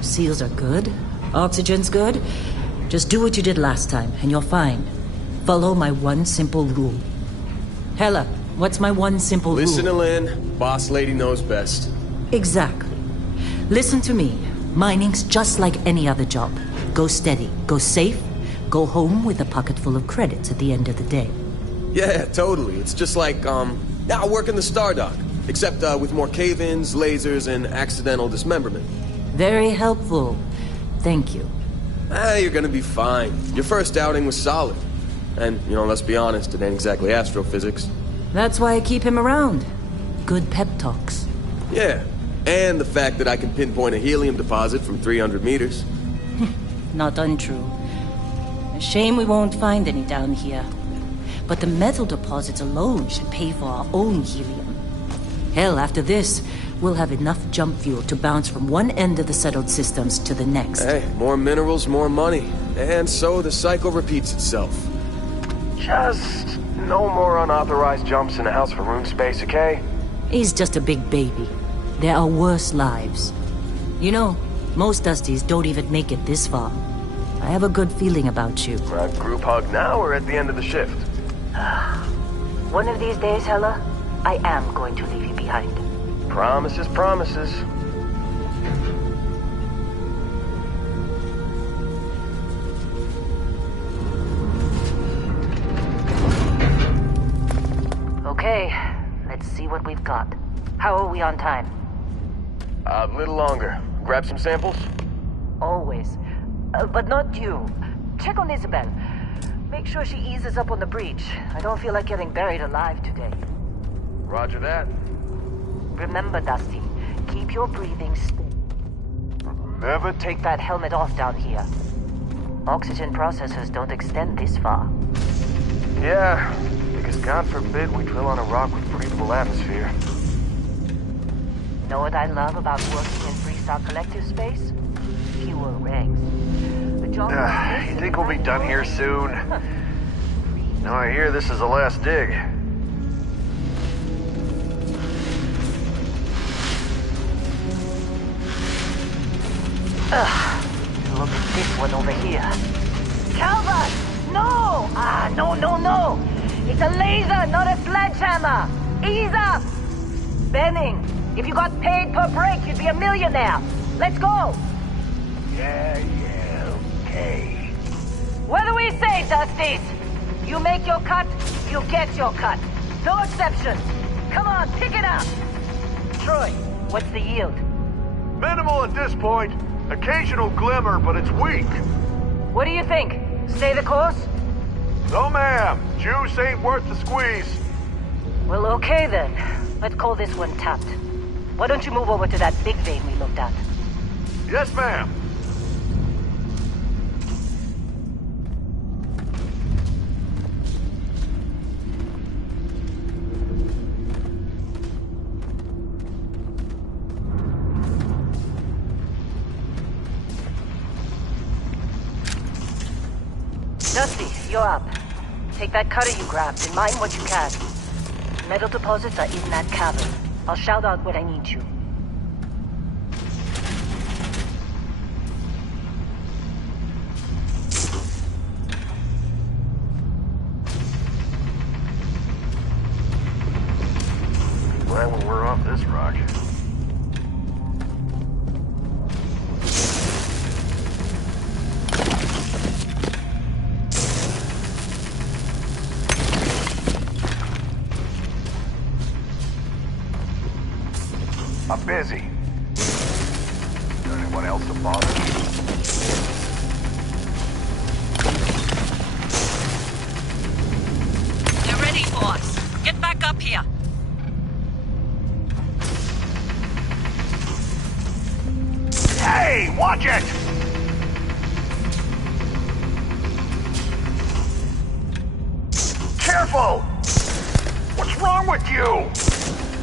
Seals are good. Oxygen's good. Just do what you did last time, and you're fine. Follow my one simple rule. Hella, what's my one simple rule? Listen to Lynn. Boss lady knows best. Exactly. Listen to me. Mining's just like any other job. Go steady, go safe, go home with a pocket full of credits at the end of the day. Yeah, totally. It's just like, now working the Star Dock. Except, with more cave-ins, lasers, and accidental dismemberment. Very helpful. Thank you. You're gonna be fine. Your first outing was solid. And, let's be honest, it ain't exactly astrophysics. That's why I keep him around. Good pep talks. Yeah, and the fact that I can pinpoint a helium deposit from 300 meters. Not untrue. A shame we won't find any down here. But the metal deposits alone should pay for our own helium. Hell, after this, we'll have enough jump fuel to bounce from one end of the settled systems to the next. Hey, more minerals, more money. And so the cycle repeats itself. Just no more unauthorized jumps in the house for room space, okay? He's just a big baby. There are worse lives. Most Dusties don't even make it this far. I have a good feeling about you. A group hug now or at the end of the shift? One of these days, Hella, I am going to leave you behind. Promises, promises. Okay, let's see what we've got. How are we on time? A little longer. Grab some samples? Always. But not you. Check on Isabel. Make sure she eases up on the breach. I don't feel like getting buried alive today. Roger that. Remember, Dusty, keep your breathing steady. Never Take that helmet off down here. Oxygen processors don't extend this far. Yeah, because God forbid we drill on a rock with breathable atmosphere. Know what I love about working in Freestyle Collective space? Fewer ranks. The job You think we'll be done here soon? Now I hear this is the last dig. Look at this one over here. Calvert! No! No. It's a laser, not a sledgehammer. Ease up! Benning, if you got paid per break, you'd be a millionaire. Let's go! Yeah, okay. What do we say, Dusties? You make your cut, you get your cut. No exceptions. Come on, pick it up. Troy, what's the yield? Minimal at this point. Occasional glimmer, but it's weak. What do you think? Stay the course? No, ma'am. Juice ain't worth the squeeze. Well, okay then. Let's call this one tapped. Why don't you move over to that big vein we looked at? Yes, ma'am. Dusty, you're up. Take that cutter you grabbed and mine what you can. Metal deposits are in that cavern. I'll shout out when I need you. Glad when we're off this rock. I'm busy. Anyone else to bother? They're ready for us. Get back up here. Hey, watch it! Careful! What's wrong with you?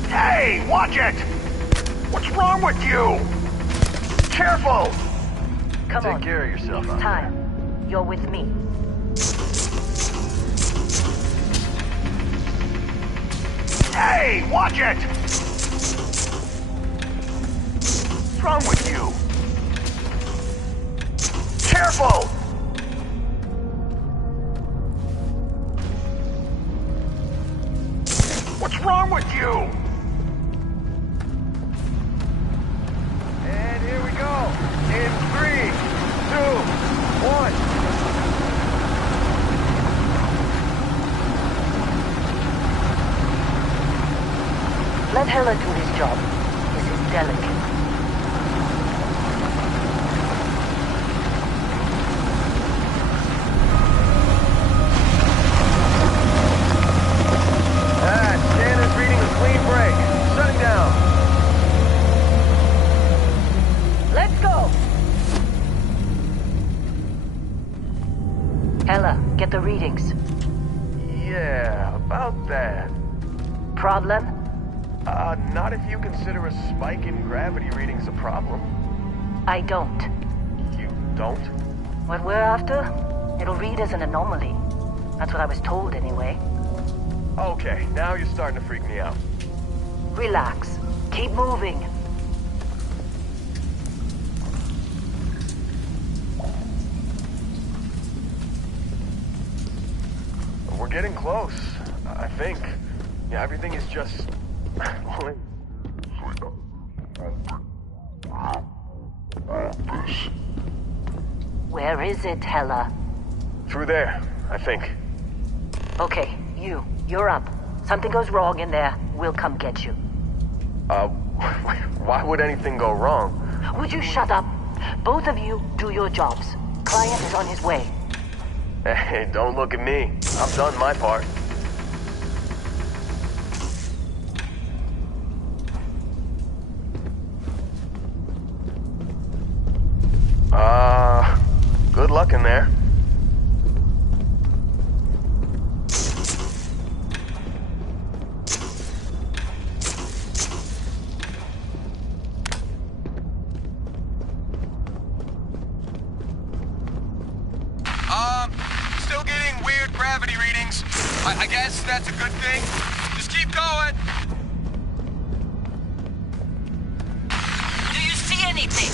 Hey, watch it! What's wrong with you? Careful! Come on. Take care of yourself. It's time. You're with me. Hey, watch it! What's wrong with you? Hella do his job. This is delicate. Scanner's reading a clean break. Shutting down. Let's go! Hella, get the readings. Yeah, about that. Problem? Not if you consider a spike in gravity readings a problem. I don't. You don't? What we're after? It'll read as an anomaly. That's what I was told anyway. Okay, now you're starting to freak me out. Relax. Keep moving. We're getting close, I think. Yeah, everything is just... Where is it, Hella? Through there, I think. Okay, you're up. Something goes wrong in there, we'll come get you. Why would anything go wrong? Would you shut up? Both of you do your jobs. Client is on his way. Hey, don't look at me. I've done my part. Good luck in there. Still getting weird gravity readings. I guess that's a good thing. Just keep going. Do you see anything?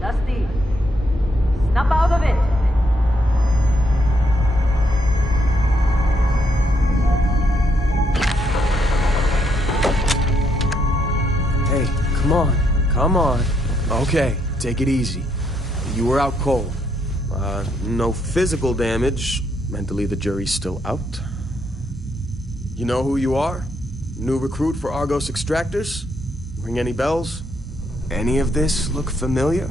Dusty, snap out of it! Hey, come on. Come on. Okay, take it easy. You were out cold. No physical damage. Mentally, the jury's still out. You know who you are? New recruit for Argos Extractors? Ring any bells? Any of this look familiar?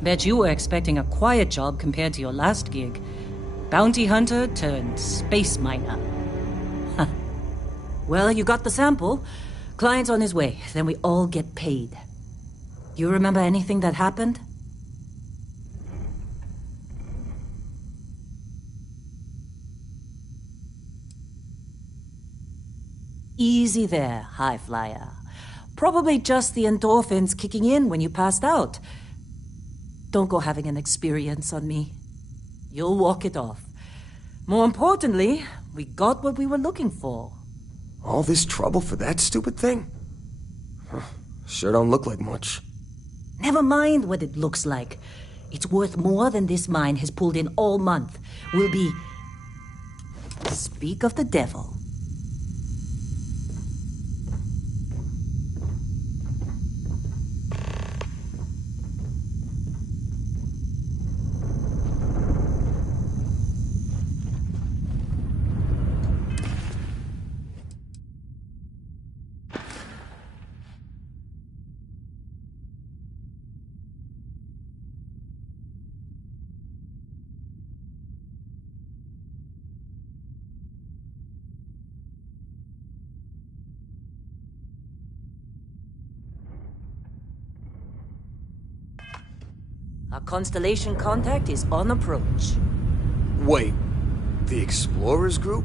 Bet you were expecting a quiet job compared to your last gig. Bounty hunter turned space miner. Huh. Well, you got the sample. Client's on his way, then we all get paid. You remember anything that happened? Easy there, high flyer. Probably just the endorphins kicking in when you passed out. Don't go having an experience on me. You'll walk it off. More importantly, we got what we were looking for. All this trouble for that stupid thing? Huh. Sure don't look like much. Never mind what it looks like. It's worth more than this mine has pulled in all month. We'll be... Speak of the devil. Our constellation contact is on approach. Wait, the Explorers group?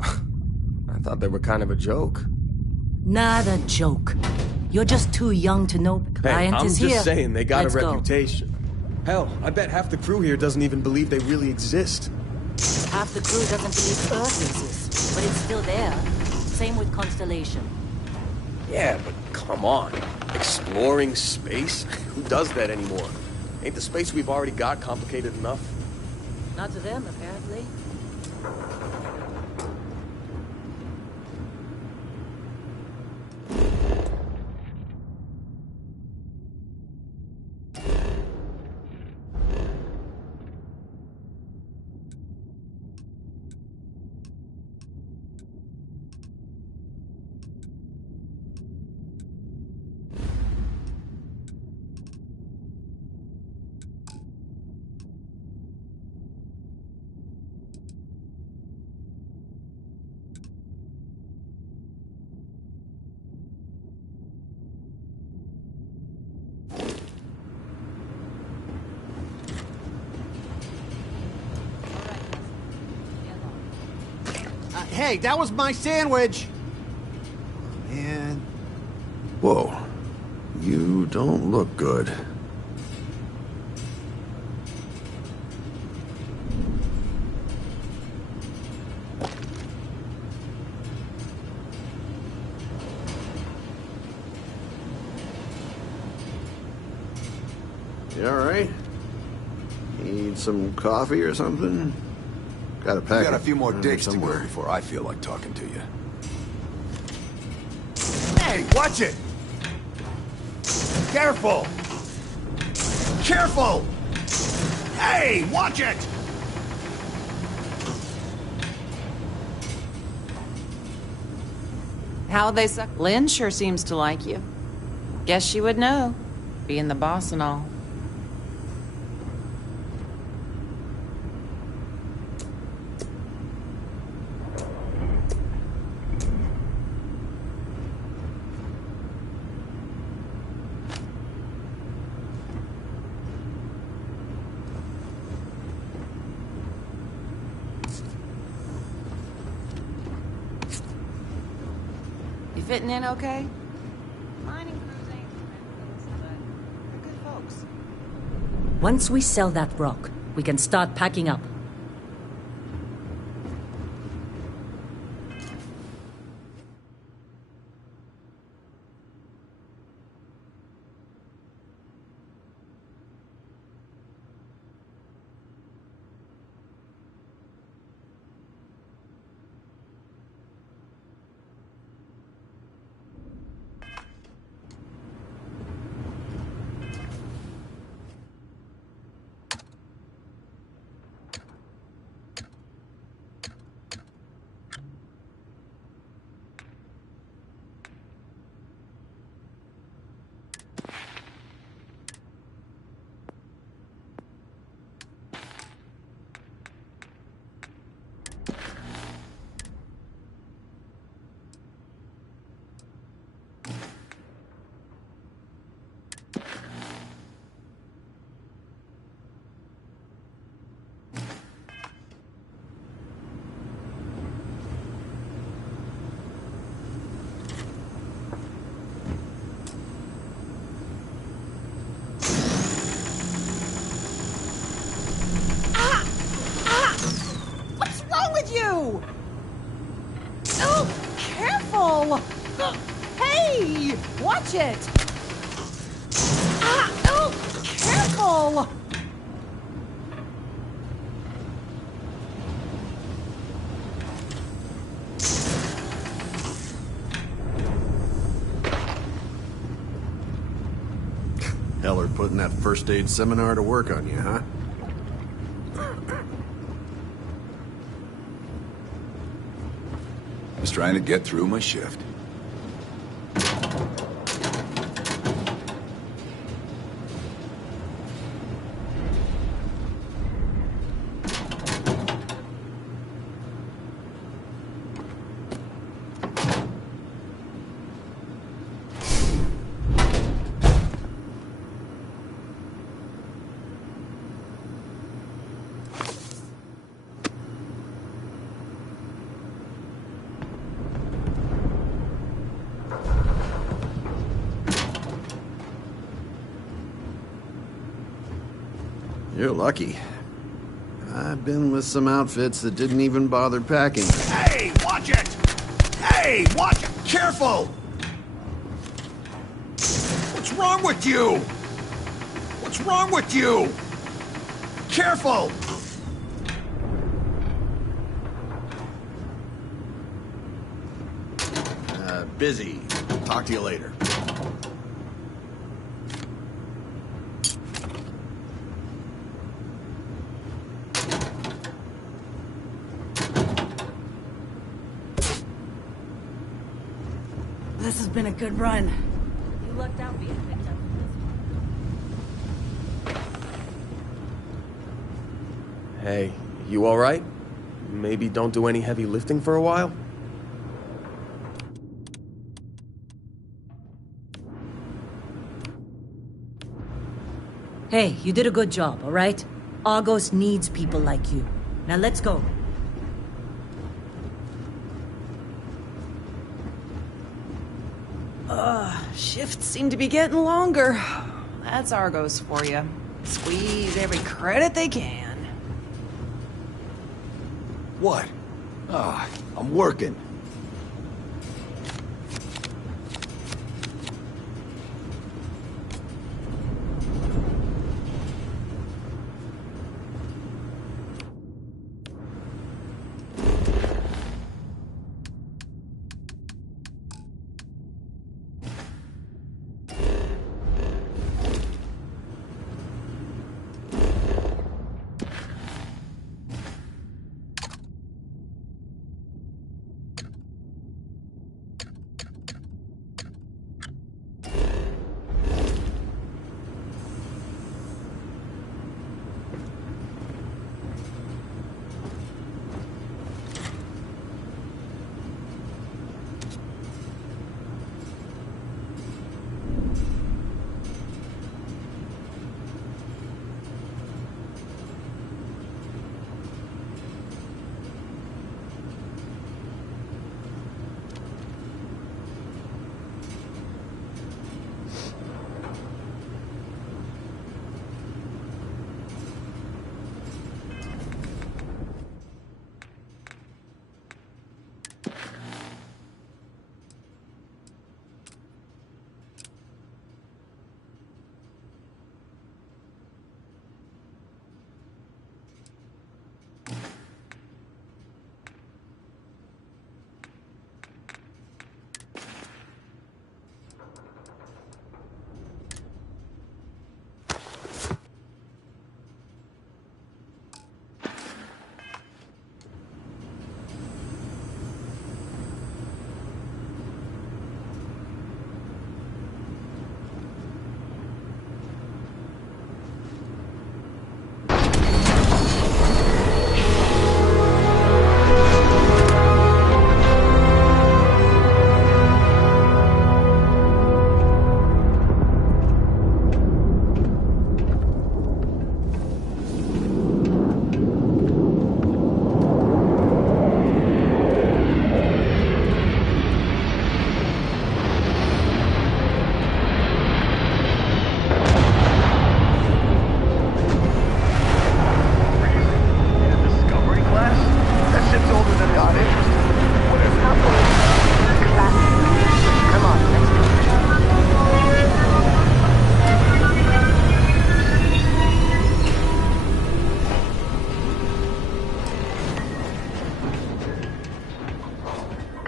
I thought they were kind of a joke. Not a joke. You're just too young to know the client I'm is just here. saying they got Let's a go. reputation. Hell, I bet half the crew here doesn't even believe they really exist. Half the crew doesn't believe Earth exists, but it's still there. Same with Constellation. Yeah, but come on. Exploring space? Who does that anymore? Ain't the space we've already got complicated enough? Not to them, apparently. Hey, that was my sandwich! Man. Whoa. You don't look good. You alright? Need some coffee or something? Got a pack. We got a few more digs to go somewhere. before I feel like talking to you. Hey, watch it! Careful! Careful! Hey, watch it! How'd they suck? Lynn sure seems to like you. Guess she would know, being the boss and all. You fitting in okay? Mining crews ain't tremendous, but they're good folks. Once we sell that rock, we can start packing up. wrong with you? Oh, careful! Hey, watch it! Ah, oh, careful! Heller putting that first aid seminar to work on you, huh? Just trying to get through my shift. You're lucky. I've been with some outfits that didn't even bother packing. Hey, watch it! Hey, watch it! Careful! What's wrong with you? What's wrong with you? Careful! Busy. Talk to you later. This has been a good run. You lucked out being picked up. Hey, you alright? Maybe don't do any heavy lifting for a while? Hey, you did a good job, alright? Argos needs people like you. Now let's go. Shifts seem to be getting longer. That's Argos for you. Squeeze every credit they can. What? Ah, I'm working.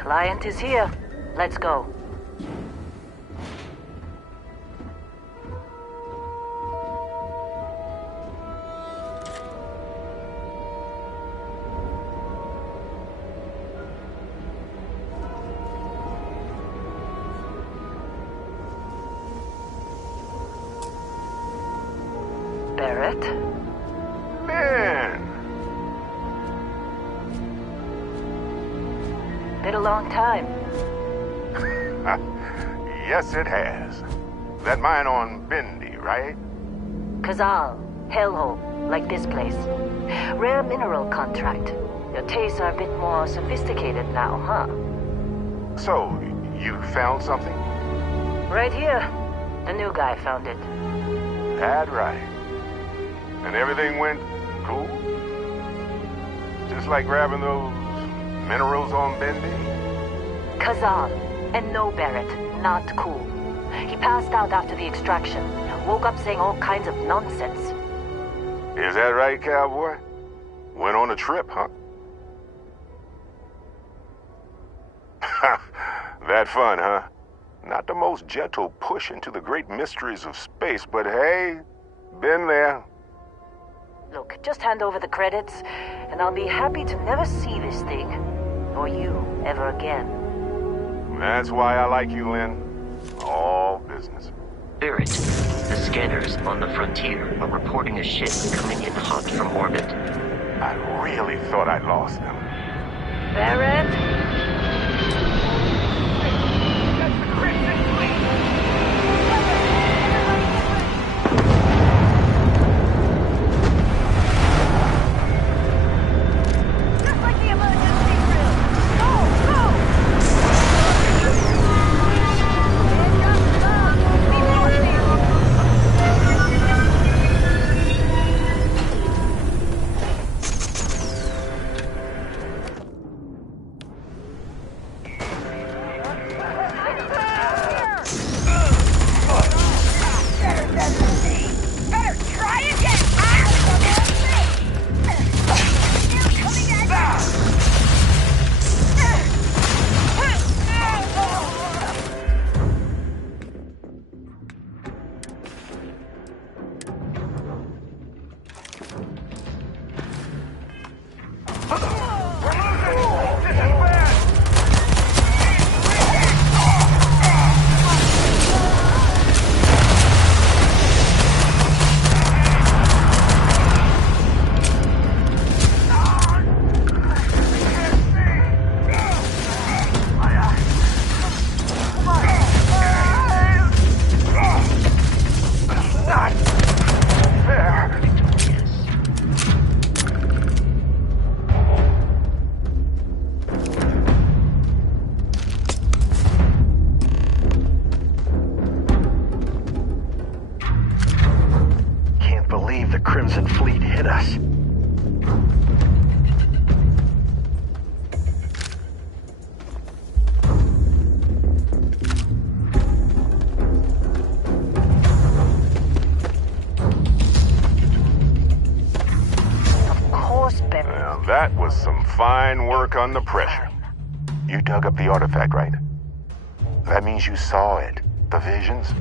Client is here. Let's go. Barrett? Ben! Been a long time. Yes, it has. That mine on Bendy, right? Kazal, hellhole, like this place. Rare mineral contract. Your tastes are a bit more sophisticated now, huh? So, you found something? Right here. The new guy found it. That right. And everything went cool? Just like grabbing those minerals on Bendy? Kazal, and no Barrett, not cool. He passed out after the extraction. Woke up saying all kinds of nonsense. Is that right, cowboy? Went on a trip, huh? That fun, huh? Not the most gentle push into the great mysteries of space, but hey, been there. Look, just hand over the credits, and I'll be happy to never see this thing, or you, ever again. That's why I like you, Lynn. All business. Barrett, the scanners on the frontier are reporting a ship coming in hot from orbit. I really thought I'd lost them. Barrett? That was some fine work under pressure. You dug up the artifact, right? That means you saw it. The visions?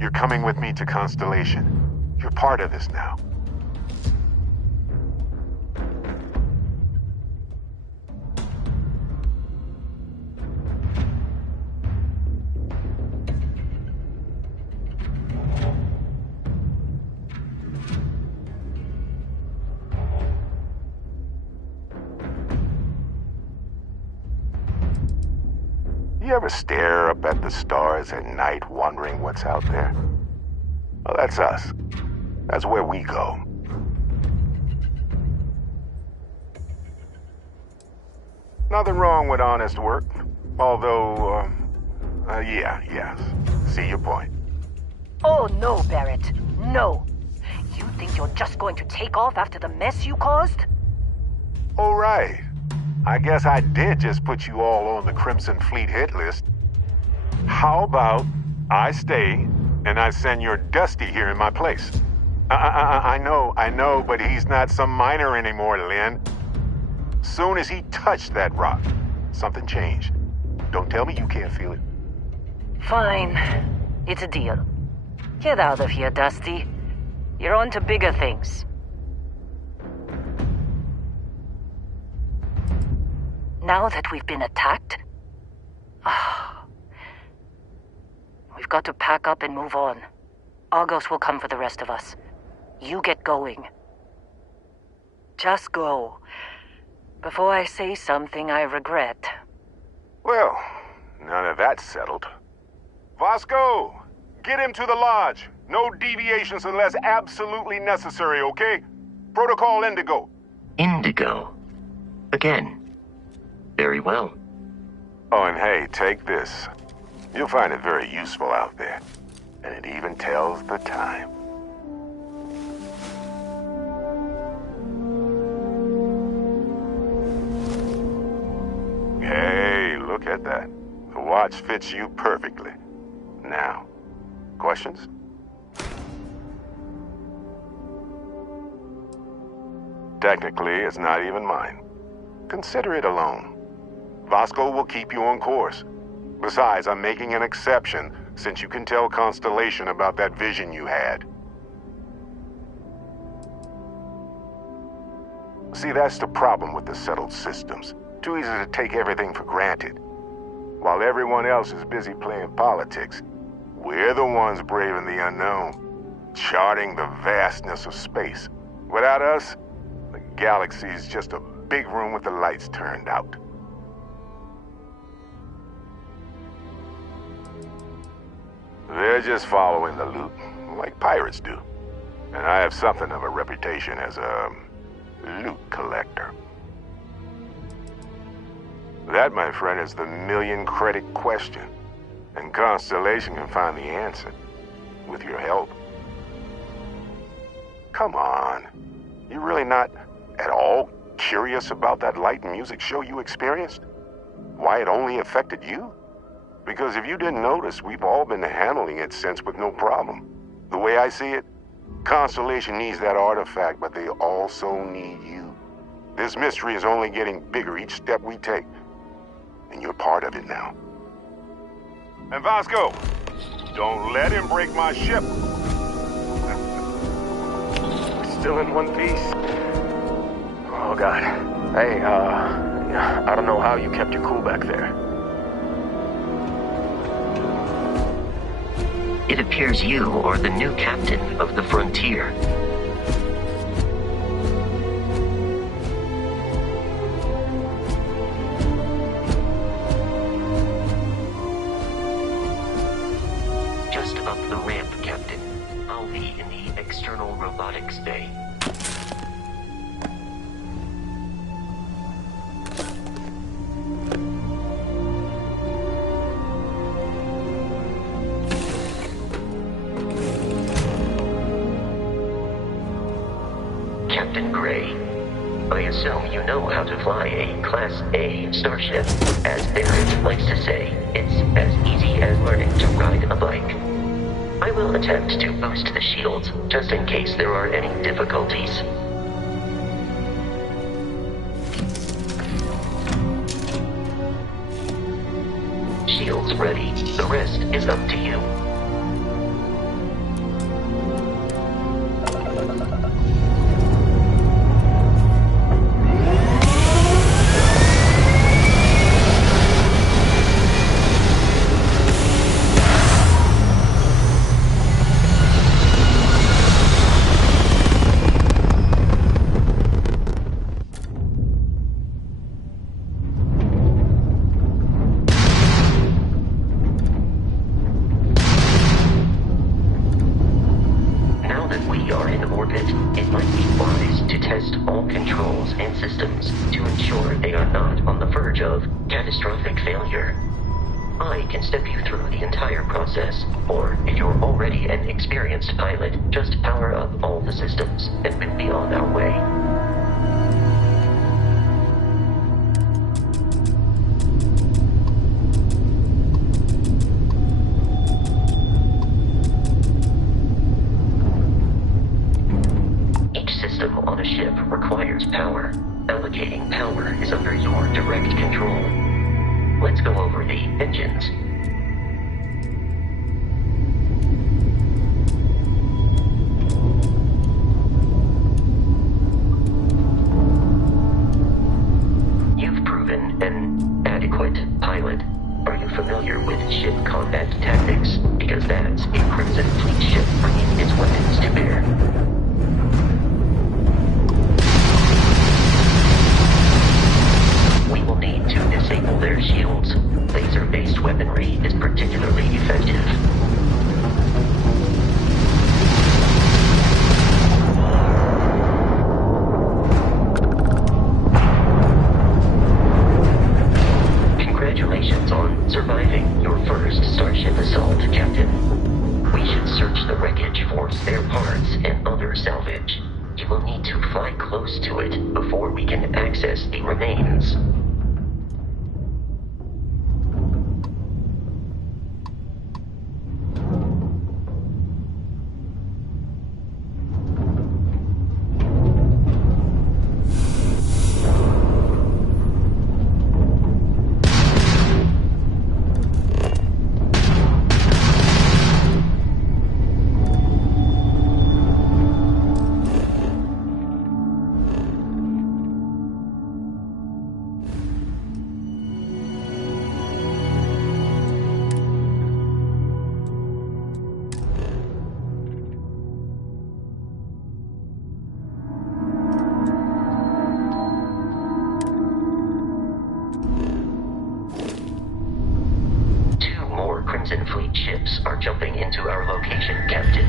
You're coming with me to Constellation. You're part of this now. You ever stare up at the stars at night wondering what's out there? Well, that's us. That's where we go. Nothing wrong with honest work. Although, yes. See your point. Oh, no, Barrett. No. You think you're just going to take off after the mess you caused? Oh, right. I guess I did just put you all on the Crimson Fleet hit list. How about I stay and I send your Dusty here in my place? I know, but he's not some miner anymore, Lynn. Soon as he touched that rock, something changed. Don't tell me you can't feel it. Fine. It's a deal. Get out of here, Dusty. You're on to bigger things. Now that we've been attacked, we've got to pack up and move on. Argos will come for the rest of us. You get going. Just go. Before I say something I regret. Well, now that that's settled. Vasco, get him to the lodge. No deviations unless absolutely necessary, okay? Protocol Indigo. Indigo. Again. Very well. Oh, and hey, take this. You'll find it very useful out there. And it even tells the time. Hey, look at that. The watch fits you perfectly. Now, questions? Technically, it's not even mine. Consider it a loan. Vasco will keep you on course. Besides, I'm making an exception since you can tell Constellation about that vision you had. See, that's the problem with the settled systems. Too easy to take everything for granted. While everyone else is busy playing politics, we're the ones braving the unknown, charting the vastness of space. Without us, the galaxy's just a big room with the lights turned out. They're just following the loot, like pirates do. And I have something of a reputation as a loot collector. That, my friend, is the million-credit question. And Constellation can find the answer, with your help. Come on. You really not at all curious about that light and music show you experienced? Why it only affected you? Because if you didn't notice, we've all been handling it since with no problem. The way I see it, Constellation needs that artifact, but they also need you. This mystery is only getting bigger each step we take. And you're part of it now. And Vasco, don't let him break my ship. Still in one piece? Oh, God. Hey, I don't know how you kept your cool back there. It appears you are the new captain of the Frontier. Just up the ramp, Captain. I'll be in the external robotics bay. Captain Gray, I assume you know how to fly a Class A starship. As Barrett likes to say, it's as easy as learning to ride a bike. I will attempt to boost the shields, just in case there are any difficulties. Shields ready. The rest is up to you. Just power up all the systems, and we'll be on our way. Each system on a ship requires power. Allocating power is under your direct control. let's go over the engines. You've proven an adequate pilot. Are you familiar with ship combat tactics? Because that's a Crimson Fleet ship bringing its weapons to bear. We will need to disable their shields. Laser-based weaponry is particularly effective. Congratulations on surviving your first Starship assault, Captain. We should search the wreckage for spare parts and other salvage. You will need to fly close to it before we can access the remains. Crimson Fleet ships are jumping into our location, Captain.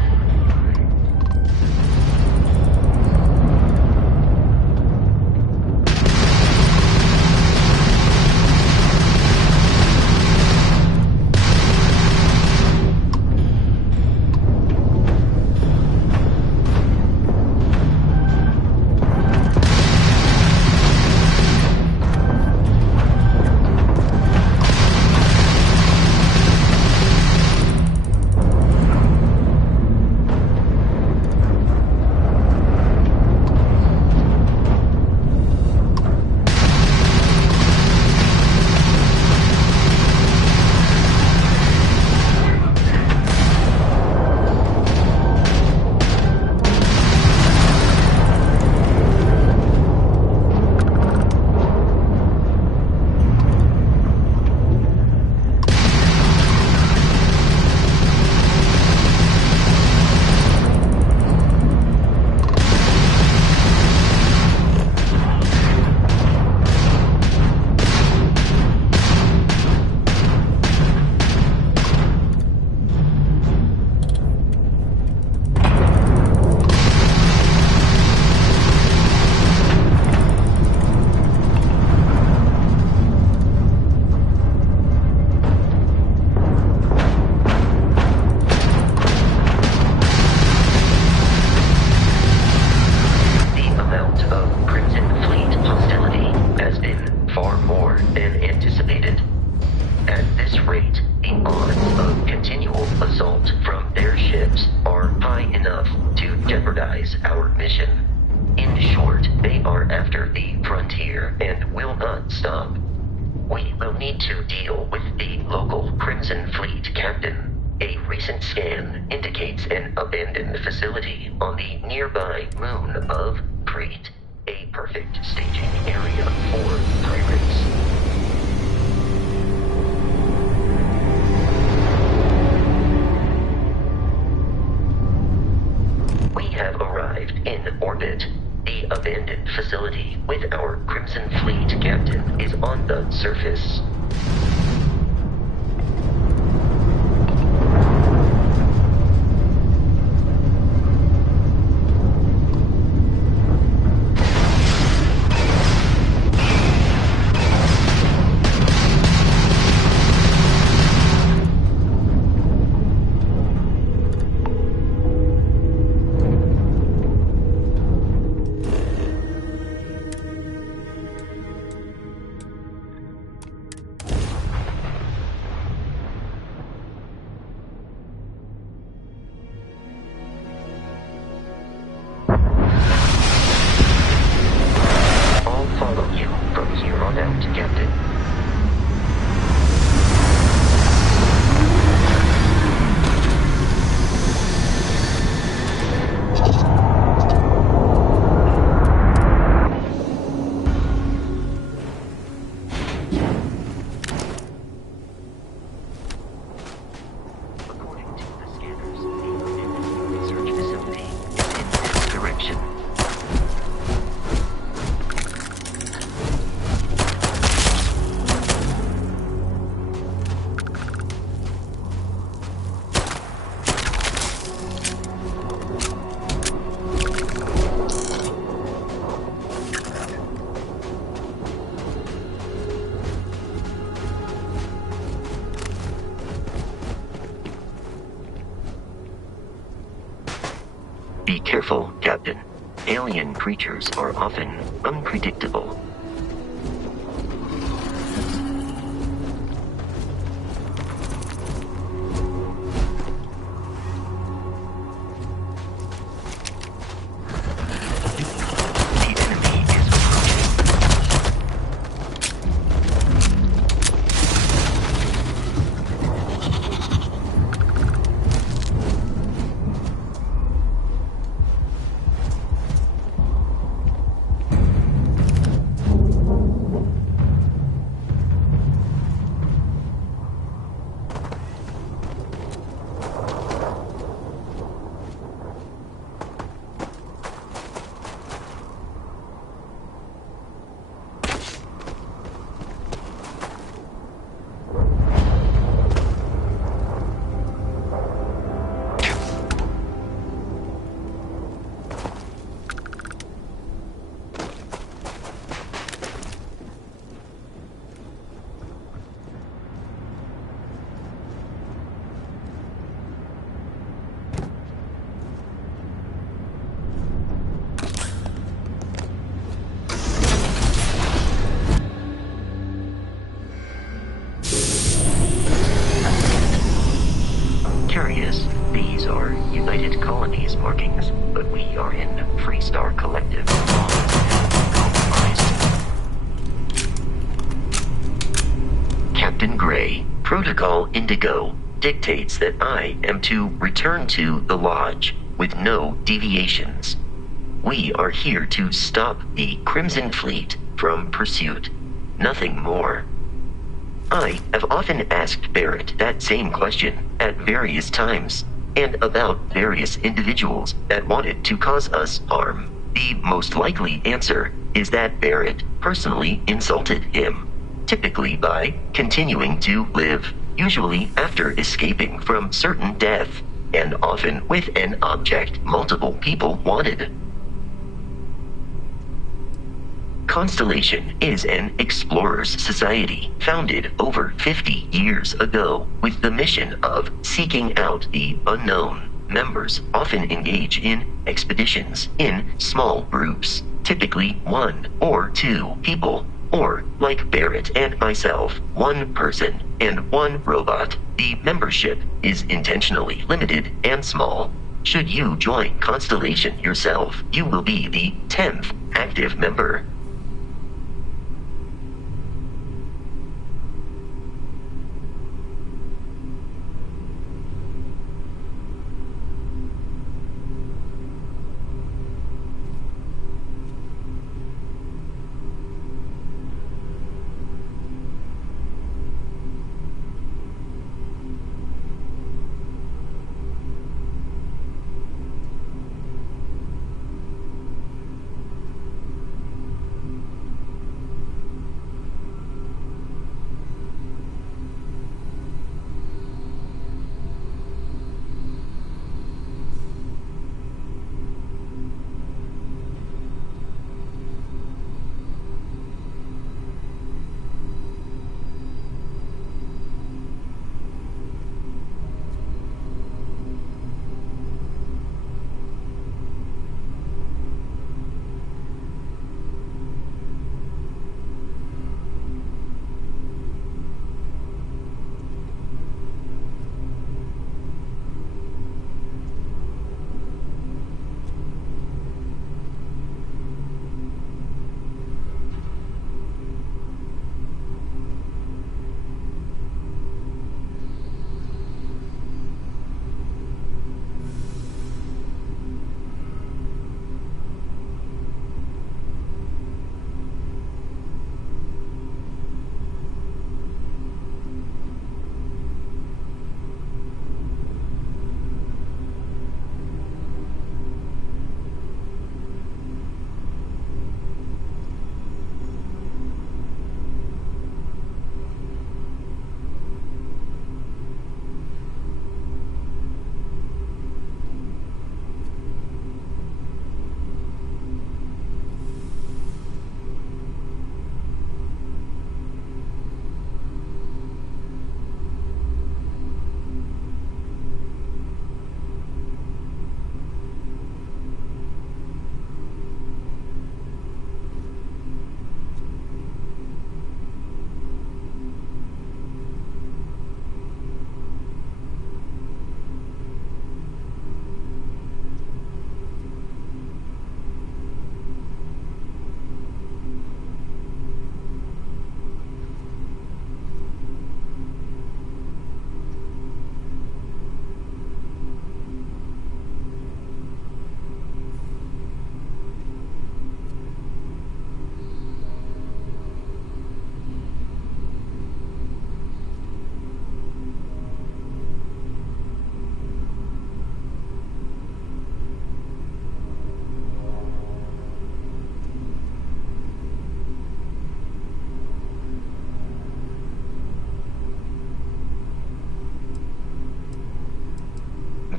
Our mission. In short, they are after the frontier and will not stop. We will need to deal with the local Crimson Fleet captain. A recent scan indicates an abandoned facility on the nearby moon of Crete, a perfect staging area for pirates. We have arrived in orbit. The abandoned facility with our Crimson Fleet captain is on the surface. careful, Captain. Alien creatures are often unpredictable. Curious, these are United Colonies markings, but we are in Freestar Collective. Captain Gray, Protocol Indigo, dictates that I am to return to the Lodge with no deviations. We are here to stop the Crimson Fleet from pursuit. Nothing more. I have often asked Barrett that same question at various times, and about various individuals that wanted to cause us harm. The most likely answer is that Barrett personally insulted him, typically by continuing to live, usually after escaping from certain death, and often with an object multiple people wanted. Constellation is an explorers society founded over 50 years ago with the mission of seeking out the unknown. Members often engage in expeditions in small groups, typically 1 or 2 people, or, like Barrett and myself, 1 person and 1 robot. The membership is intentionally limited and small. Should you join Constellation yourself, you will be the 10th active member.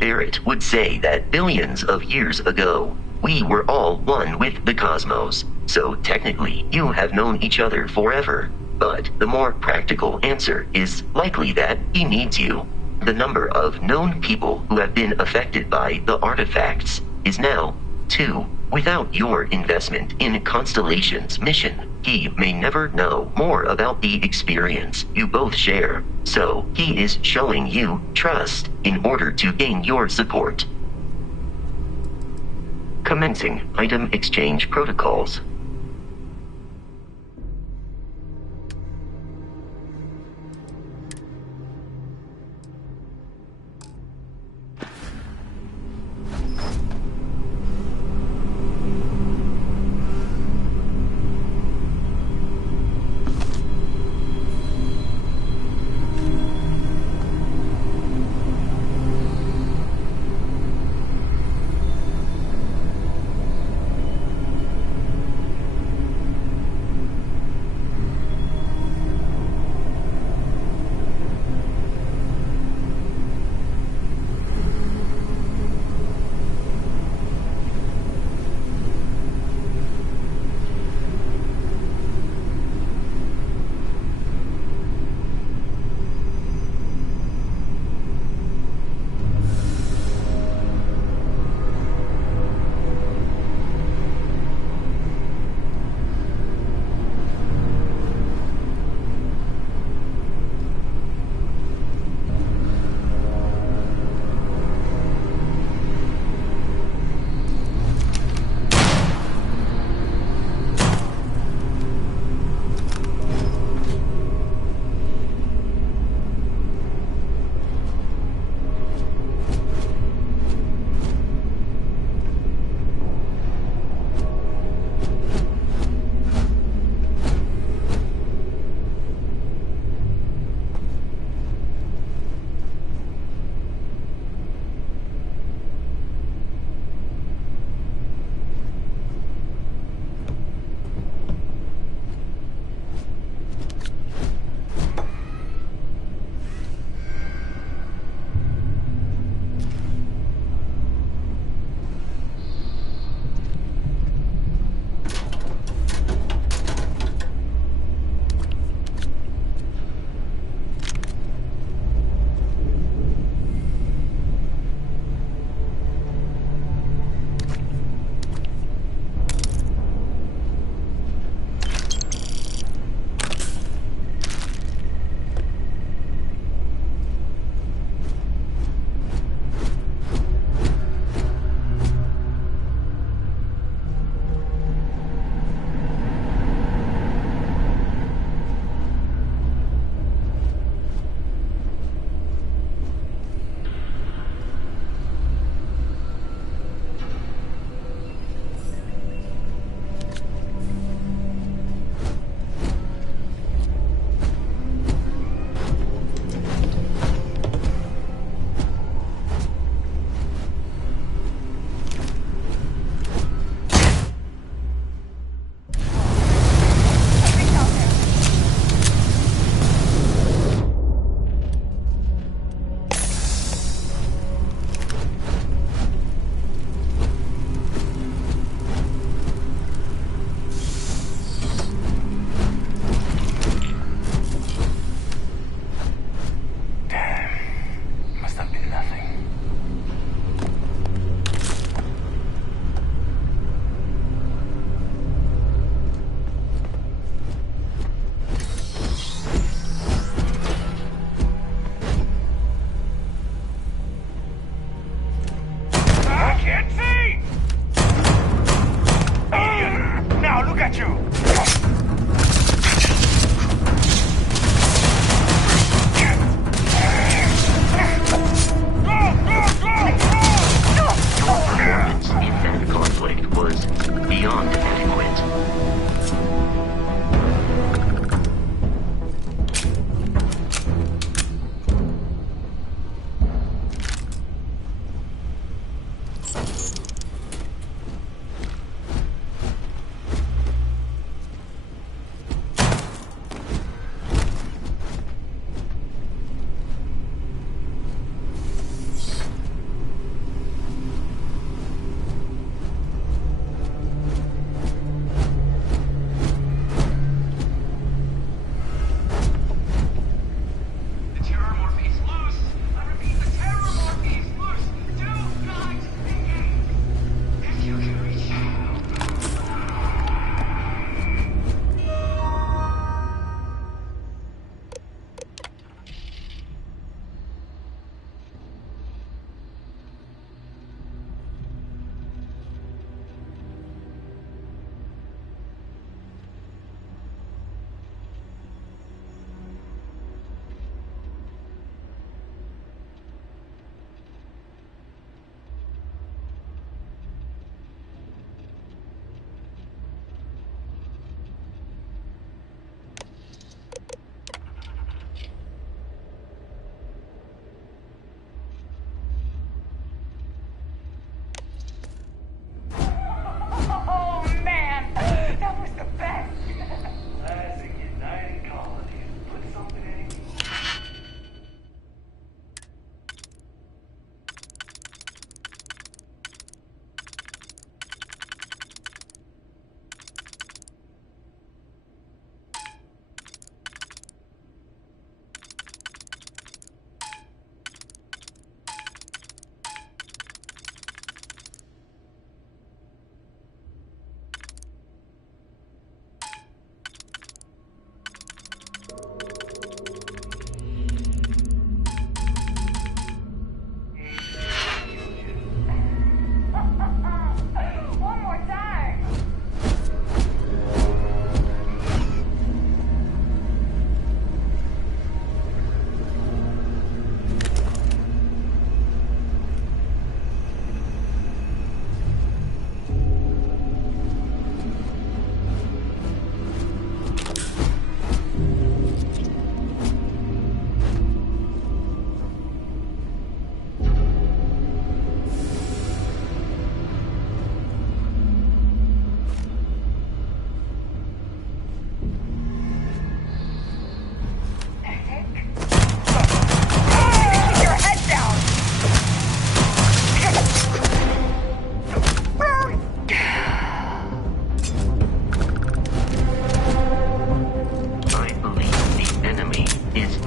Barrett would say that billions of years ago, we were all one with the cosmos. So technically, you have known each other forever. But the more practical answer is likely that he needs you. The number of known people who have been affected by the artifacts is now 2. Without your investment in Constellation's mission, he may never know more about the experience you both share. So he is showing you trust in order to gain your support. Commencing item exchange protocols.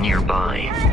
nearby.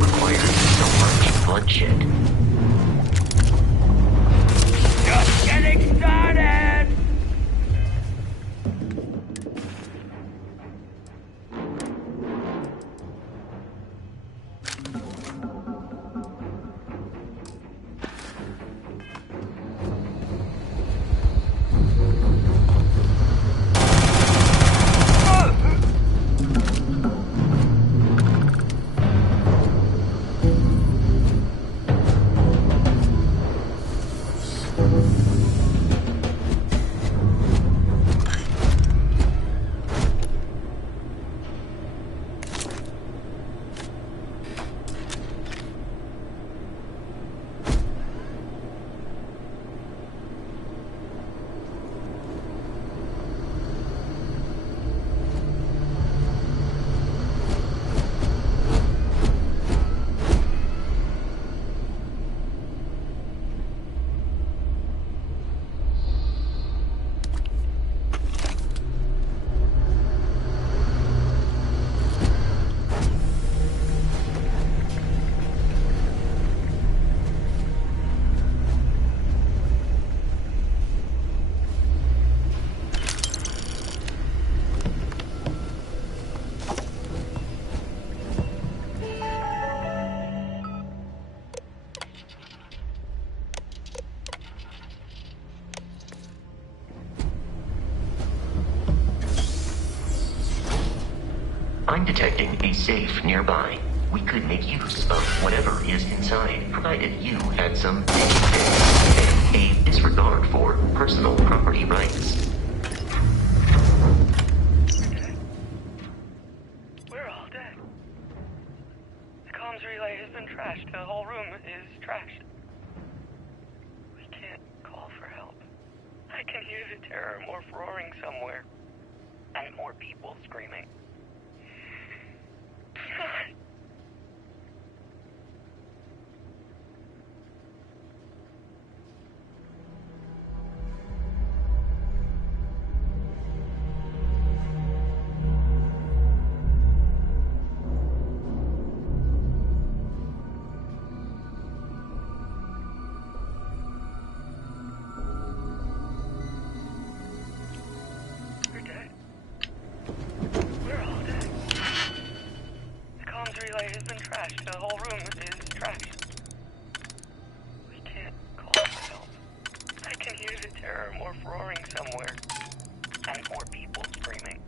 Required. I'm detecting a safe nearby. We could make use of whatever is inside, provided you had some and a disregard for personal property rights. We're all dead. The comms relay has been trashed. The whole room is trashed. We can't call for help. I can hear the terror morph roaring somewhere. And more people screaming. The whole room is trashed. We can't call for help. I can hear the terror morph roaring somewhere. And more people screaming.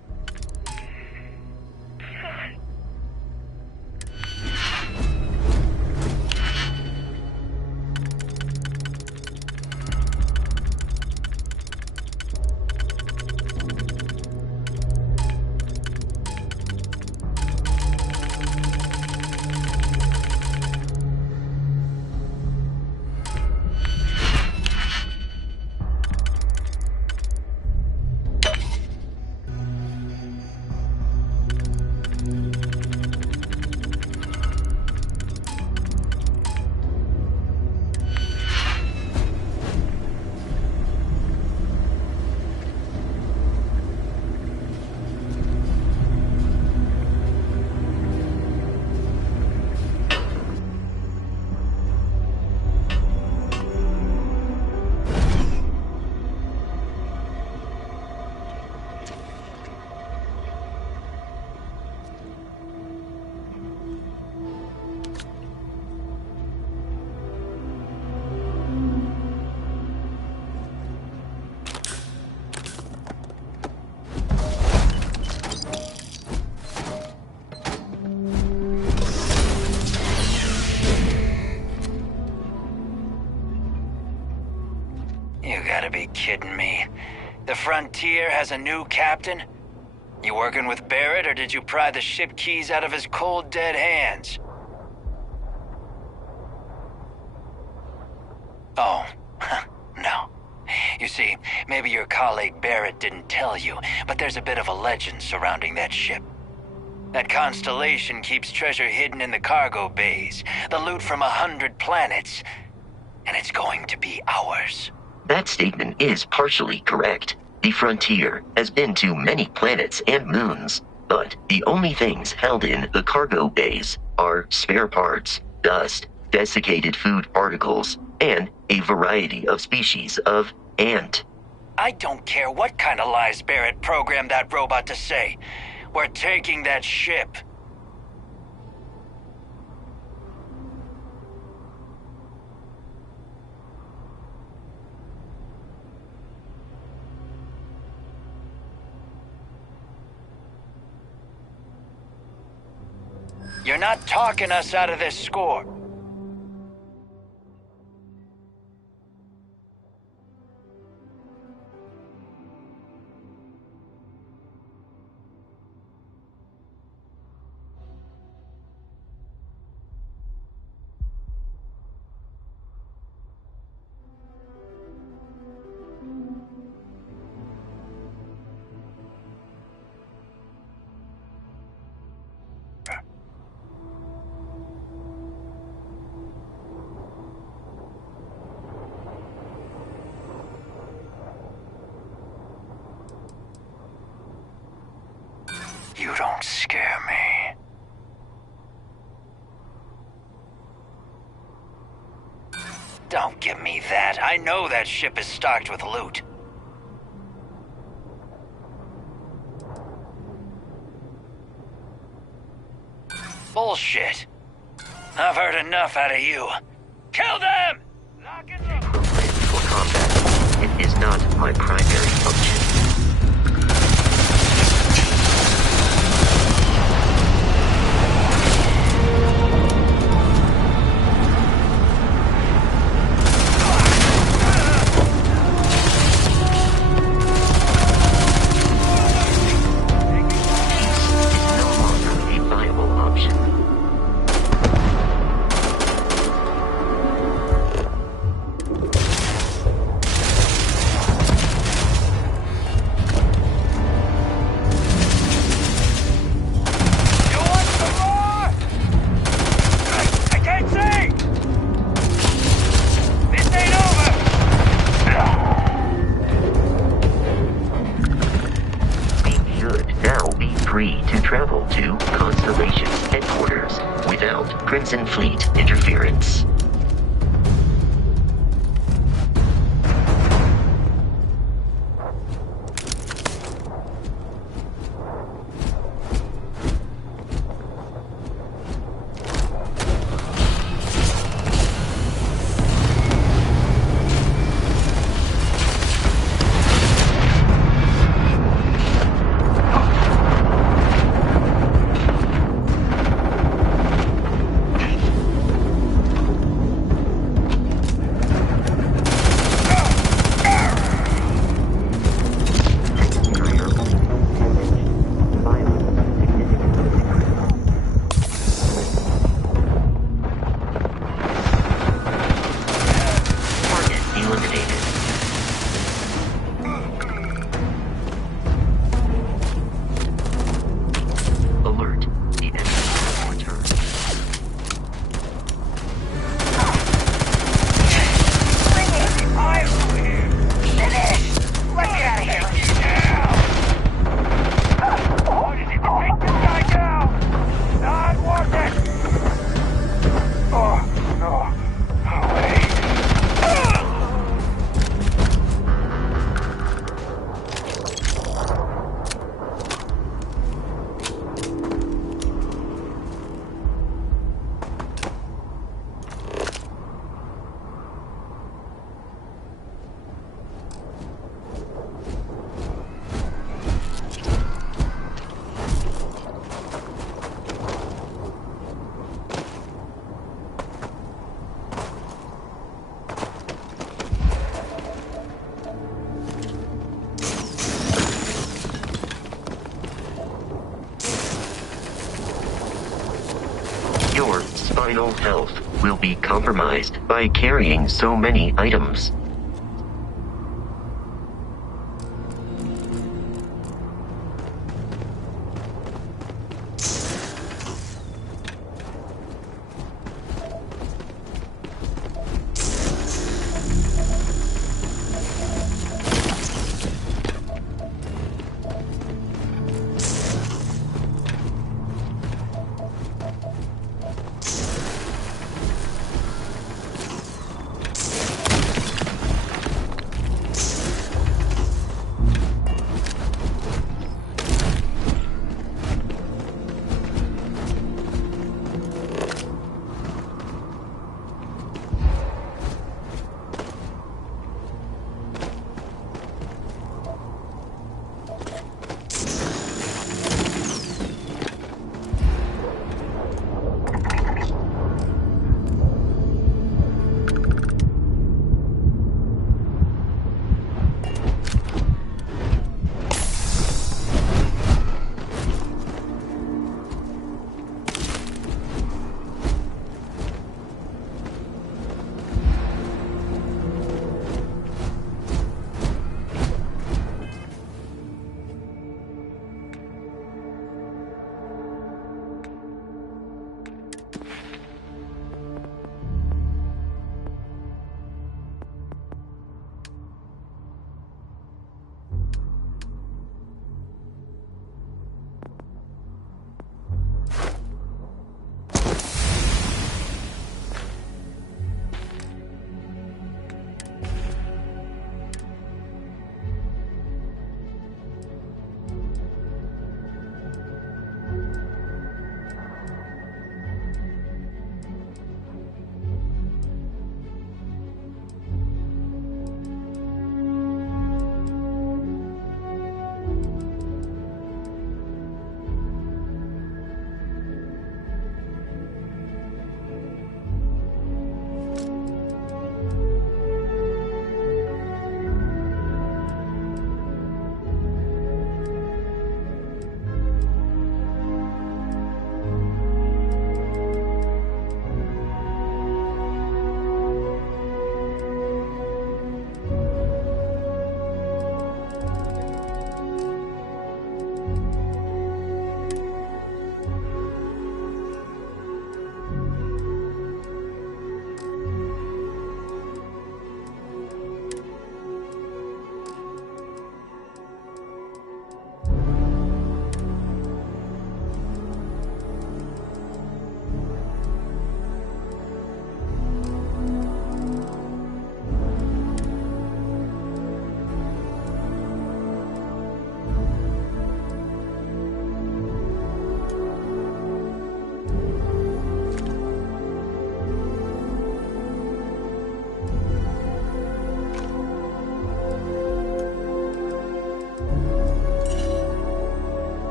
You gotta be kidding me. The Frontier has a new captain? You working with Barrett, or did you pry the ship keys out of his cold, dead hands? Oh, no. You see, maybe your colleague Barrett didn't tell you, but there's a bit of a legend surrounding that ship. That constellation keeps treasure hidden in the cargo bays, the loot from 100 planets, and it's going to be ours. That statement is partially correct. The Frontier has been to many planets and moons, but the only things held in the cargo bays are spare parts, dust, desiccated food particles, and a variety of species of ant. I don't care what kind of lies Barrett programmed that robot to say. We're taking that ship. You're not talking us out of this score. You don't scare me. Don't give me that. I know that ship is stocked with loot. Bullshit. I've heard enough out of you. Kill them! Programmed for combat. It is not my primary function. Crimson Fleet interference. Your spinal health will be compromised by carrying so many items.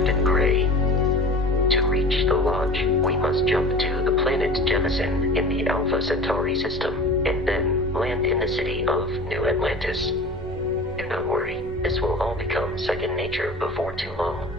Captain Gray. To reach the Lodge, we must jump to the planet Jemison in the Alpha Centauri system, and then land in the city of New Atlantis. Do not worry, this will all become second nature before too long.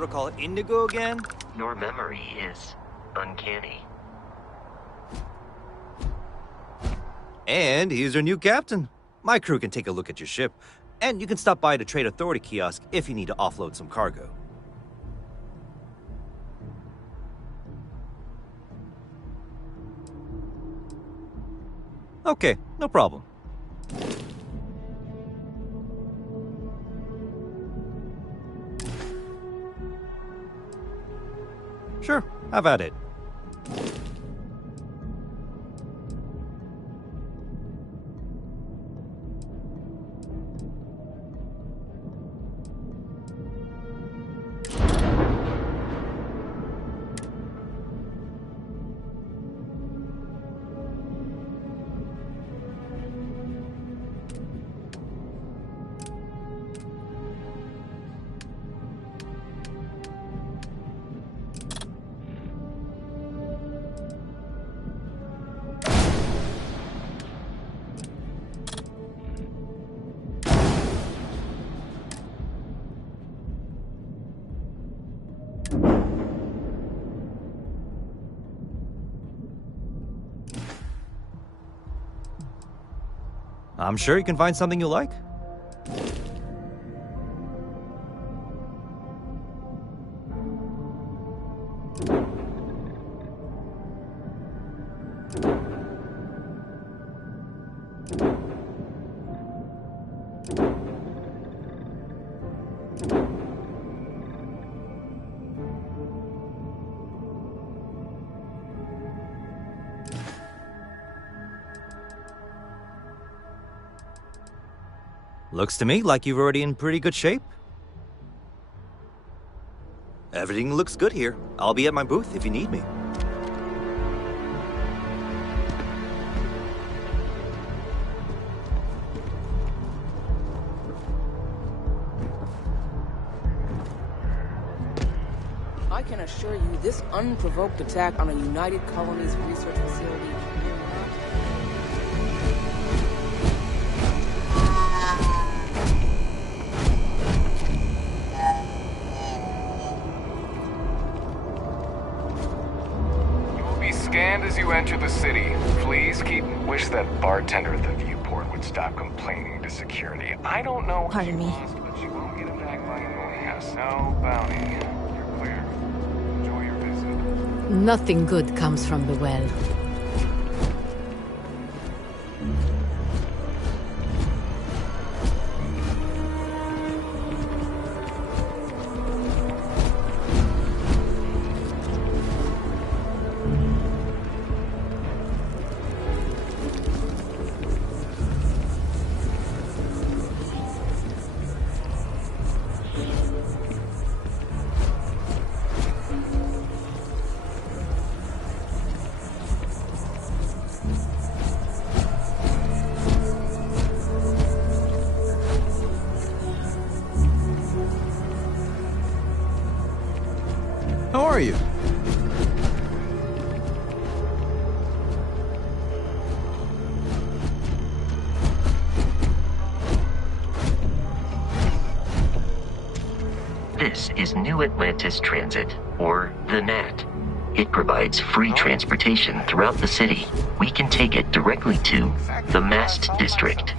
Protocol Indigo again? Your memory is uncanny. And here's your new captain. My crew can take a look at your ship, and you can stop by the Trade Authority kiosk if you need to offload some cargo. Okay, no problem. Sure, have at it. I'm sure you can find something you like. Looks to me like you're already in pretty good shape. Everything looks good here. I'll be at my booth if you need me. I can assure you this unprovoked attack on a United Colonies research facility scanned as you enter the city. Please wish that bartender at the viewport would stop complaining to security. I don't know what Pardon me. Lost, but she won't get it back by yes. No bounty. You're clear. Enjoy your visit. Nothing good comes from the well. How are you? This is New Atlantis Transit, or the NAT. It provides free transportation throughout the city. We can take it directly to the Mast District.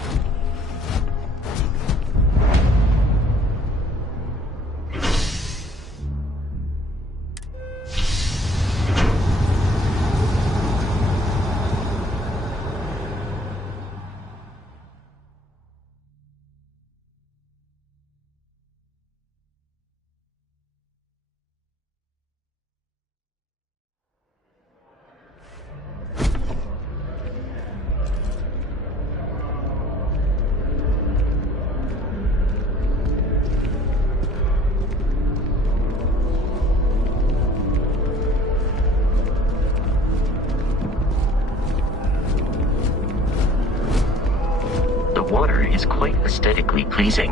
Quite aesthetically pleasing,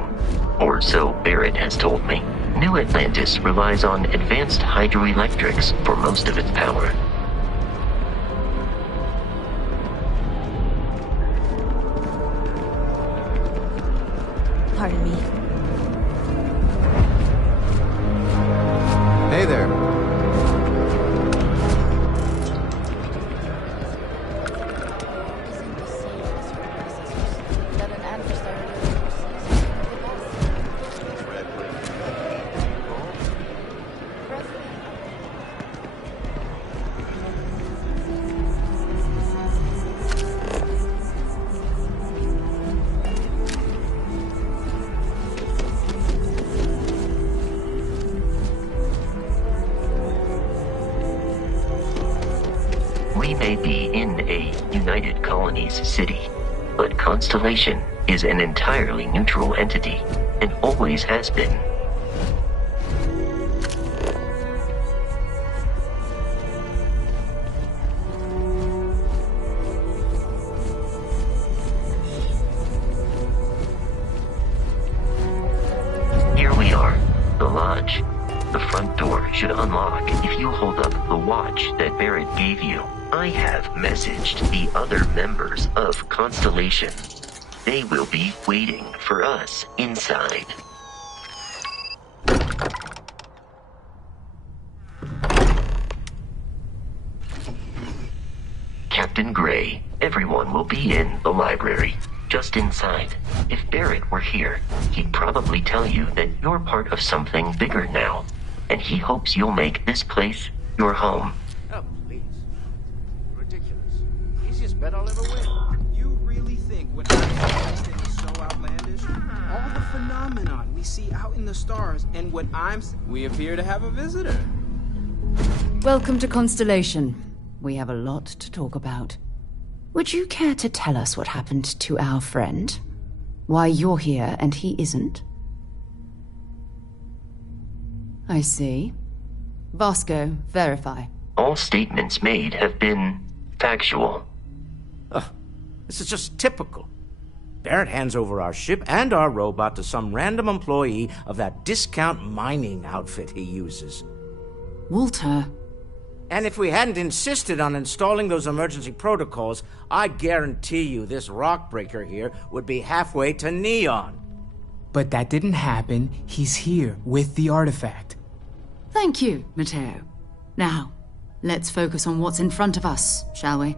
or so Barrett has told me. New Atlantis relies on advanced hydroelectrics for most of its power. Pardon me. We may be in a United Colonies city, but Constellation is an entirely neutral entity, and always has been. Here we are, the lodge. The front door should unlock if you hold up the watch that Barrett gave you. I have messaged the other members of Constellation. They will be waiting for us inside. Captain Gray, everyone will be in the library, just inside. If Barrett were here, he'd probably tell you that you're part of something bigger now, and he hopes you'll make this place your home. Oh, please. Ridiculous. Easiest bet I'll ever win. You really think what I'm suggesting is so outlandish? All the phenomenon we see out in the stars and what we appear to have a visitor. Welcome to Constellation. We have a lot to talk about. Would you care to tell us what happened to our friend? Why you're here and he isn't? I see. Vasco, verify. All statements made have been factual. This is just typical. Barrett hands over our ship and our robot to some random employee of that discount mining outfit he uses. Walter. And if we hadn't insisted on installing those emergency protocols, I guarantee you this rock breaker here would be halfway to Neon. But that didn't happen. He's here with the artifact. Thank you, Matteo. Now, let's focus on what's in front of us, shall we?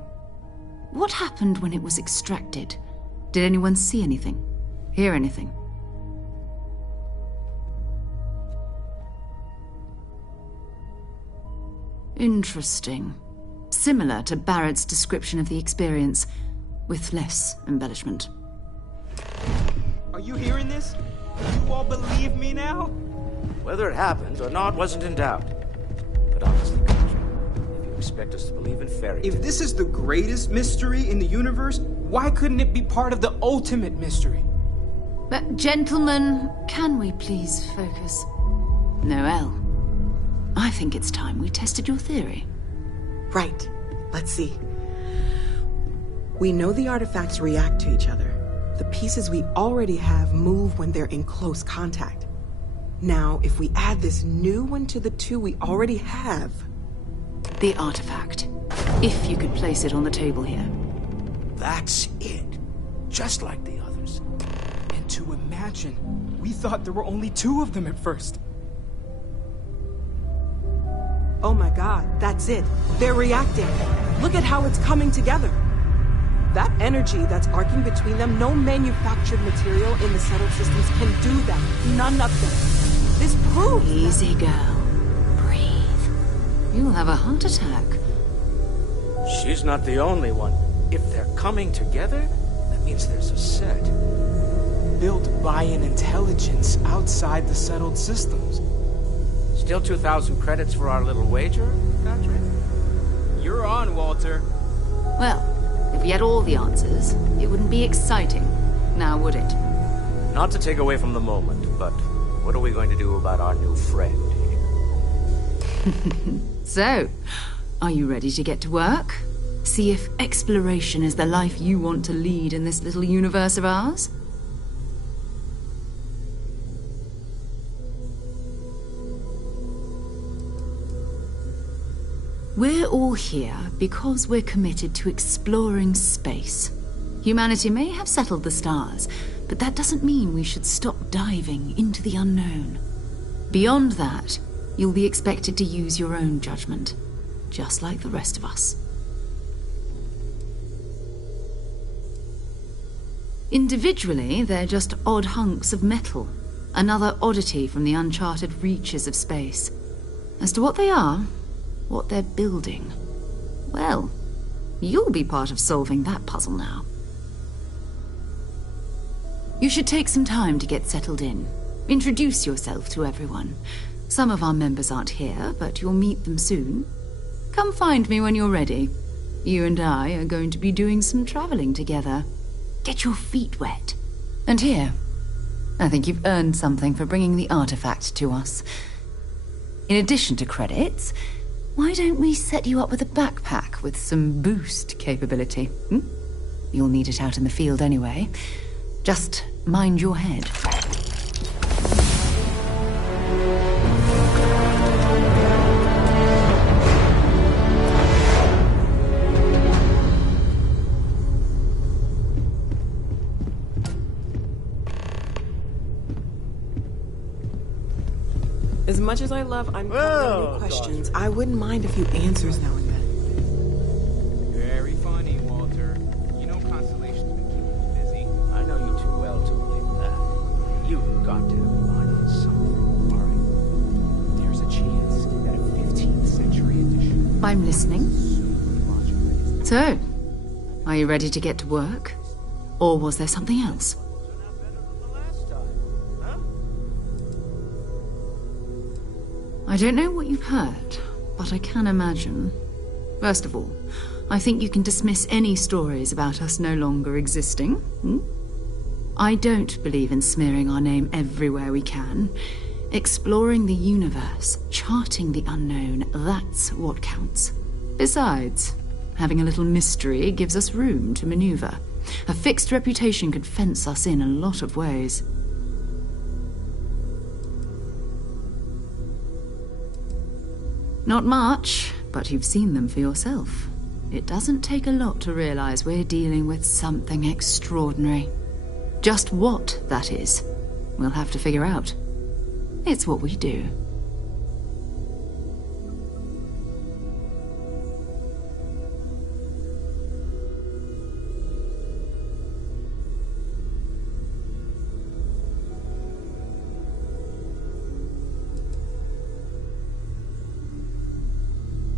What happened when it was extracted? Did anyone see anything? Hear anything? Interesting. Similar to Barrett's description of the experience, with less embellishment. Are you hearing this? You all believe me now? Whether it happened or not wasn't in doubt. But honestly, Coach, if you expect us to believe in fairy tales... If this is the greatest mystery in the universe, why couldn't it be part of the ultimate mystery? But gentlemen, can we please focus? Noelle, I think it's time we tested your theory. Right. Let's see. We know the artifacts react to each other. The pieces we already have move when they're in close contact. Now, if we add this new one to the two we already have... The artifact. If you could place it on the table here. That's it. Just like the others. And to imagine, we thought there were only two of them at first. Oh my god, that's it. They're reacting. Look at how it's coming together. That energy that's arcing between them, no manufactured material in the settled systems can do that. None of them. This proves... Easy, girl. Breathe. You'll have a heart attack. She's not the only one. If they're coming together, that means there's a set. Built by an intelligence outside the settled systems. Still 2,000 credits for our little wager, Patrick? You're on, Walter. Well, if we had all the answers, it wouldn't be exciting, now would it? Not to take away from the moment, but what are we going to do about our new friend here? So, are you ready to get to work? See if exploration is the life you want to lead in this little universe of ours? We're all here because we're committed to exploring space. Humanity may have settled the stars, but that doesn't mean we should stop diving into the unknown. Beyond that, you'll be expected to use your own judgment, just like the rest of us. Individually, they're just odd hunks of metal, another oddity from the uncharted reaches of space. As to what they are, what they're building, well, you'll be part of solving that puzzle now. You should take some time to get settled in. Introduce yourself to everyone. Some of our members aren't here, but you'll meet them soon. Come find me when you're ready. You and I are going to be doing some traveling together. Get your feet wet. And here, I think you've earned something for bringing the artifact to us. In addition to credits, why don't we set you up with a backpack with some boost capability? You'll need it out in the field anyway. Just mind your head. As much as I love uncomfortable questions, I wouldn't mind a few answers now and then. Very funny, Walter. You know Constellation's been keeping you busy. I know you too well to believe that. You've got to have a line on something, alright? There's a chance that a 15th century edition... I'm listening. So, are you ready to get to work? Or was there something else? I don't know what you've heard, but I can imagine. First of all, I think you can dismiss any stories about us no longer existing. I don't believe in smearing our name everywhere we can. Exploring the universe, charting the unknown, that's what counts. Besides, having a little mystery gives us room to maneuver. A fixed reputation could fence us in a lot of ways. Not much, but you've seen them for yourself. It doesn't take a lot to realize we're dealing with something extraordinary. Just what that is, we'll have to figure out. It's what we do.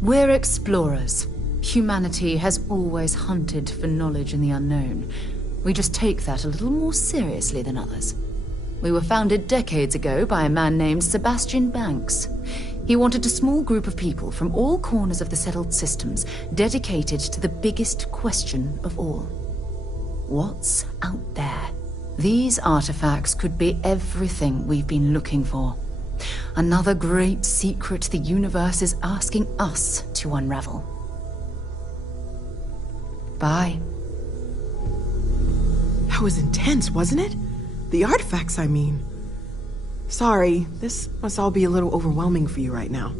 We're explorers. Humanity has always hunted for knowledge in the unknown. We just take that a little more seriously than others. We were founded decades ago by a man named Sebastian Banks. He wanted a small group of people from all corners of the settled systems dedicated to the biggest question of all. What's out there? These artifacts could be everything we've been looking for. Another great secret the universe is asking us to unravel. Bye. That was intense, wasn't it? The artifacts, I mean. Sorry, this must all be a little overwhelming for you right now.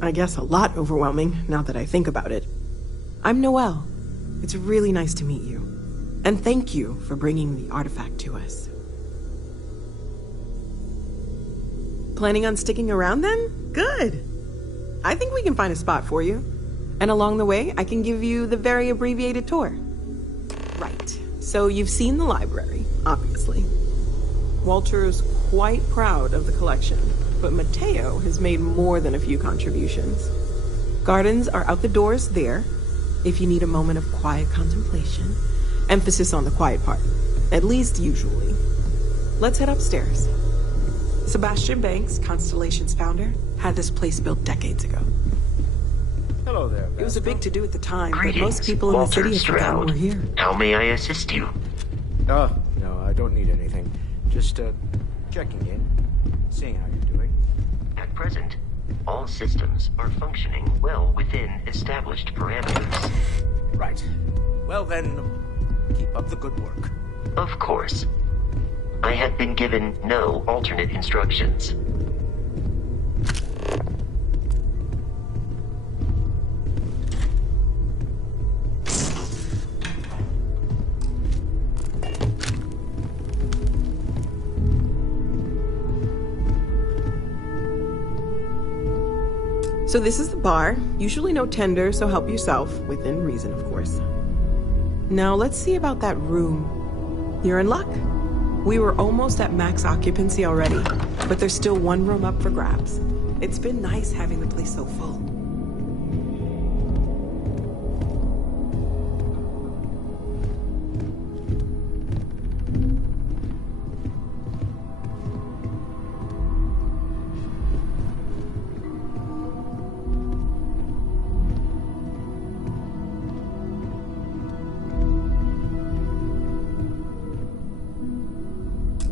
I guess a lot overwhelming, now that I think about it. I'm Noelle. It's really nice to meet you. And thank you for bringing the artifact to us. Planning on sticking around then? Good. I think we can find a spot for you. And along the way, I can give you the very abbreviated tour. Right. So you've seen the library, obviously. Walter's quite proud of the collection, but Mateo has made more than a few contributions. Gardens are out the doors there, if you need a moment of quiet contemplation. Emphasis on the quiet part, at least usually. Let's head upstairs. Sebastian Banks, Constellation's founder, had this place built decades ago. Hello there, It was a big to-do at the time, Greetings, but most people in the Walter city have forgotten Stroud. we're here. How may I assist you? Oh, no, I don't need anything. Just, checking in, seeing how you're doing. At present, all systems are functioning well within established parameters. Right. Well then, keep up the good work. Of course. I have been given no alternate instructions. So this is the bar. Usually no tender, so help yourself, within reason, of course. Now let's see about that room. You're in luck. We were almost at max occupancy already, but there's still one room up for grabs. It's been nice having the place so full.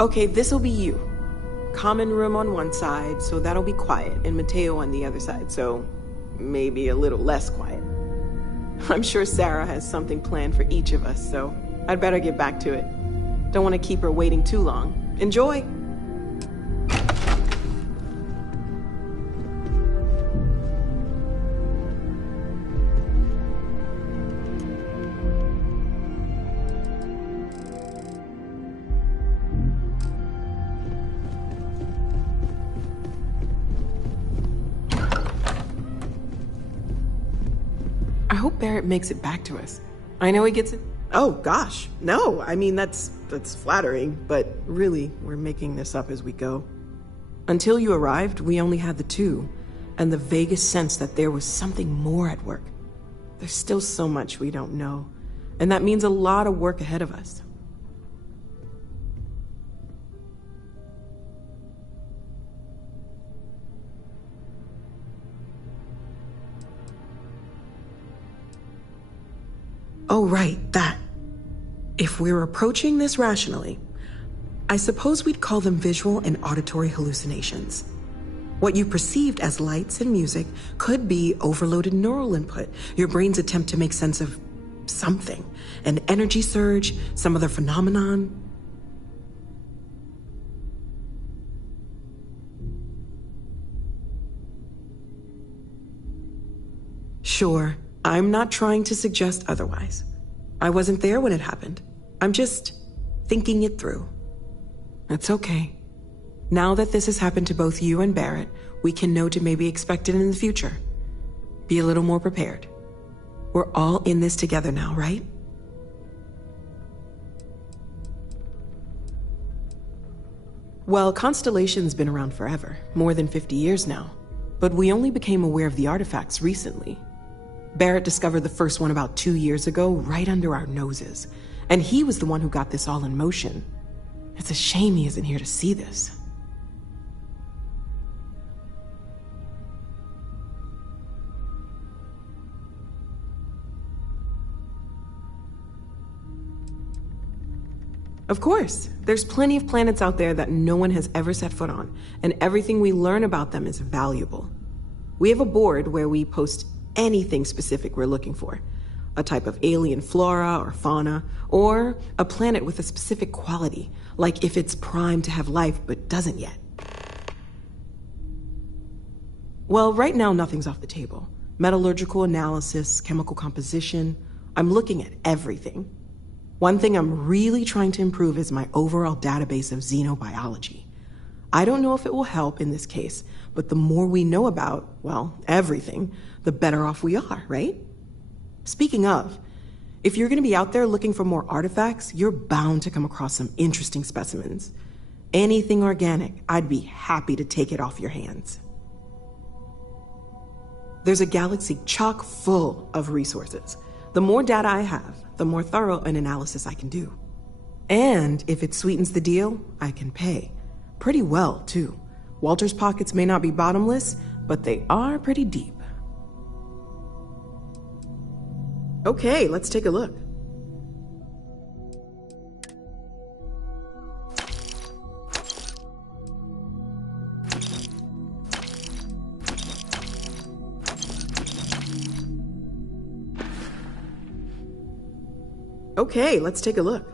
Okay, this'll be you. Common room on one side, so that'll be quiet, and Mateo on the other side, so maybe a little less quiet. I'm sure Sarah has something planned for each of us, so I'd better get back to it. Don't want to keep her waiting too long. Enjoy! I hope Barrett makes it back to us. I know he gets it. Oh, gosh. No, I mean, that's flattering, but really, we're making this up as we go. Until you arrived, we only had the two, and the vaguest sense that there was something more at work. There's still so much we don't know, and that means a lot of work ahead of us. Oh, right, that. If we're approaching this rationally, I suppose we'd call them visual and auditory hallucinations. What you perceived as lights and music could be overloaded neural input, your brain's attempt to make sense of something, an energy surge, some other phenomenon. Sure, I'm not trying to suggest otherwise. I wasn't there when it happened. I'm just thinking it through. It's okay. Now that this has happened to both you and Barrett, we can know to maybe expect it in the future. Be a little more prepared. We're all in this together now, right? Well, Constellation's been around forever, more than 50 years now. But we only became aware of the artifacts recently. Barrett discovered the first one about 2 years ago, right under our noses. And he was the one who got this all in motion. It's a shame he isn't here to see this. Of course, there's plenty of planets out there that no one has ever set foot on, and everything we learn about them is valuable. We have a board where we post anything specific we're looking for. A type of alien flora or fauna, or a planet with a specific quality, like if it's primed to have life but doesn't yet. Well, right now nothing's off the table. Metallurgical analysis, chemical composition, I'm looking at everything. One thing I'm really trying to improve is my overall database of xenobiology. I don't know if it will help in this case, but the more we know about, well, everything, the better off we are, right? Speaking of, if you're going to be out there looking for more artifacts, you're bound to come across some interesting specimens. Anything organic, I'd be happy to take it off your hands. There's a galaxy chock full of resources. The more data I have, the more thorough an analysis I can do. And if it sweetens the deal, I can pay. Pretty well, too. Walter's pockets may not be bottomless, but they are pretty deep. Okay, let's take a look. Okay, let's take a look.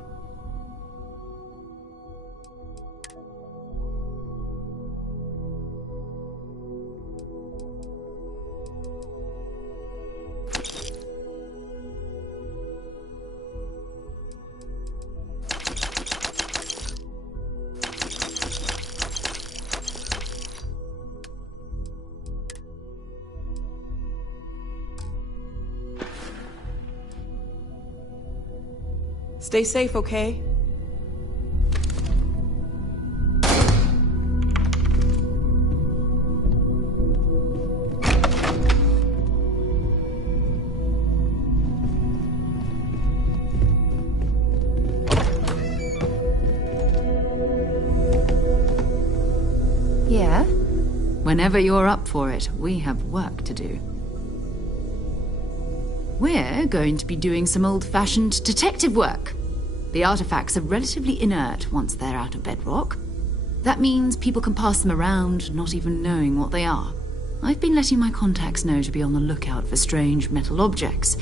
Stay safe, okay? Yeah? Whenever you're up for it, we have work to do. We're going to be doing some old-fashioned detective work. The artifacts are relatively inert once they're out of bedrock. That means people can pass them around, not even knowing what they are. I've been letting my contacts know to be on the lookout for strange metal objects.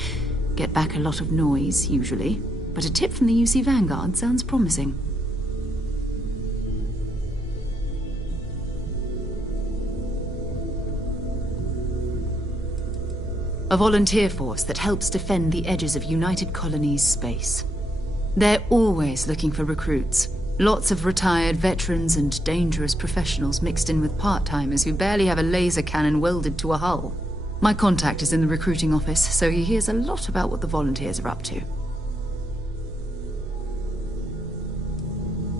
Get back a lot of noise, usually, but a tip from the UC Vanguard sounds promising. A volunteer force that helps defend the edges of United Colonies space. They're always looking for recruits. Lots of retired veterans and dangerous professionals mixed in with part-timers who barely have a laser cannon welded to a hull. My contact is in the recruiting office, so he hears a lot about what the volunteers are up to.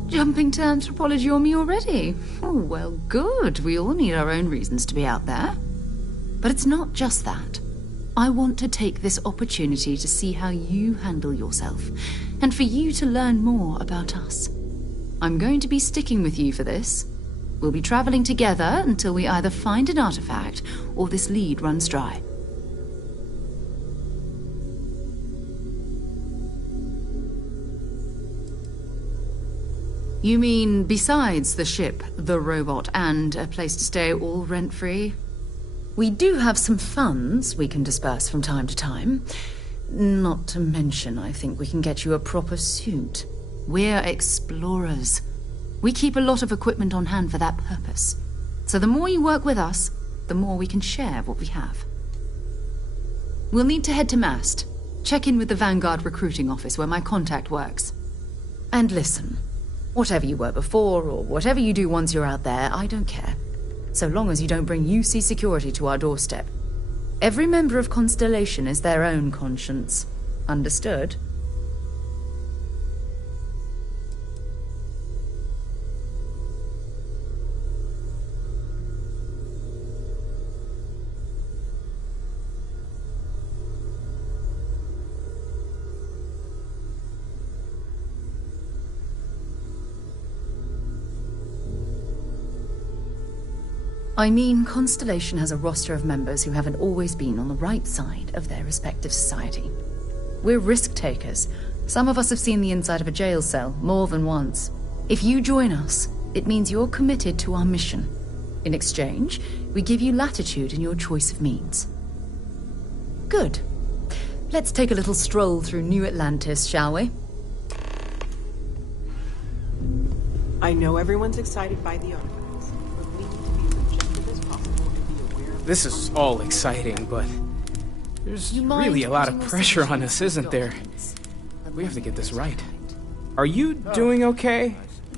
Jumping to anthropology on me already? Oh, well, good. We all need our own reasons to be out there. But it's not just that. I want to take this opportunity to see how you handle yourself, and for you to learn more about us. I'm going to be sticking with you for this. We'll be traveling together until we either find an artifact or this lead runs dry. You mean besides the ship, the robot, and a place to stay all rent-free? We do have some funds we can disperse from time to time. Not to mention, I think we can get you a proper suit. We're explorers. We keep a lot of equipment on hand for that purpose. So the more you work with us, the more we can share what we have. We'll need to head to Mast. Check in with the Vanguard recruiting office where my contact works. And listen, whatever you were before, or whatever you do once you're out there, I don't care. So long as you don't bring UC security to our doorstep. Every member of Constellation is their own conscience. Understood? I mean, Constellation has a roster of members who haven't always been on the right side of their respective society. We're risk-takers. Some of us have seen the inside of a jail cell more than once. If you join us, it means you're committed to our mission. In exchange, we give you latitude in your choice of means. Good. Let's take a little stroll through New Atlantis, shall we? I know everyone's excited by the artifacts. This is all exciting, but there's really a lot of pressure on us, isn't there? We have to get this right. Are you doing okay?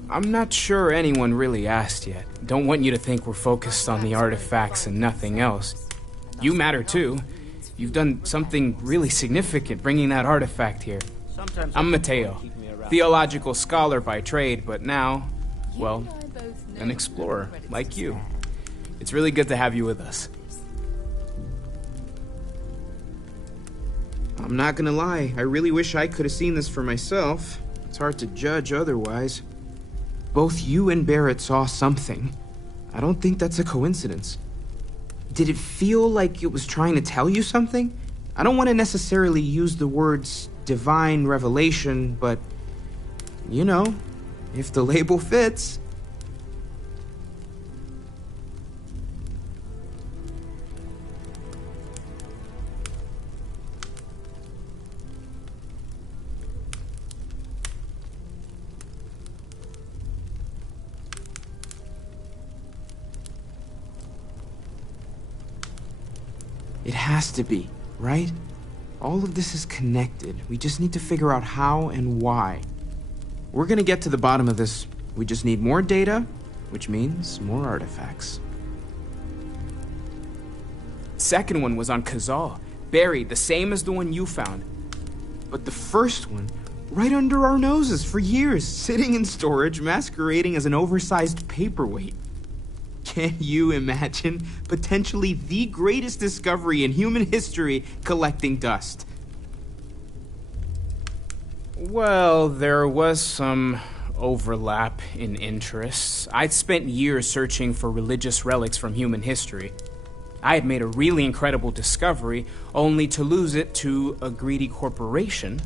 I'm not sure anyone really asked yet. Don't want you to think we're focused on the artifacts and nothing else. You matter too. You've done something really significant bringing that artifact here. I'm Mateo, theological scholar by trade, but now, well, an explorer like you. It's really good to have you with us. I'm not gonna lie, I really wish I could have seen this for myself. It's hard to judge otherwise. Both you and Barrett saw something. I don't think that's a coincidence. Did it feel like it was trying to tell you something? I don't want to necessarily use the words divine revelation, but, you know, if the label fits. It has to be, right? All of this is connected. We just need to figure out how and why. We're gonna get to the bottom of this. We just need more data, which means more artifacts. Second one was on Kazal, buried, the same as the one you found. But the first one, right under our noses for years, sitting in storage, masquerading as an oversized paperweight. Can you imagine potentially the greatest discovery in human history collecting dust? Well, there was some overlap in interests. I'd spent years searching for religious relics from human history. I had made a really incredible discovery, only to lose it to a greedy corporation.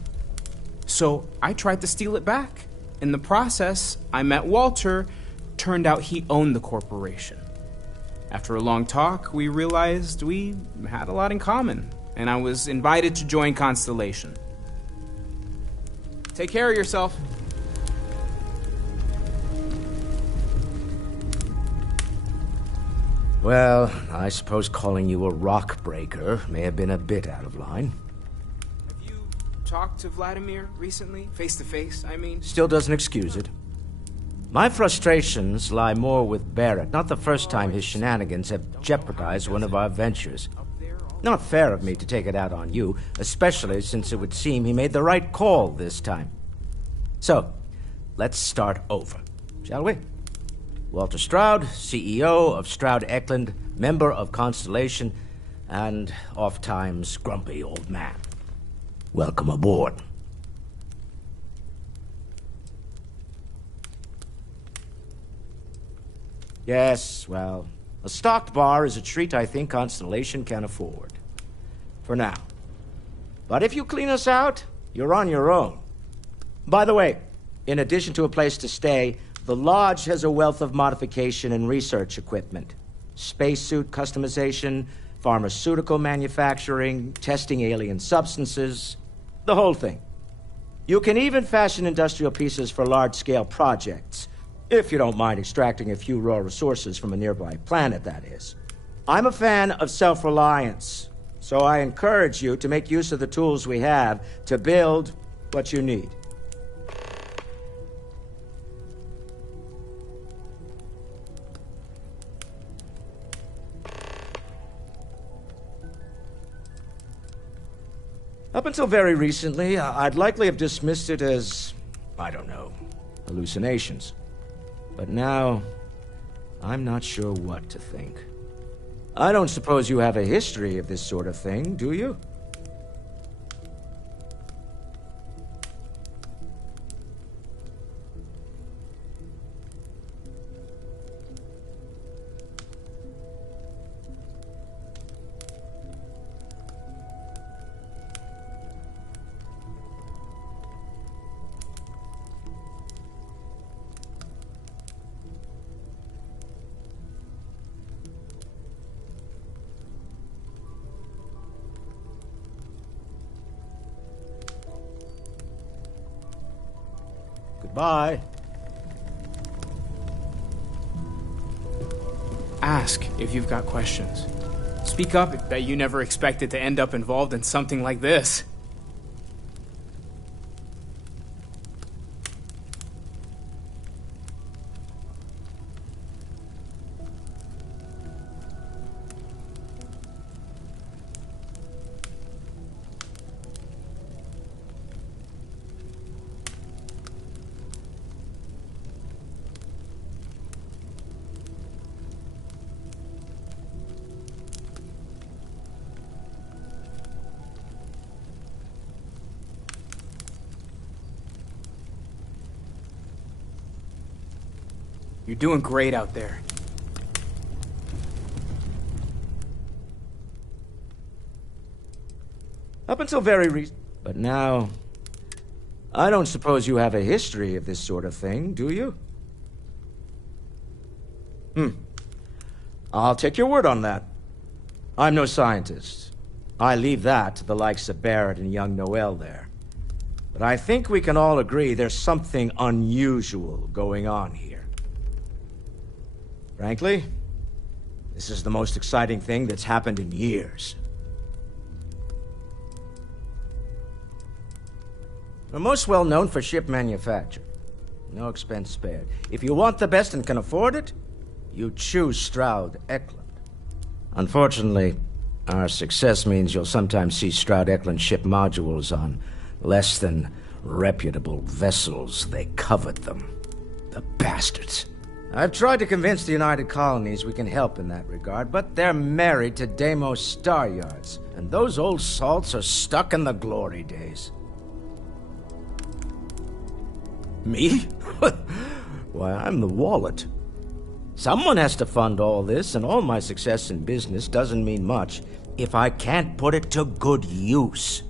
So I tried to steal it back. In the process, I met Walter. Turned out he owned the corporation. After a long talk, we realized we had a lot in common, and I was invited to join Constellation. Take care of yourself. Well, I suppose calling you a rock breaker may have been a bit out of line. Have you talked to Vladimir recently? Face to face, I mean? Still doesn't excuse it. My frustrations lie more with Barrett. Not the first time his shenanigans have jeopardized one of our ventures. Not fair of me to take it out on you, especially since it would seem he made the right call this time. So, let's start over, shall we? Walter Stroud, CEO of Stroud Eklund, member of Constellation, and oft-times grumpy old man. Welcome aboard. Yes, well, a stocked bar is a treat I think Constellation can afford. For now. But if you clean us out, you're on your own. By the way, in addition to a place to stay, the Lodge has a wealth of modification and research equipment. Spacesuit customization, pharmaceutical manufacturing, testing alien substances, the whole thing. You can even fashion industrial pieces for large-scale projects, if you don't mind extracting a few raw resources from a nearby planet, that is. I'm a fan of self-reliance, so I encourage you to make use of the tools we have to build what you need. Up until very recently, I'd likely have dismissed it as, I don't know, hallucinations. But now, I'm not sure what to think. I don't suppose you have a history of this sort of thing, do you? Goodbye. Ask if you've got questions. Speak up that you never expected to end up involved in something like this. You're doing great out there. Up until very recently. But now, I don't suppose you have a history of this sort of thing, do you? I'll take your word on that. I'm no scientist. I leave that to the likes of Barrett and young Noel there. But I think we can all agree there's something unusual going on here. Frankly, this is the most exciting thing that's happened in years. We're most well known for ship manufacture. No expense spared. If you want the best and can afford it, you choose Stroud Eklund. Unfortunately, our success means you'll sometimes see Stroud Eklund ship modules on less than reputable vessels. They covet them. The bastards. I've tried to convince the United Colonies we can help in that regard, but they're married to Deimos Star Yards, and those old salts are stuck in the glory days. Me? Why, I'm the wallet. Someone has to fund all this, and all my success in business doesn't mean much if I can't put it to good use.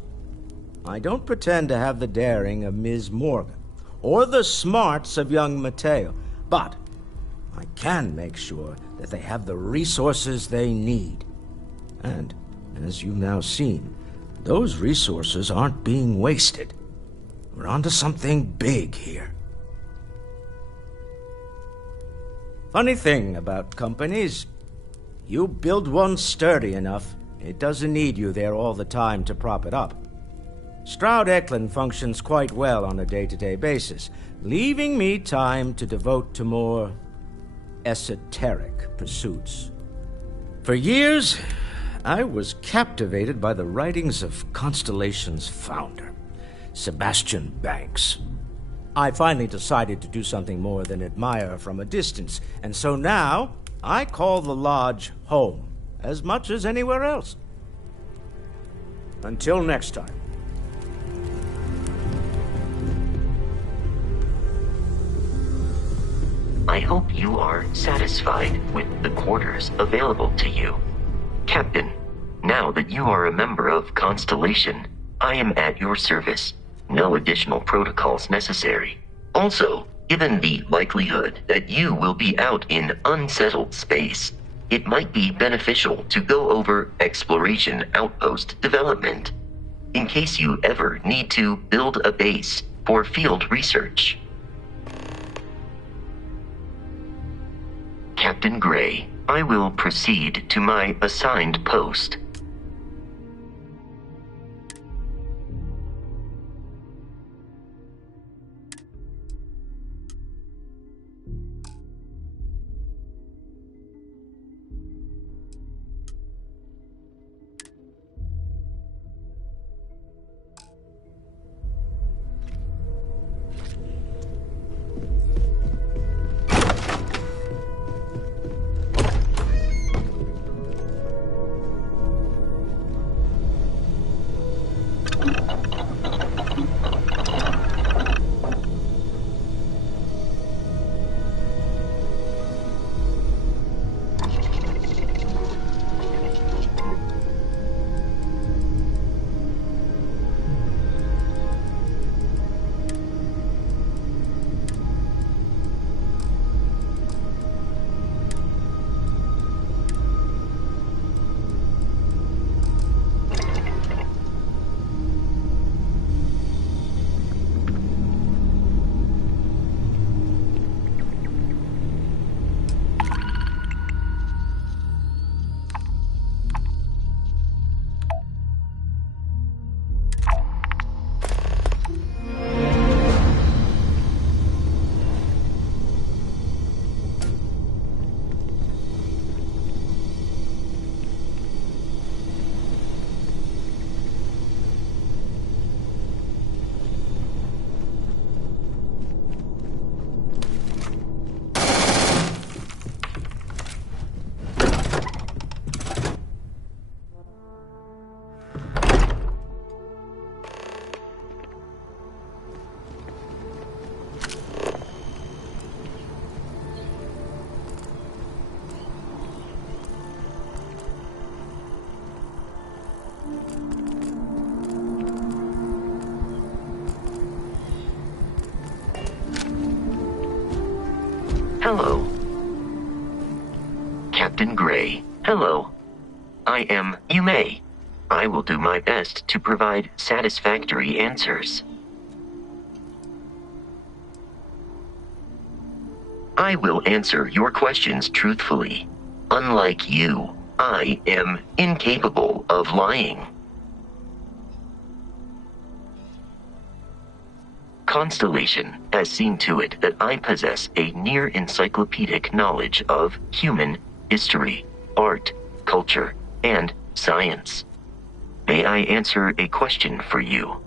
I don't pretend to have the daring of Ms. Morgan, or the smarts of young Mateo, but I can make sure that they have the resources they need. And, as you've now seen, those resources aren't being wasted. We're onto something big here. Funny thing about companies, you build one sturdy enough, it doesn't need you there all the time to prop it up. Stroud Eklund functions quite well on a day-to-day basis, leaving me time to devote to more esoteric pursuits. For years, I was captivated by the writings of Constellation's founder, Sebastian Banks. I finally decided to do something more than admire from a distance, and so now I call the Lodge home as much as anywhere else. Until next time. I hope you are satisfied with the quarters available to you. Captain, now that you are a member of Constellation, I am at your service. No additional protocols necessary. Also, given the likelihood that you will be out in unsettled space, it might be beneficial to go over exploration outpost development, in case you ever need to build a base for field research. Captain Gray, I will proceed to my assigned post. Hello. Captain Gray, hello. I am Yume. I will do my best to provide satisfactory answers. I will answer your questions truthfully. Unlike you, I am incapable of lying. Constellation has seen to it that I possess a near-encyclopedic knowledge of human history, art, culture, and science. May I answer a question for you?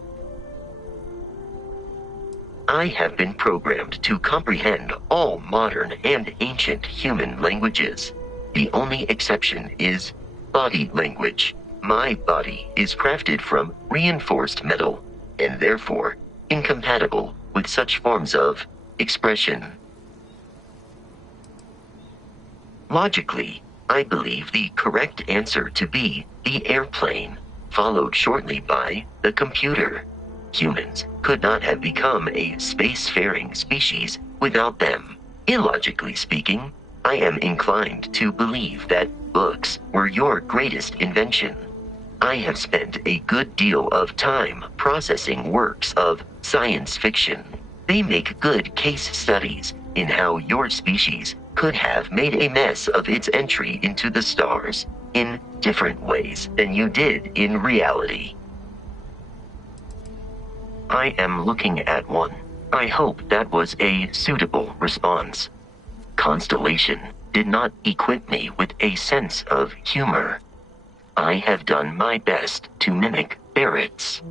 I have been programmed to comprehend all modern and ancient human languages. The only exception is body language. My body is crafted from reinforced metal, and therefore incompatible with such forms of expression. Logically, I believe the correct answer to be the airplane, followed shortly by the computer. Humans could not have become a spacefaring species without them. Illogically speaking, I am inclined to believe that books were your greatest invention. I have spent a good deal of time processing works of science fiction. They make good case studies in how your species could have made a mess of its entry into the stars in different ways than you did in reality. I am looking at one. I hope that was a suitable response. Constellation did not equip me with a sense of humor. I have done my best to mimic Barrett's.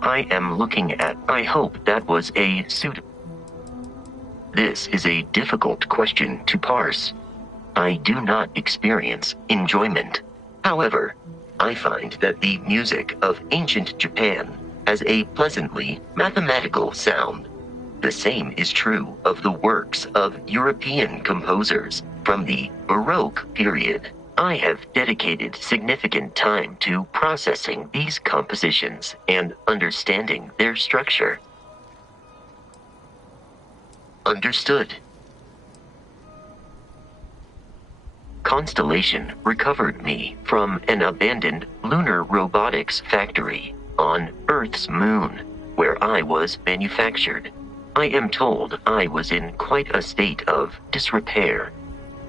I am looking at. I hope that was a suitable. This is a difficult question to parse. I do not experience enjoyment. However, I find that the music of ancient Japan has a pleasantly mathematical sound. The same is true of the works of European composers from the Baroque period. I have dedicated significant time to processing these compositions and understanding their structure. Understood. Constellation recovered me from an abandoned lunar robotics factory on Earth's moon, where I was manufactured. I am told I was in quite a state of disrepair.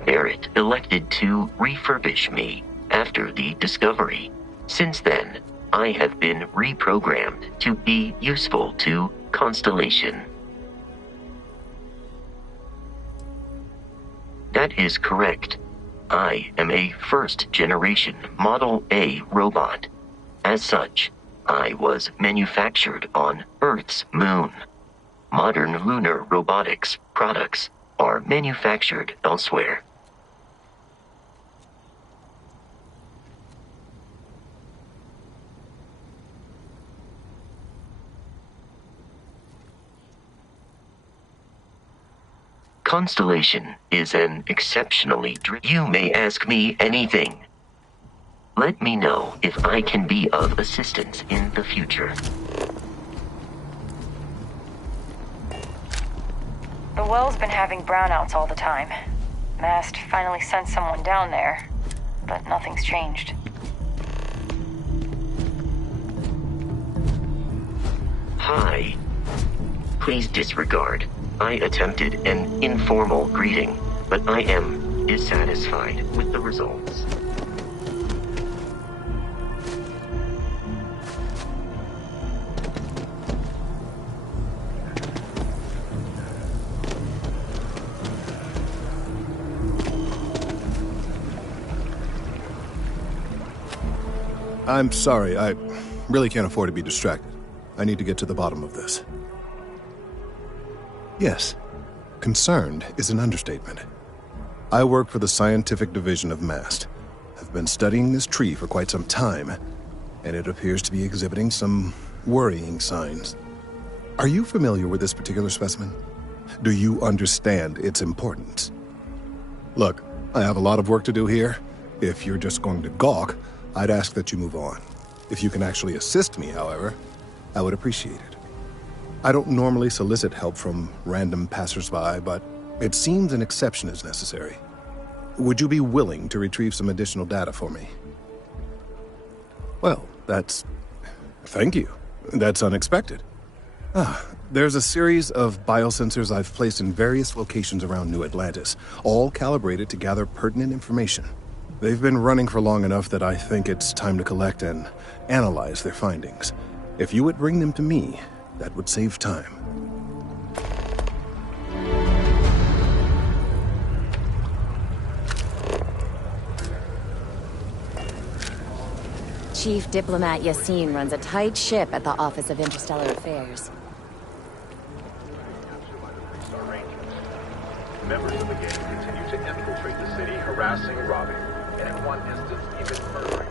Barrett elected to refurbish me after the discovery. Since then, I have been reprogrammed to be useful to Constellation. That is correct. I am a first-generation Model A robot. As such, I was manufactured on Earth's moon. Modern lunar robotics products are manufactured elsewhere. Constellation is an exceptionally You may ask me anything. Let me know if I can be of assistance in the future. The well's been having brownouts all the time. Mast finally sent someone down there, but nothing's changed. Hi. Please disregard. I attempted an informal greeting, but I am dissatisfied with the results. I'm sorry, I really can't afford to be distracted. I need to get to the bottom of this. Yes, concerned is an understatement. I work for the scientific division of MAST. I've been studying this tree for quite some time, and it appears to be exhibiting some worrying signs. Are you familiar with this particular specimen? Do you understand its importance? Look, I have a lot of work to do here. If you're just going to gawk, I'd ask that you move on. If you can actually assist me, however, I would appreciate it. I don't normally solicit help from random passersby, but it seems an exception is necessary. Would you be willing to retrieve some additional data for me? Well, thank you. That's unexpected. There's a series of biosensors I've placed in various locations around New Atlantis, all calibrated to gather pertinent information. They've been running for long enough that I think it's time to collect and analyze their findings. If you would bring them to me, that would save time. Chief Diplomat Yassine runs a tight ship at the Office of Interstellar Affairs. Members of the gang continue to infiltrate the city, harassing, robbing, and in one instance, even murdering.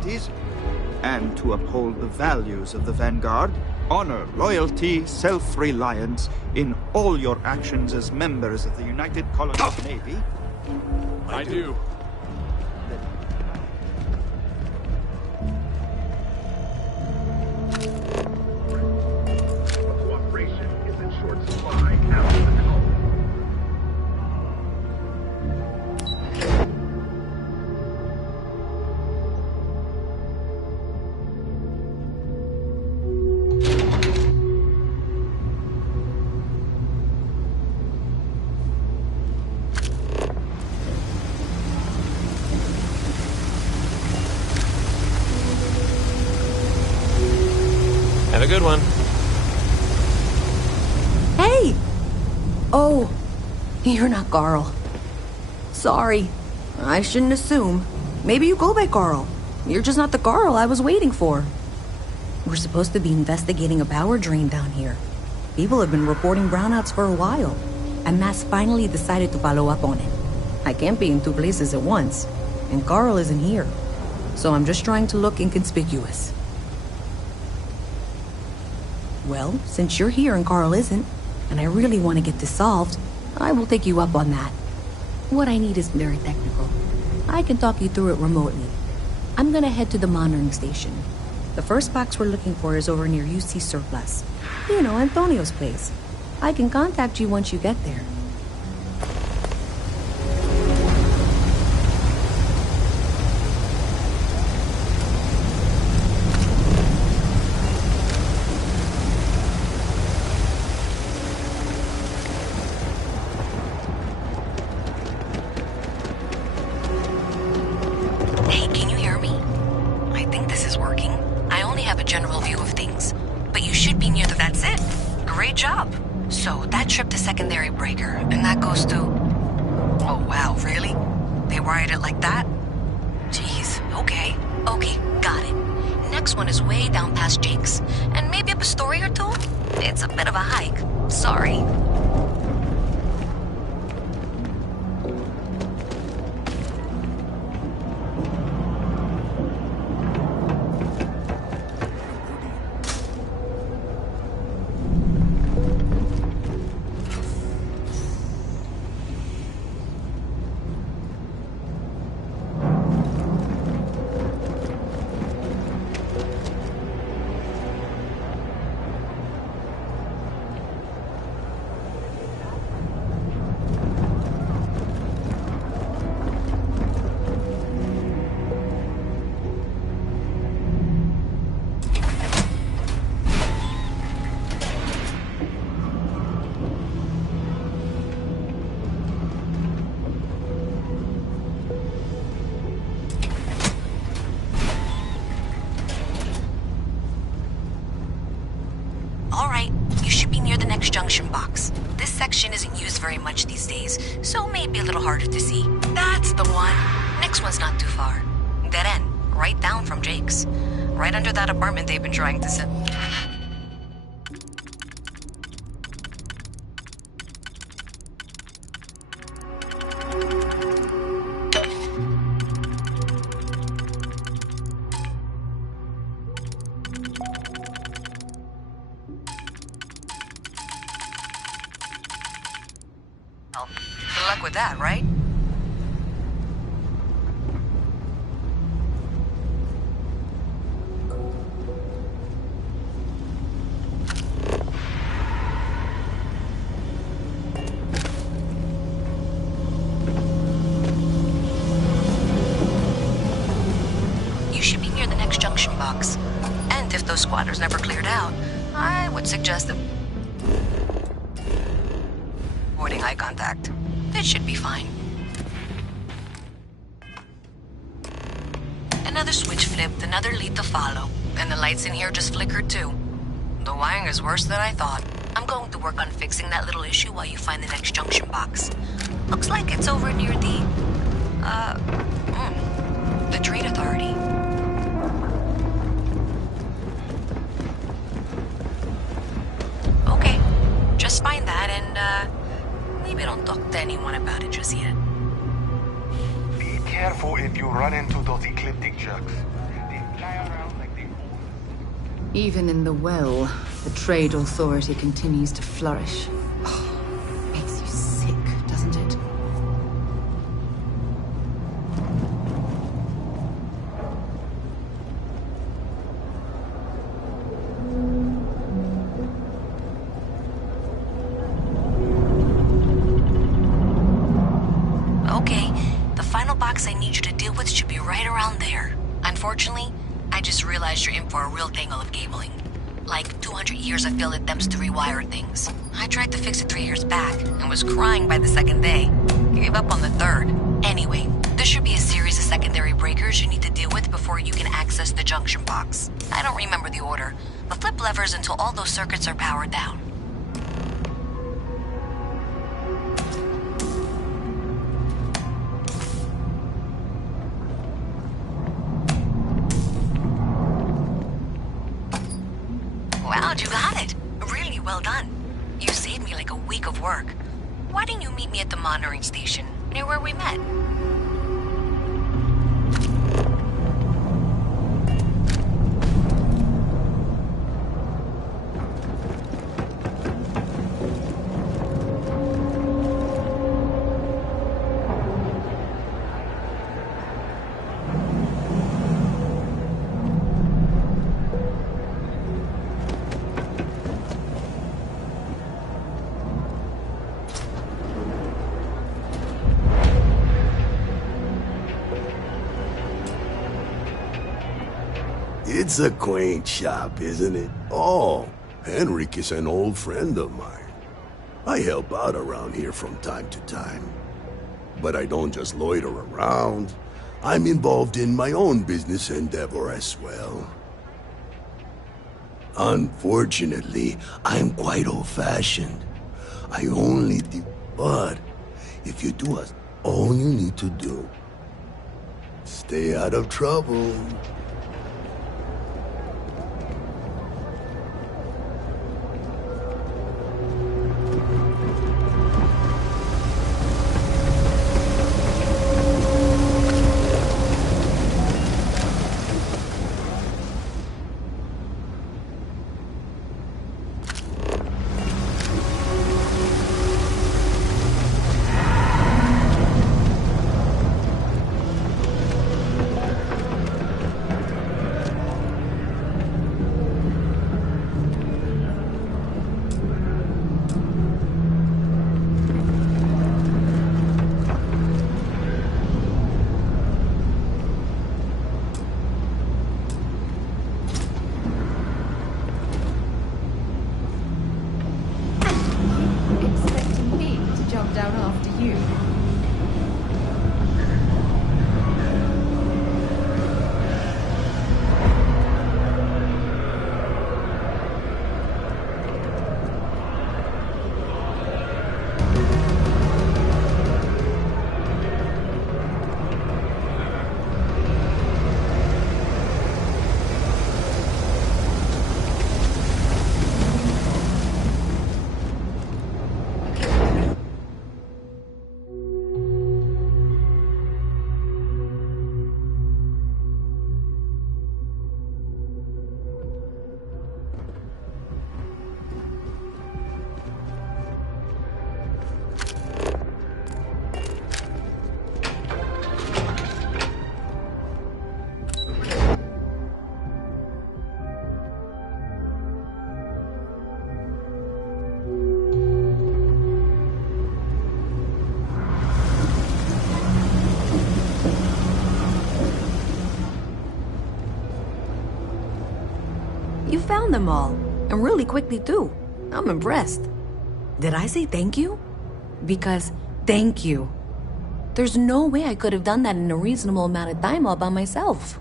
responsibilities, and to uphold the values of the Vanguard, honor, loyalty, self-reliance in all your actions as members of the United Colonies Navy. I do. Cooperation is in short supply after the call. Have a good one. Hey! Oh, you're not Carl. Sorry. I shouldn't assume. Maybe you go by Carl. You're just not the Carl I was waiting for. We're supposed to be investigating a power drain down here. People have been reporting brownouts for a while, and Mass finally decided to follow up on it. I can't be in two places at once, and Carl isn't here. So I'm just trying to look inconspicuous. Well, since you're here and Carl isn't, and I really want to get this solved, I will take you up on that. What I need is very technical. I can talk you through it remotely. I'm gonna head to the monitoring station. The first box we're looking for is over near UC Surplus. You know, Antonio's place. I can contact you once you get there. Junction box. This section isn't used very much these days, so maybe a little harder to see. That's the one. Next one's not too far. Dead end, right down from Jake's. Right under that apartment they've been trying to sell. Good luck with that, right? You should be near the next junction box. And if those squatters never cleared out, I would suggest that avoiding eye contact. It should be fine. Another switch flipped, another lead to follow, and the lights in here just flickered too. The wiring is worse than I thought. I'm going to work on fixing that little issue while you find the next junction box. Looks like it's over near the Trade Authority. Okay, just find that and maybe don't talk to anyone about it just yet. Be careful if you run into those ecliptic jugs. They Even in the well, the trade authority continues to flourish. Makes you sick, doesn't it? Okay, the final box I need you to deal with should be right around there. Unfortunately, I just realized you're in for a real tangle of cabling. Like 200 years of field attempts to rewire things. I tried to fix it 3 years back and was crying by the second day. Gave up on the third. Anyway, there should be a series of secondary breakers you need to deal with before you can access the junction box. I don't remember the order, but flip levers until all those circuits are powered down. Wow, you got it. Really well done. You saved me like a week of work. Why didn't you meet me at the monitoring station, near where we met? It's a quaint shop, isn't it? Oh, Henrik is an old friend of mine. I help out around here from time to time. But I don't just loiter around. I'm involved in my own business endeavor as well. Unfortunately, I'm quite old-fashioned. I only do... But if you do us all you need to do, stay out of trouble. You found them all, and really quickly too. I'm impressed. Did I say thank you? Because thank you. There's no way I could have done that in a reasonable amount of time all by myself.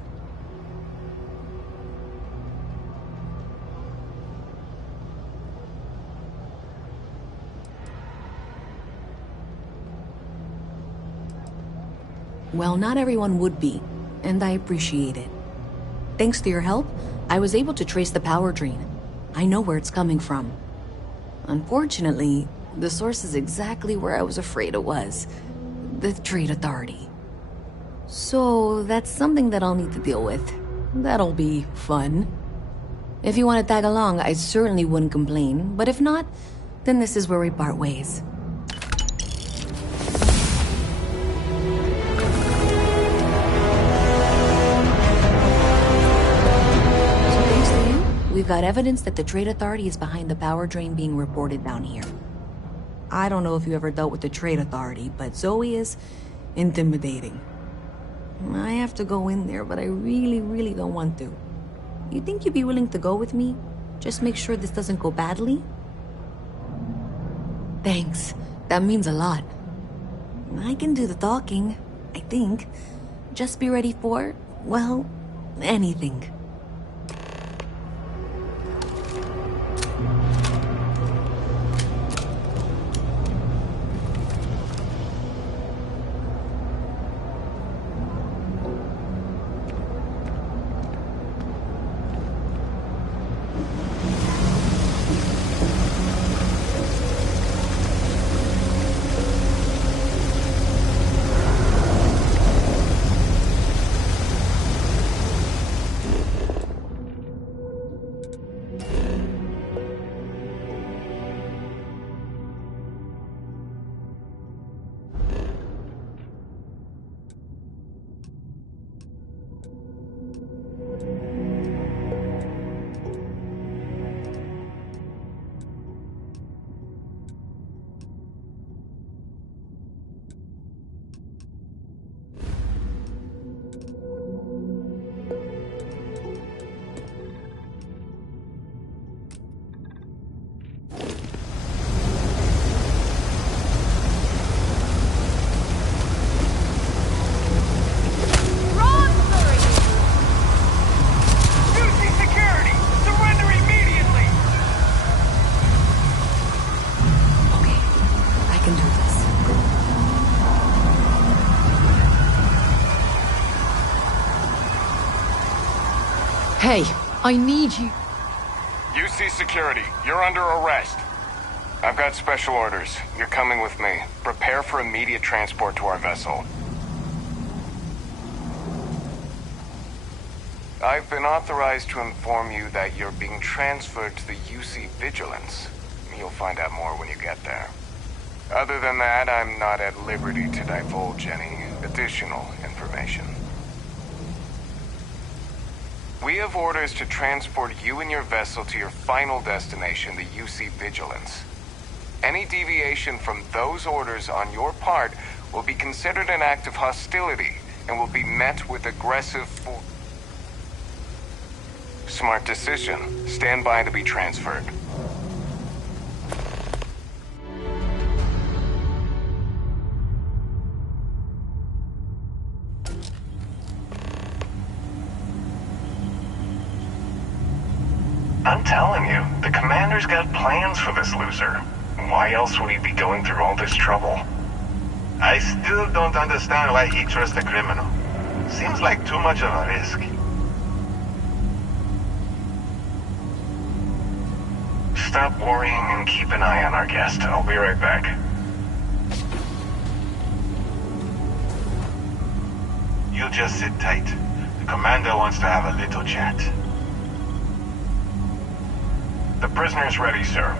Well, not everyone would be, and I appreciate it. Thanks to your help, I was able to trace the power drain. I know where it's coming from. Unfortunately, the source is exactly where I was afraid it was. The Trade Authority. So, that's something that I'll need to deal with. That'll be fun. If you want to tag along, I certainly wouldn't complain. But if not, then this is where we part ways. So thanks to you, we've got evidence that the Trade Authority is behind the power drain being reported down here. I don't know if you ever dealt with the Trade Authority, but Zoe is intimidating. I have to go in there, but I really don't want to. You think you'd be willing to go with me? Just make sure this doesn't go badly? Thanks. That means a lot. I can do the talking, I think. Just be ready for, well, anything. Hey, I need you. UC security, you're under arrest. I've got special orders. You're coming with me. Prepare for immediate transport to our vessel. I've been authorized to inform you that you're being transferred to the UC Vigilance. You'll find out more when you get there. Other than that, I'm not at liberty to divulge any additional information. We have orders to transport you and your vessel to your final destination, the UC Vigilance. Any deviation from those orders on your part will be considered an act of hostility and will be met with aggressive force. Smart decision. Stand by to be transferred. I'm telling you, the commander's got plans for this loser. Why else would he be going through all this trouble? I still don't understand why he trusts a criminal. Seems like too much of a risk. Stop worrying and keep an eye on our guest. I'll be right back. You just sit tight. The commander wants to have a little chat. The prisoner's ready, sir.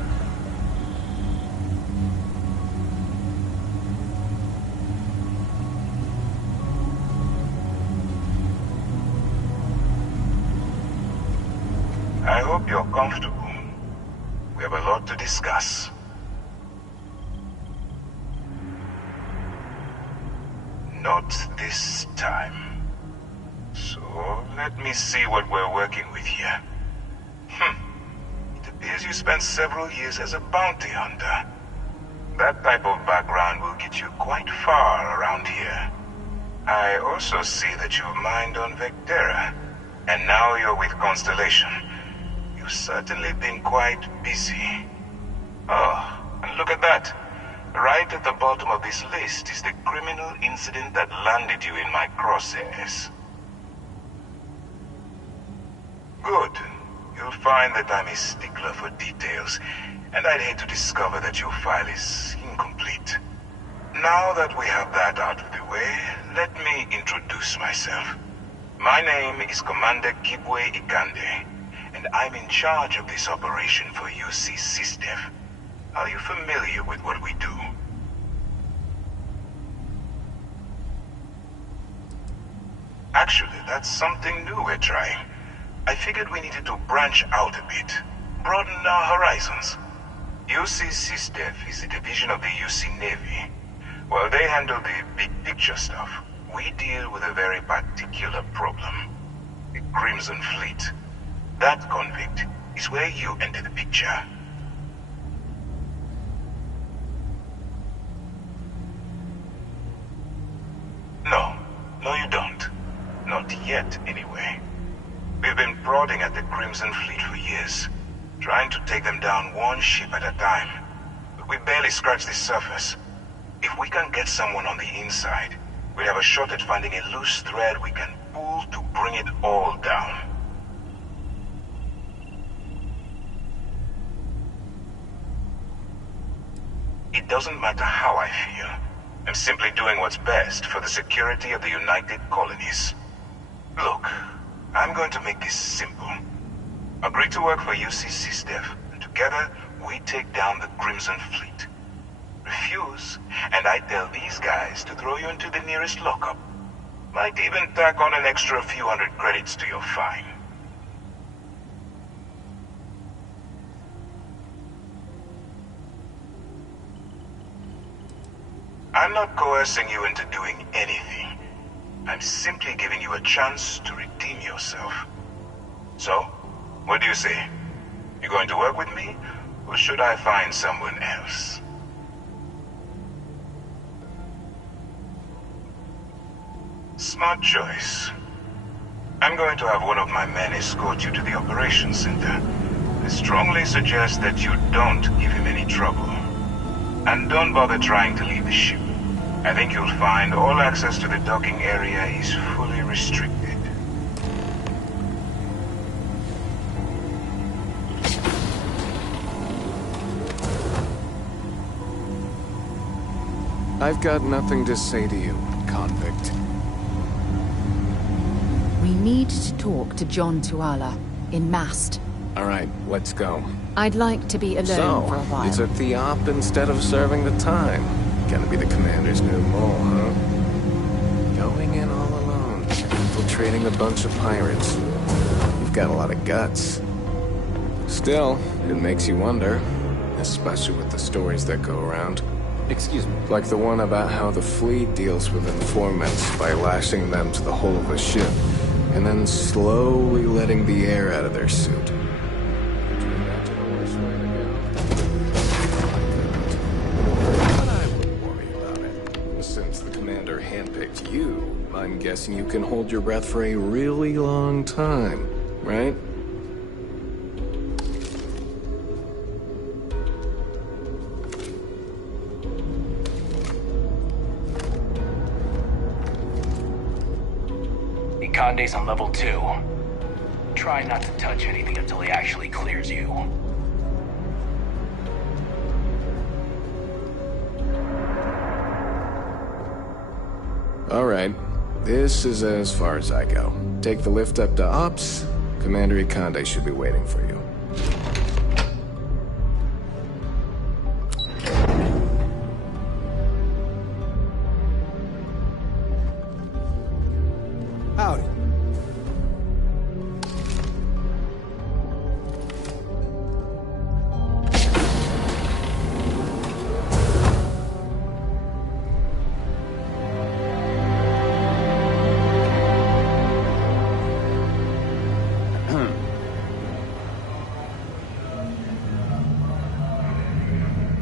I hope you're comfortable. We have a lot to discuss. Not this time. So, let me see what we're working with here. It appears you spent several years as a bounty hunter. That type of background will get you quite far around here. I also see that you've mined on Vectera, and now you're with Constellation. You've certainly been quite busy. Oh, and look at that. Right at the bottom of this list is the criminal incident that landed you in my crosshairs. Good. You'll find that I'm a stickler for details, and I'd hate to discover that your file is incomplete. Now that we have that out of the way, let me introduce myself. My name is Commander Kibwe Ikande, and I'm in charge of this operation for UC SysDef. Are you familiar with what we do? Actually, that's something new we're trying. I figured we needed to branch out a bit, broaden our horizons. UC SysDef is a division of the UC Navy. Well, they handle the big picture stuff. We deal with a very particular problem. The Crimson Fleet. That convict is where you enter the picture. No, you don't. Not yet, anyway. We've been prodding at the Crimson Fleet for years, trying to take them down one ship at a time. But we barely scratched the surface. If we can get someone on the inside, we'll have a shot at finding a loose thread we can pull to bring it all down. It doesn't matter how I feel. I'm simply doing what's best for the security of the United Colonies. Look, I'm going to make this simple. Agree to work for UC SysDef, and together we take down the Crimson Fleet. Refuse, and I tell these guys to throw you into the nearest lockup. Might even tack on an extra few hundred credits to your fine. I'm not coercing you into doing anything. I'm simply giving you a chance to redeem yourself. So, what do you say? You going to work with me, or should I find someone else? Smart choice. I'm going to have one of my men escort you to the operations center. I strongly suggest that you don't give him any trouble. And don't bother trying to leave the ship. I think you'll find all access to the docking area is fully restricted. I've got nothing to say to you, convict. We need to talk to John Tuala in Mast. All right, let's go. I'd like to be alone for a while. You took the op instead of serving the time. Gonna be the commander's new mole, huh? Going in all alone, infiltrating a bunch of pirates. You've got a lot of guts. Still, it makes you wonder, especially with the stories that go around. Excuse me. Like the one about how the fleet deals with informants by lashing them to the hull of a ship, and then slowly letting the air out of their suit. Since the commander handpicked you, I'm guessing you can hold your breath for a really long time, right? Conde's on level 2. Try not to touch anything until he actually clears you. All right. This is as far as I go. Take the lift up to Ops. Commander Conde should be waiting for you. Howdy.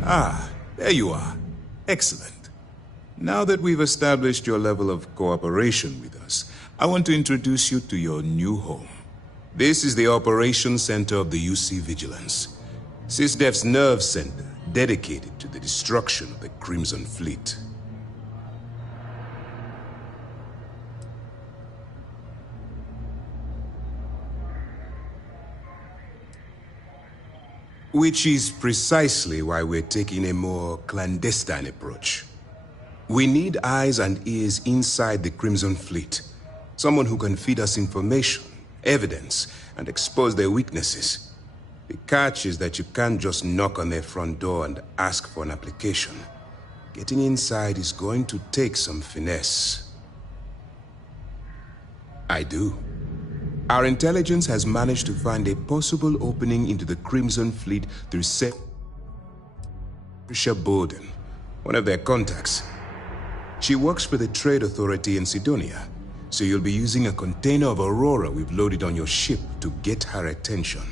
Ah, there you are. Excellent. Now that we've established your level of cooperation with us, I want to introduce you to your new home. This is the Operations Center of the UC Vigilance, SysDef's nerve center dedicated to the destruction of the Crimson Fleet. Which is precisely why we're taking a more clandestine approach. We need eyes and ears inside the Crimson Fleet. Someone who can feed us information evidence, and expose their weaknesses. The catch is that you can't just knock on their front door and ask for an application. Getting inside is going to take some finesse. I do. Our intelligence has managed to find a possible opening into the Crimson Fleet through Patricia Bowden, one of their contacts. She works for the Trade Authority in Sidonia, so you'll be using a container of Aurora we've loaded on your ship to get her attention.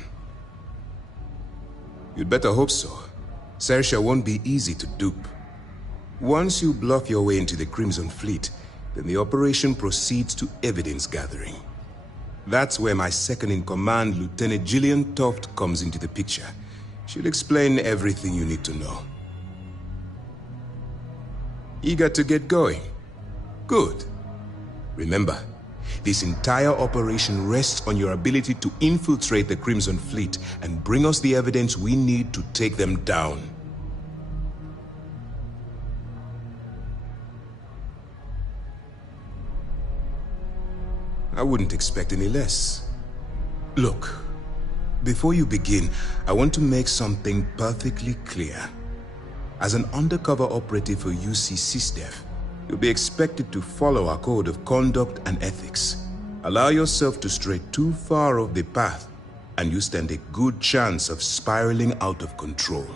You'd better hope so. Saoirse won't be easy to dupe. Once you bluff your way into the Crimson Fleet, then the operation proceeds to evidence gathering. That's where my second-in-command, Lieutenant Gillian Toft, comes into the picture. She'll explain everything you need to know. Eager to get going? Good. Remember, this entire operation rests on your ability to infiltrate the Crimson Fleet and bring us the evidence we need to take them down. I wouldn't expect any less. Look, before you begin, I want to make something perfectly clear. As an undercover operative for UC SysDef, you'll be expected to follow our code of conduct and ethics. Allow yourself to stray too far off the path, and you stand a good chance of spiraling out of control.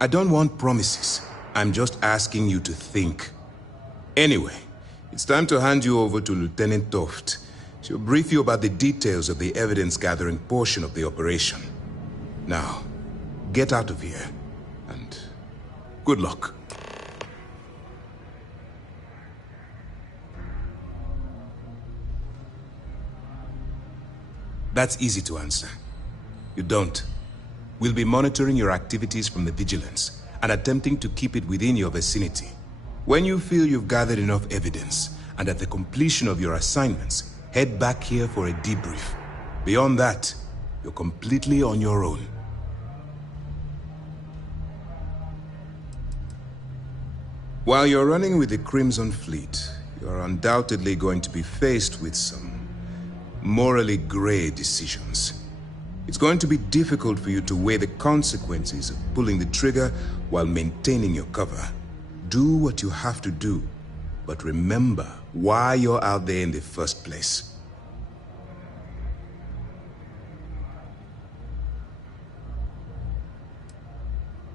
I don't want promises. I'm just asking you to think. Anyway, it's time to hand you over to Lieutenant Toft. She'll brief you about the details of the evidence-gathering portion of the operation. Now, get out of here, and good luck. That's easy to answer. You don't. We'll be monitoring your activities from the Vigilance and attempting to keep it within your vicinity. When you feel you've gathered enough evidence, and at the completion of your assignments, head back here for a debrief. Beyond that, you're completely on your own. While you're running with the Crimson Fleet, you're undoubtedly going to be faced with some morally gray decisions. It's going to be difficult for you to weigh the consequences of pulling the trigger while maintaining your cover. Do what you have to do, but remember why you're out there in the first place.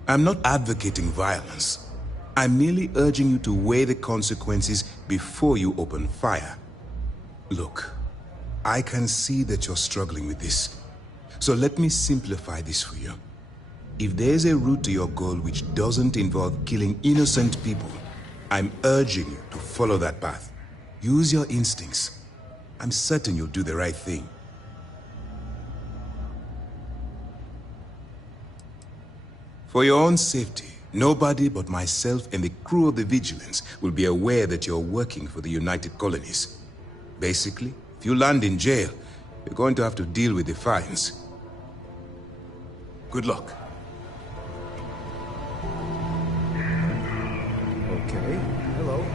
I'm not advocating violence. I'm merely urging you to weigh the consequences before you open fire. Look, I can see that you're struggling with this. So let me simplify this for you. If there's a route to your goal which doesn't involve killing innocent people, I'm urging you to follow that path. Use your instincts. I'm certain you'll do the right thing. For your own safety, nobody but myself and the crew of the Vigilance will be aware that you're working for the United Colonies. Basically, if you land in jail, you're going to have to deal with the fines. Good luck. Okay, hello.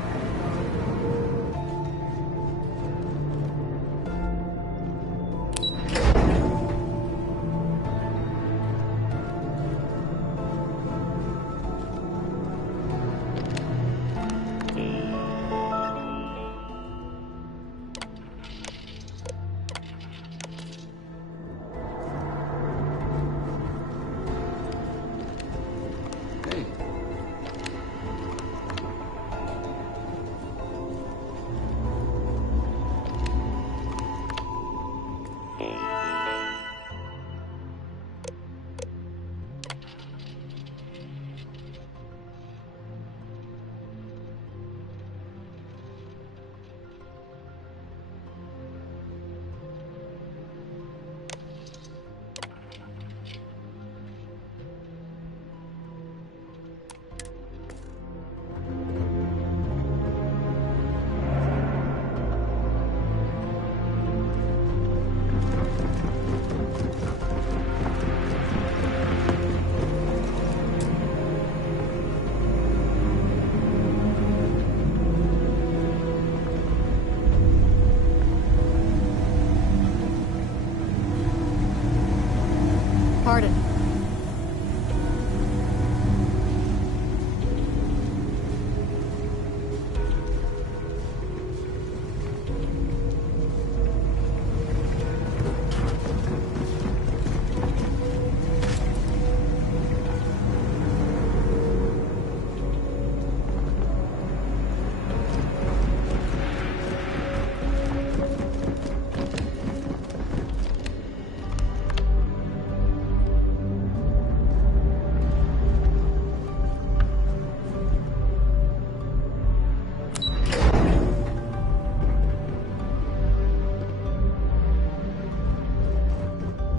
Pardon.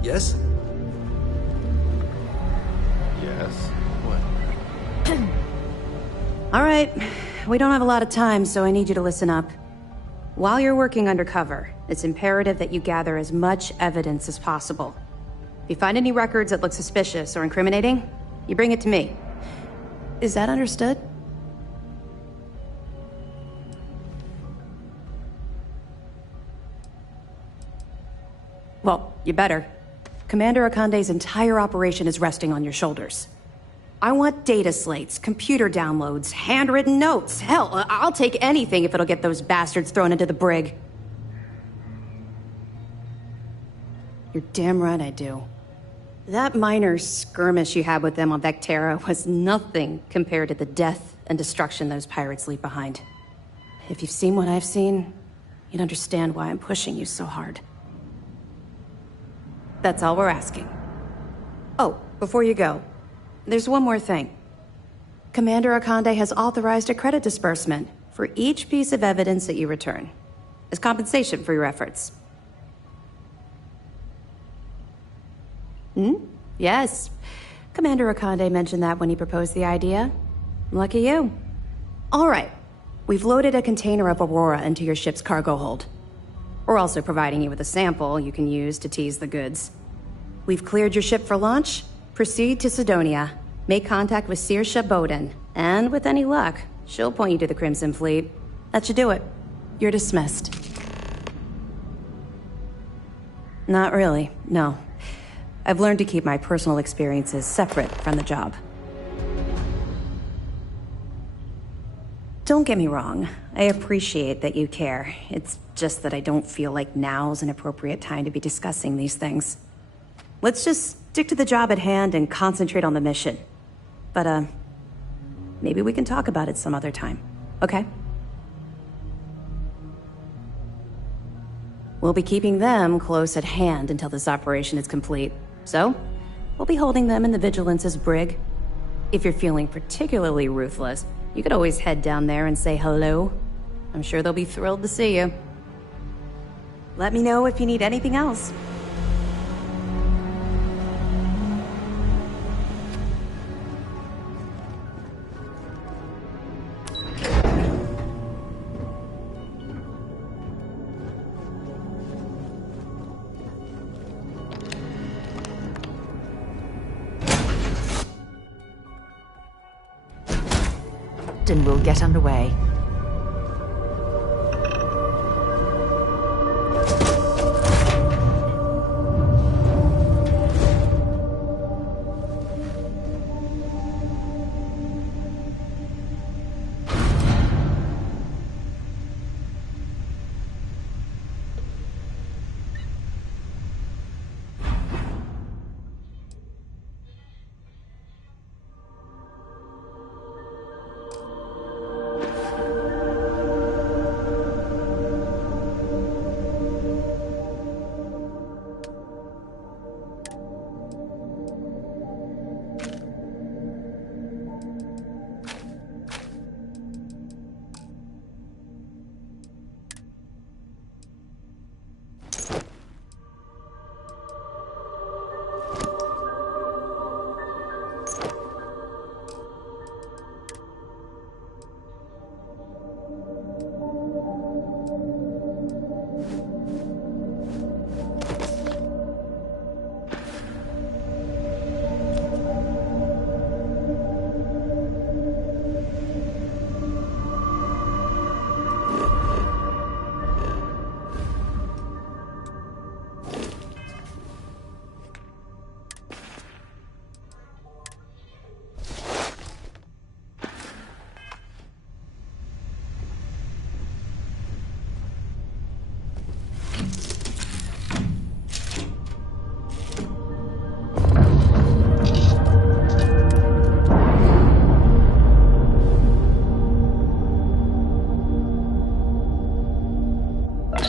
Yes? Yes? What? All right. We don't have a lot of time, so I need you to listen up. While you're working undercover, it's imperative that you gather as much evidence as possible. If you find any records that look suspicious or incriminating, you bring it to me. Is that understood? Well, you better. Commander Akande's entire operation is resting on your shoulders. I want data slates, computer downloads, handwritten notes. Hell, I'll take anything if it'll get those bastards thrown into the brig. You're damn right I do. That minor skirmish you had with them on Vectera was nothing compared to the death and destruction those pirates leave behind. If you've seen what I've seen, you'd understand why I'm pushing you so hard. That's all we're asking. Oh, before you go, there's one more thing. Commander Akande has authorized a credit disbursement for each piece of evidence that you return, as compensation for your efforts. Yes. Commander Akande mentioned that when he proposed the idea. Lucky you. All right. We've loaded a container of Aurora into your ship's cargo hold. We're also providing you with a sample you can use to tease the goods. We've cleared your ship for launch. Proceed to Sidonia. Make contact with Saoirse Bowden. And with any luck, she'll point you to the Crimson Fleet. That should do it. You're dismissed. Not really, no. I've learned to keep my personal experiences separate from the job. Don't get me wrong. I appreciate that you care. It's just that I don't feel like now's an appropriate time to be discussing these things. Let's just stick to the job at hand and concentrate on the mission. But, maybe we can talk about it some other time, okay? We'll be keeping them close at hand until this operation is complete. So, we'll be holding them in the Vigilance's brig. If you're feeling particularly ruthless, you could always head down there and say hello. I'm sure they'll be thrilled to see you. Let me know if you need anything else. And we'll get underway.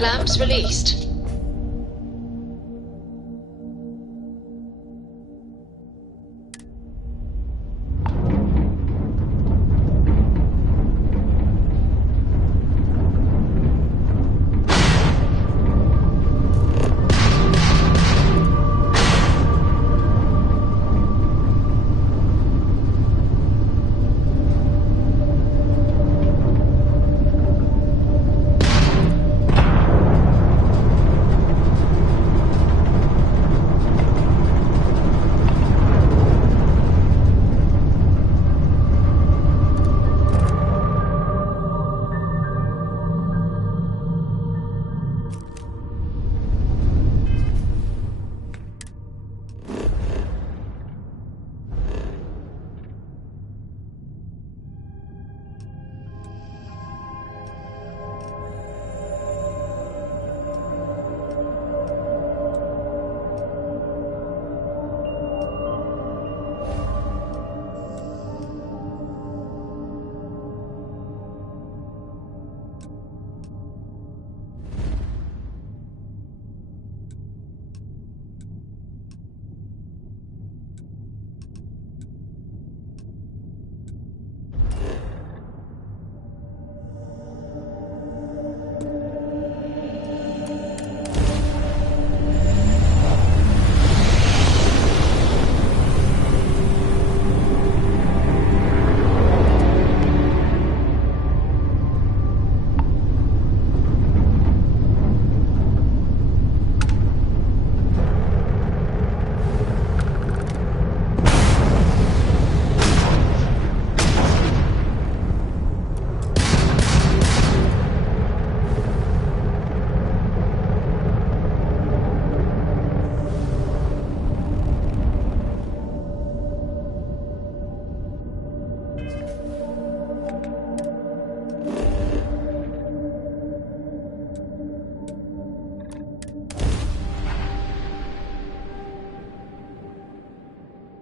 Clamps released.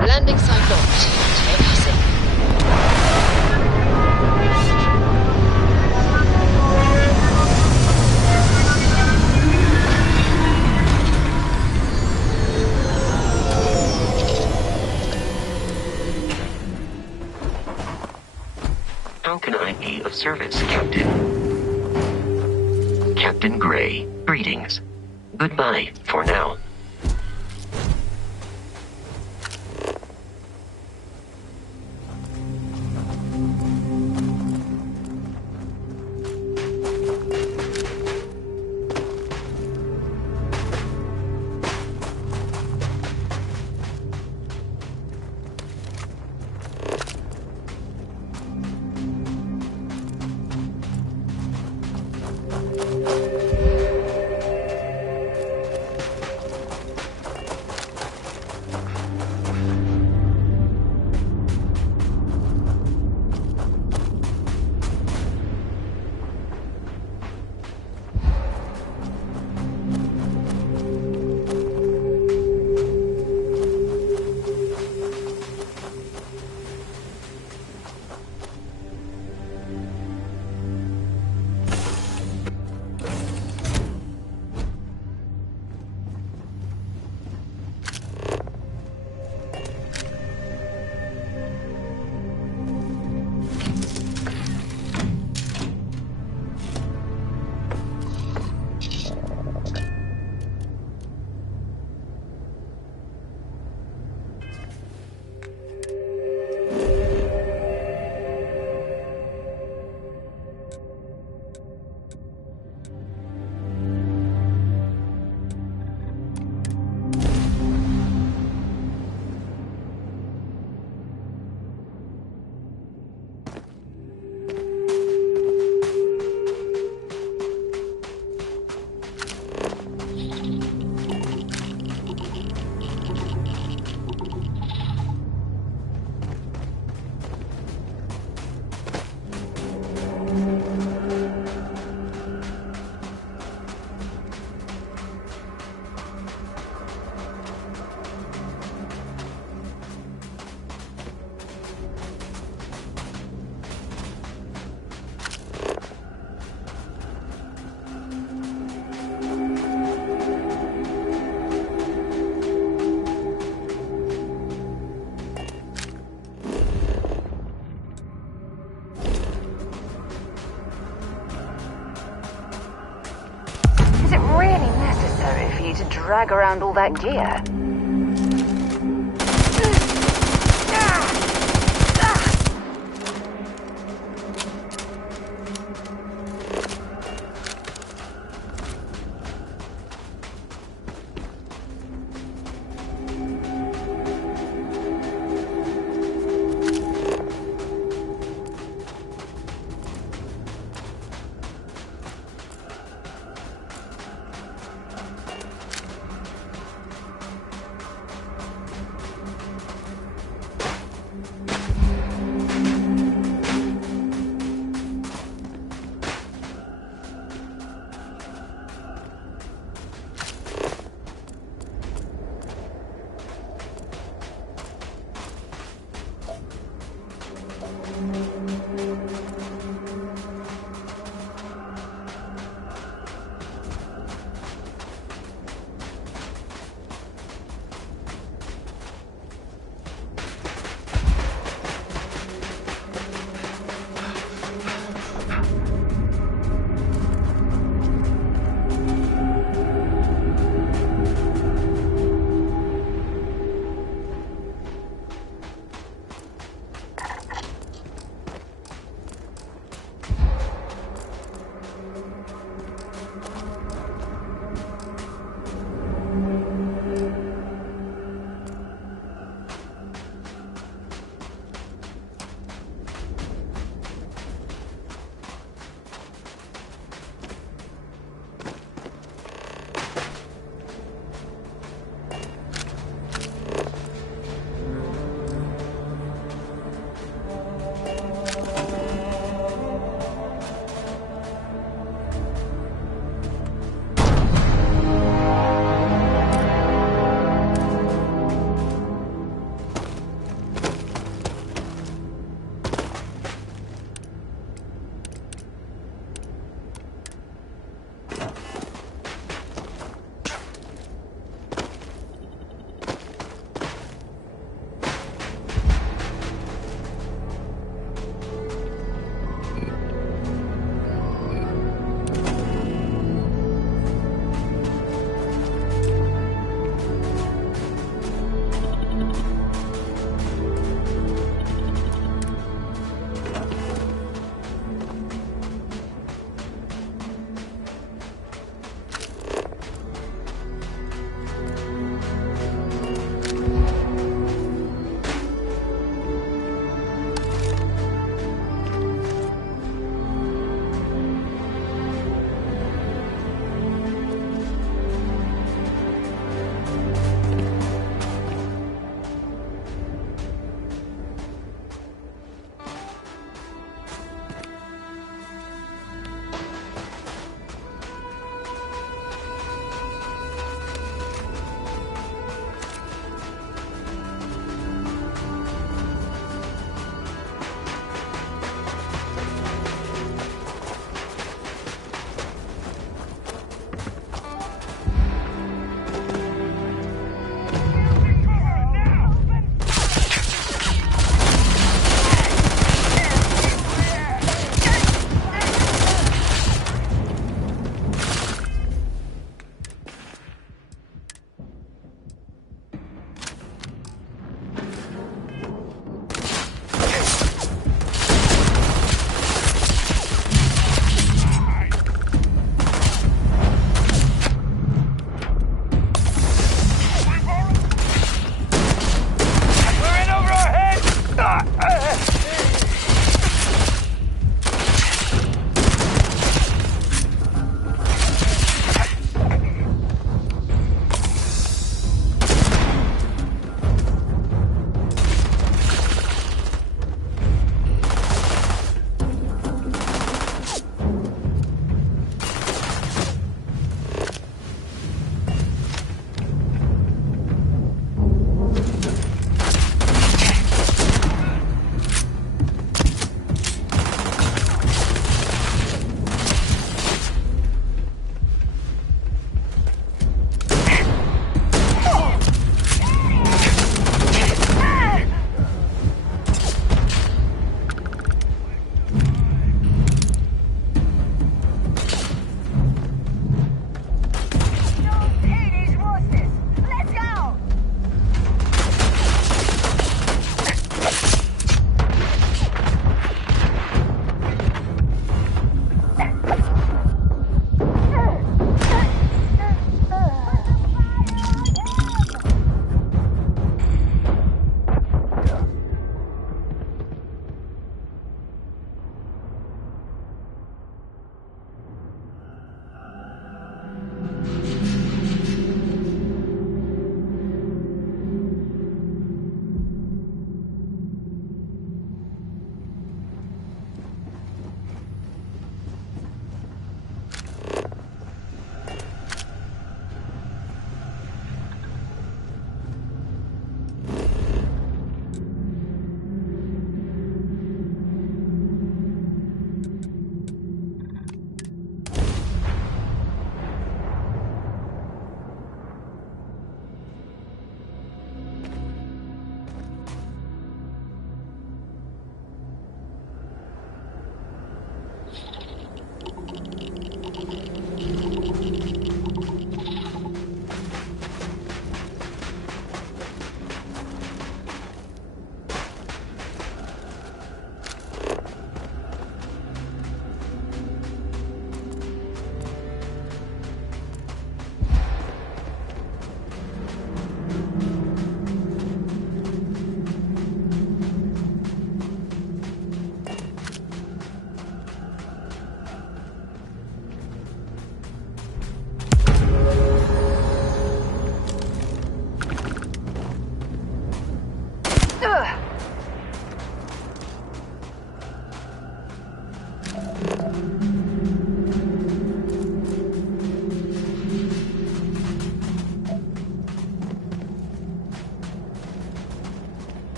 Landing site locked. Take us in. How can I be of service, Captain? Captain Gray, greetings. Goodbye, for now. drag around all that gear?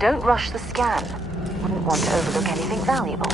Don't rush the scan. Wouldn't want to overlook anything valuable.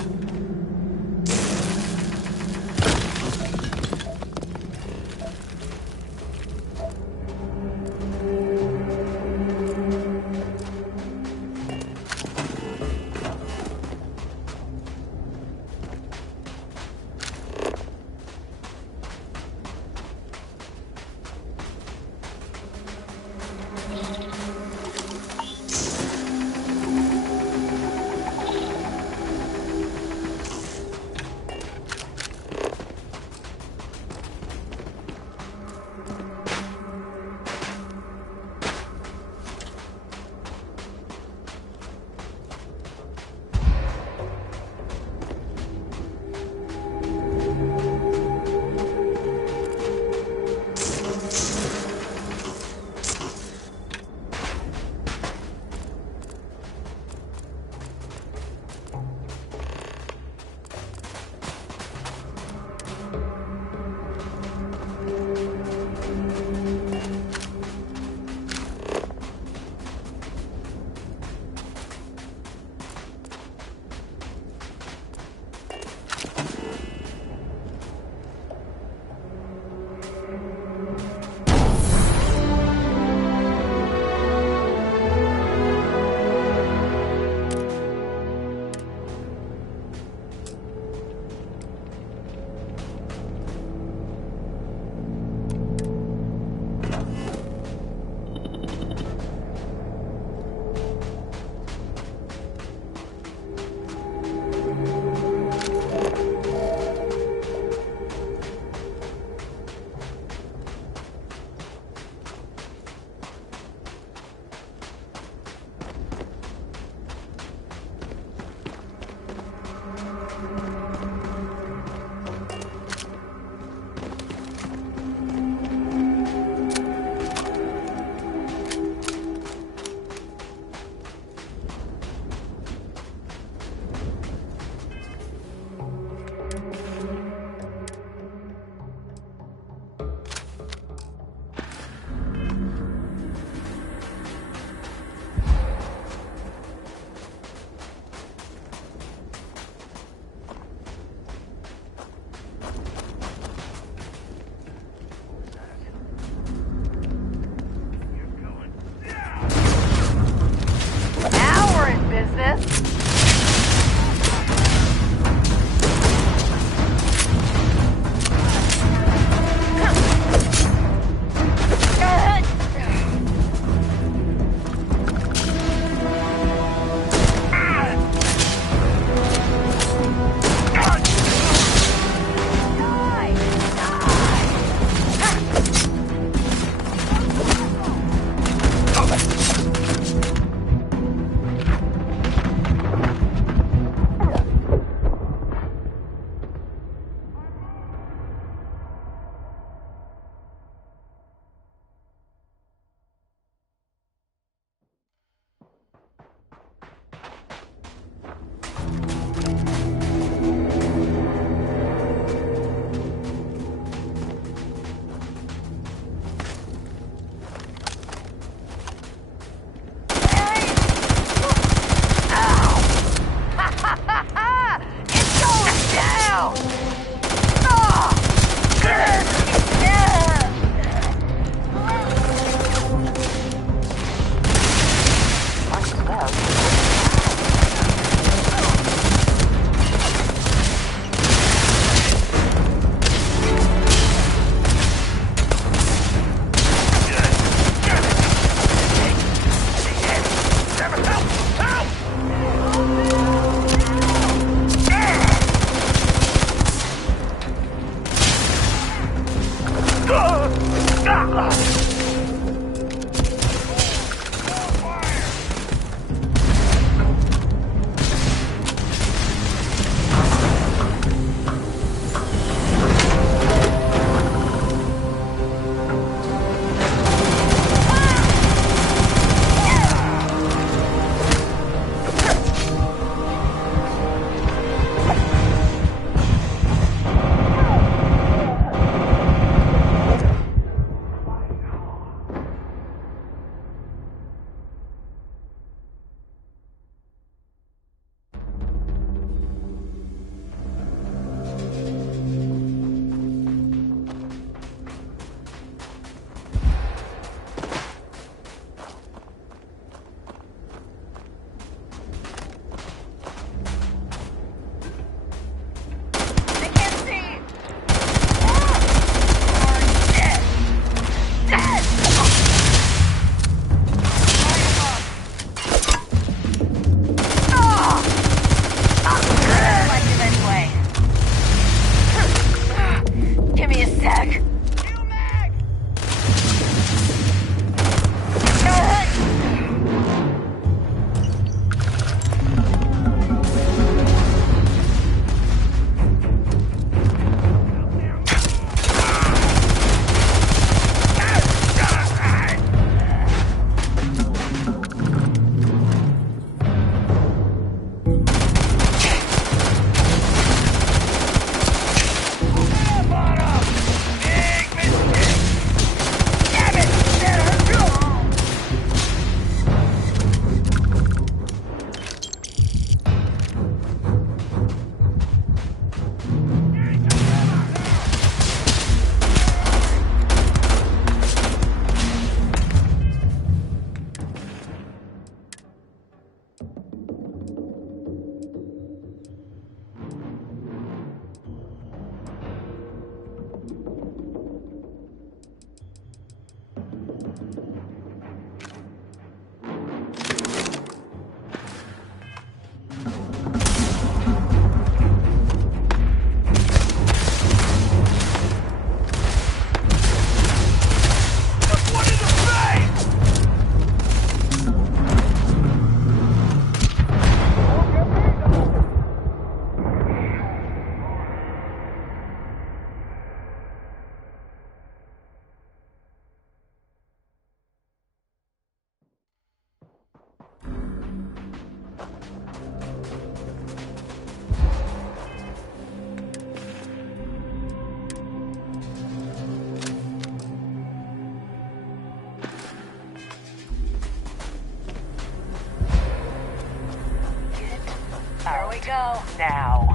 Here we go. Now.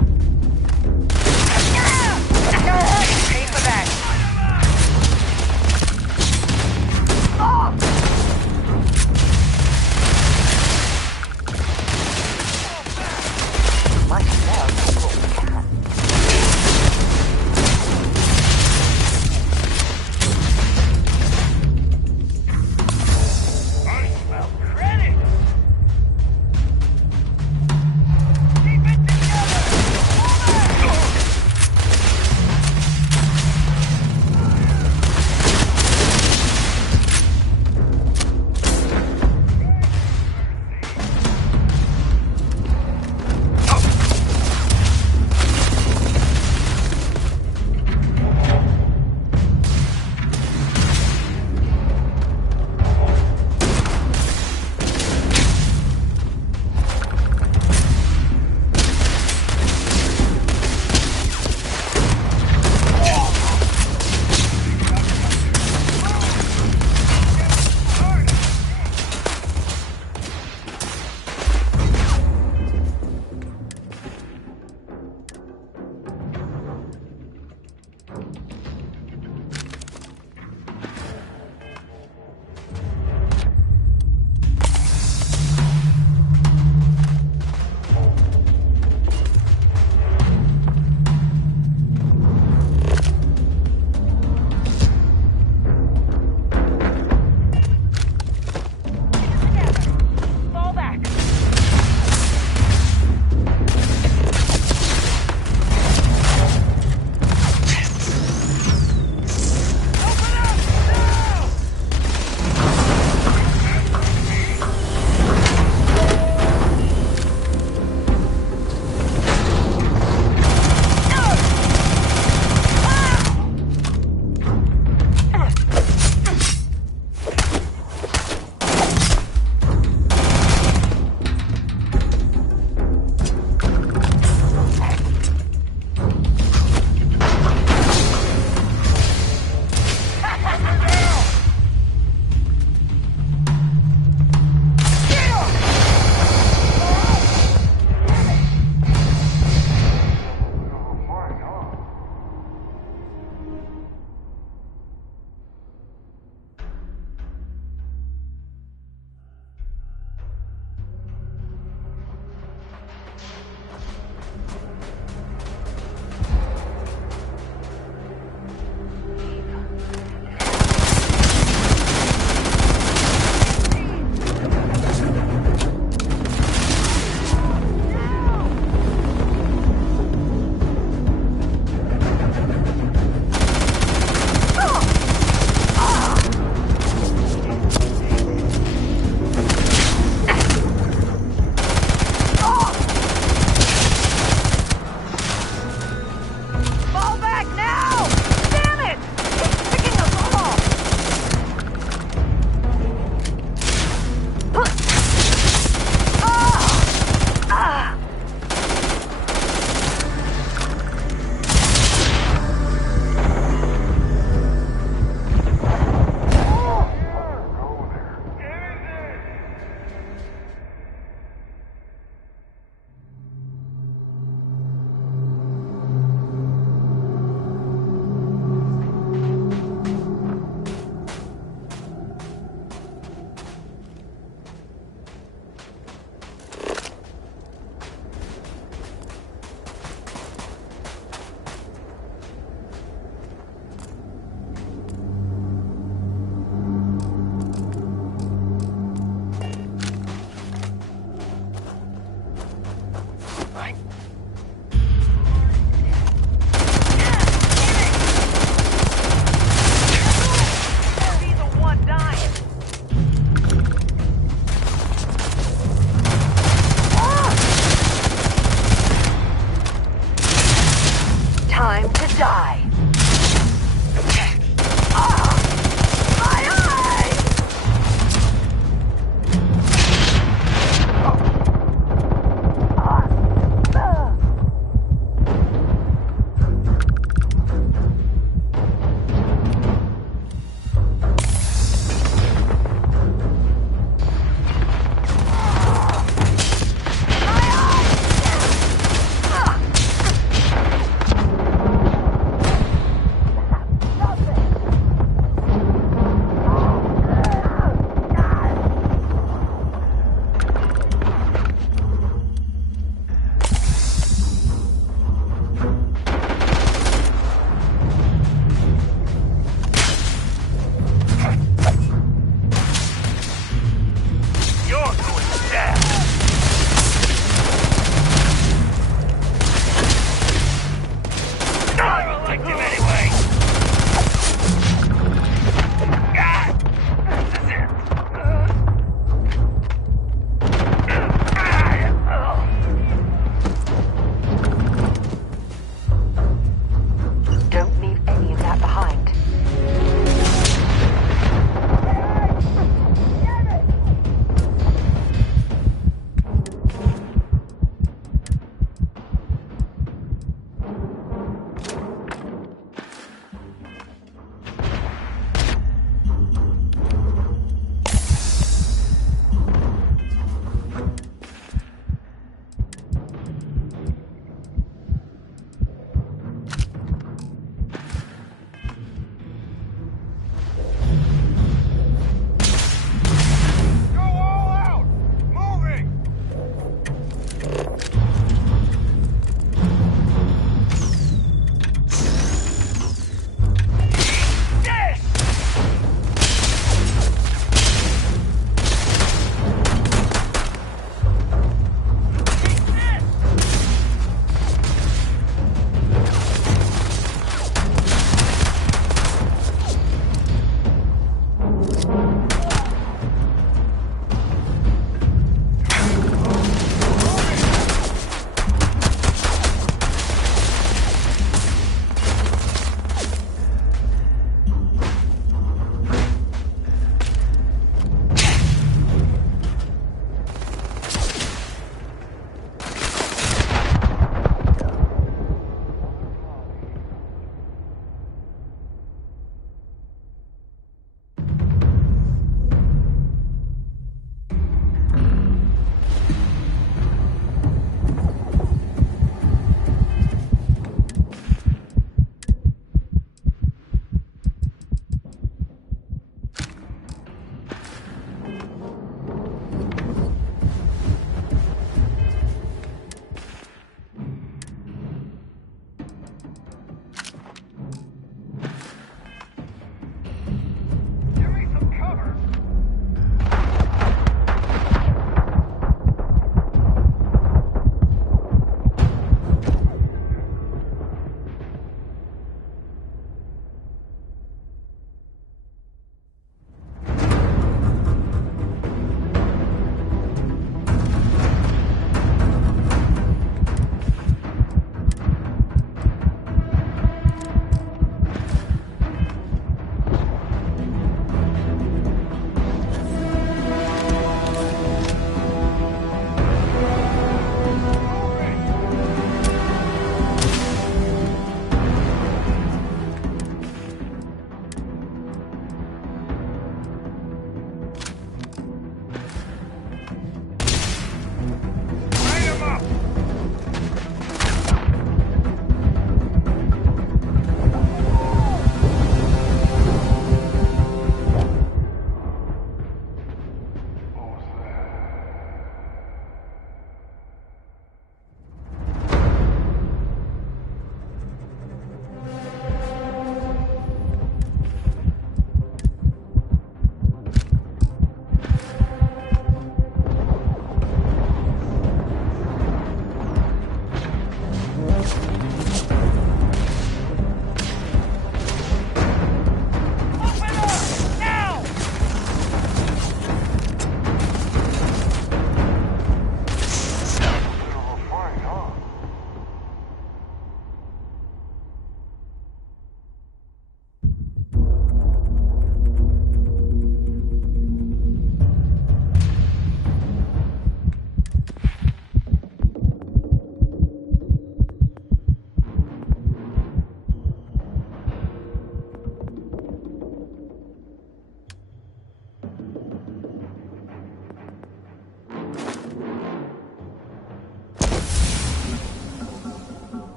Pay for that. Much more. I smell credit. Keep it together.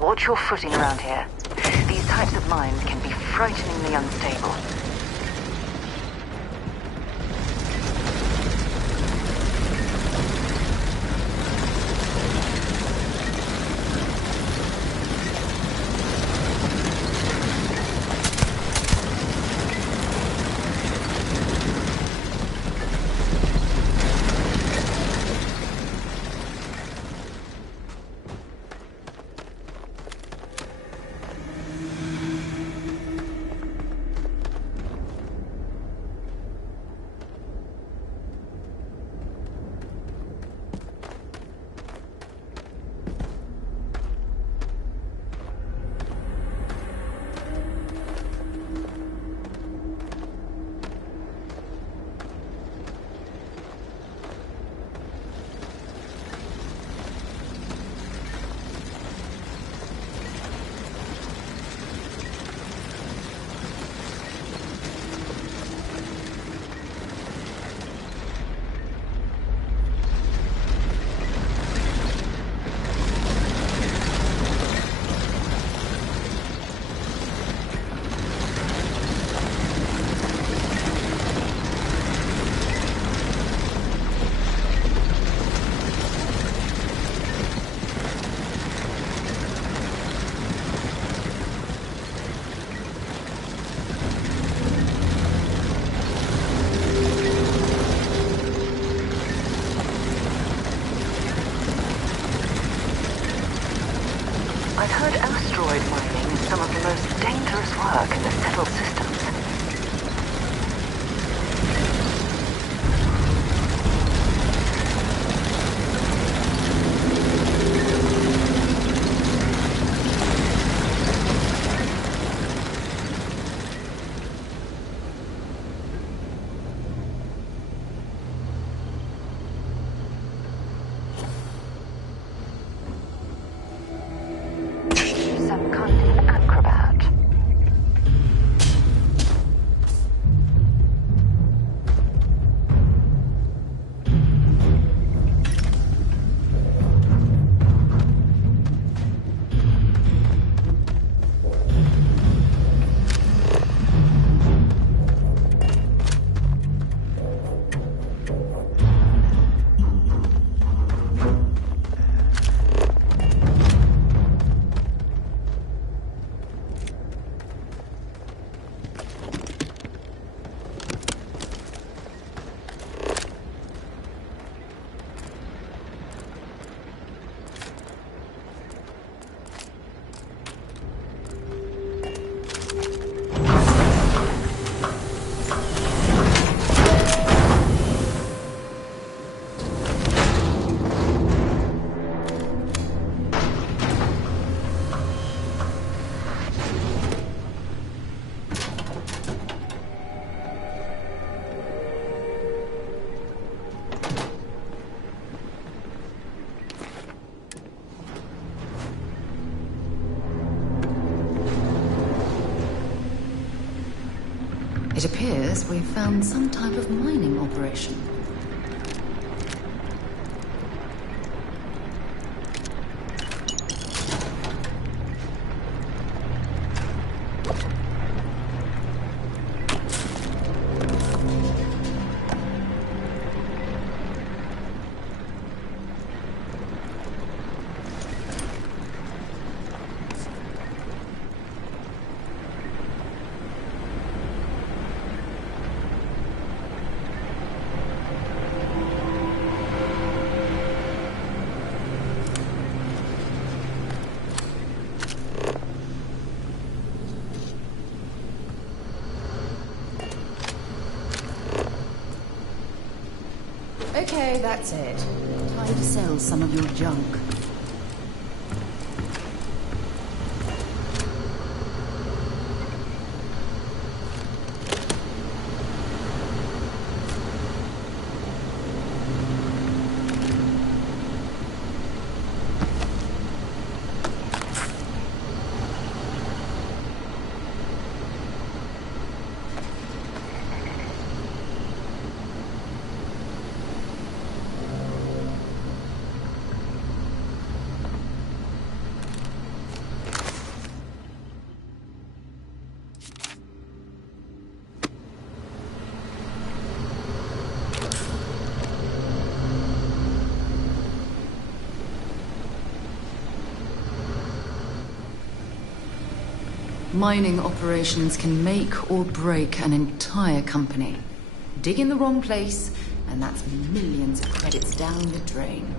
Watch your footing around here. These types of mines can be frighteningly unstable. appears we've found some type of mining operation. Okay, that's it. Time to sell some of your junk. Mining operations can make or break an entire company. Dig in the wrong place, and that's millions of credits down the drain.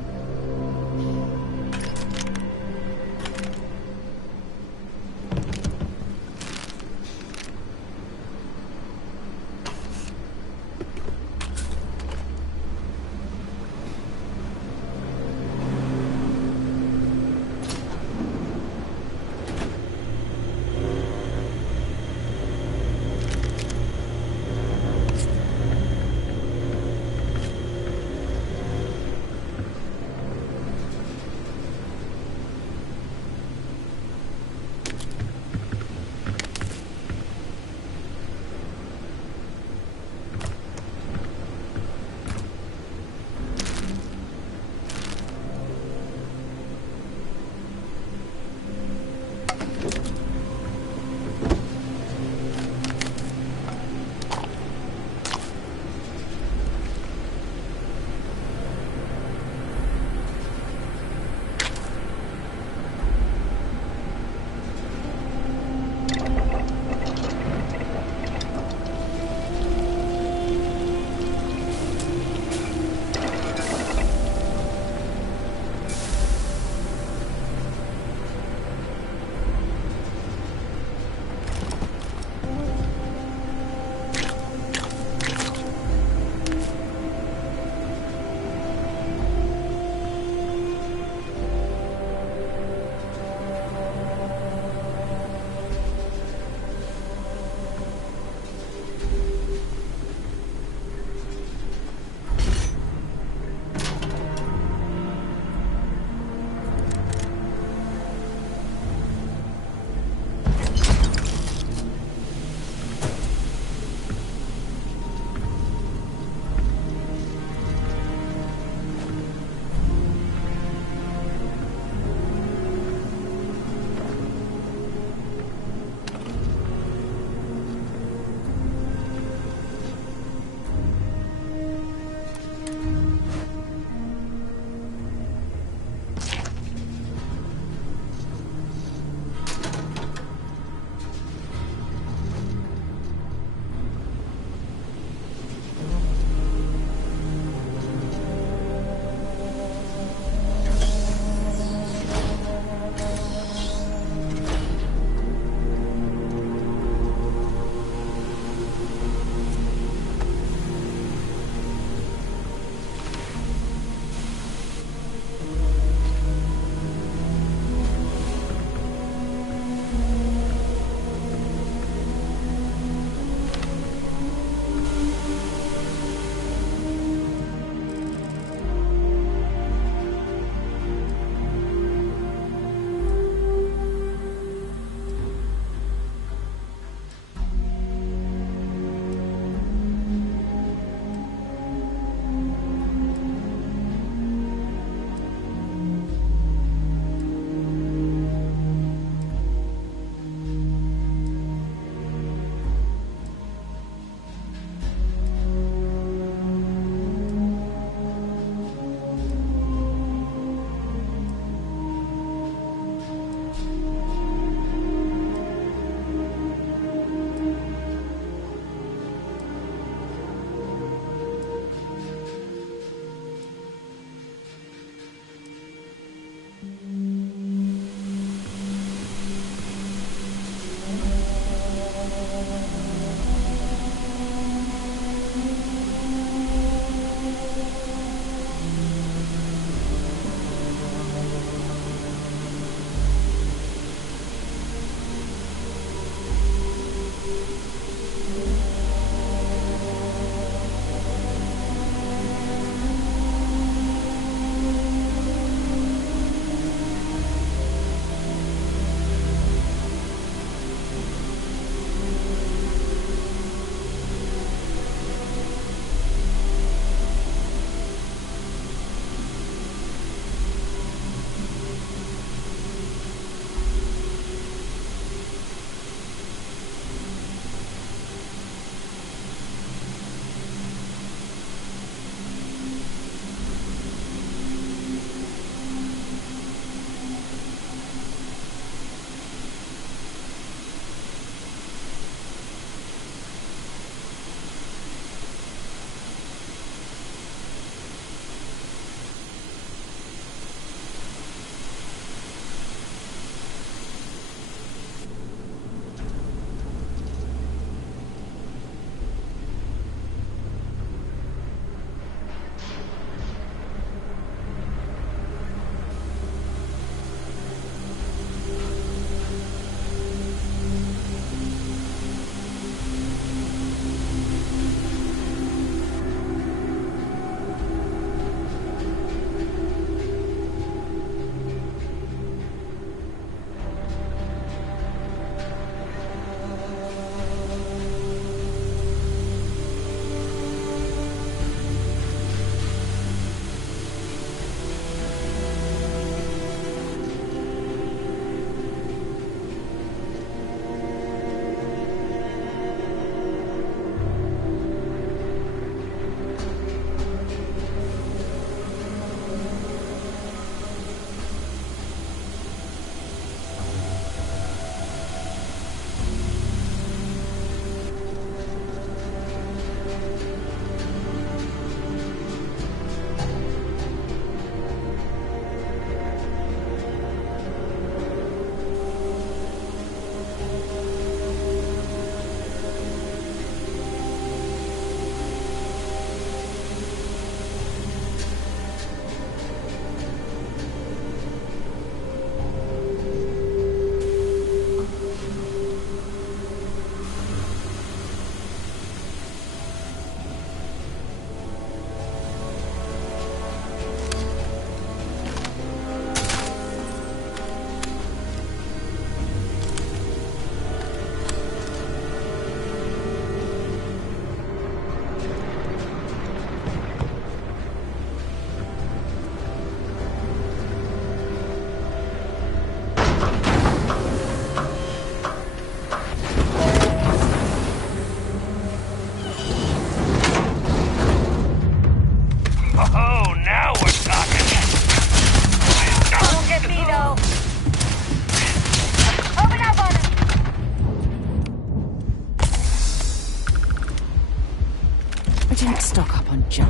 junk.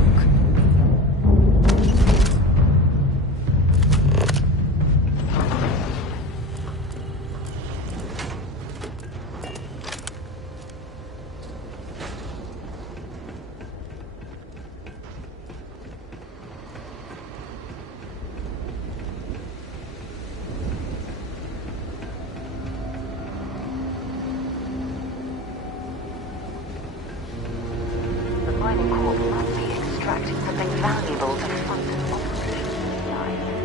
The mining corp must be extracting something valuable to fund an operation line.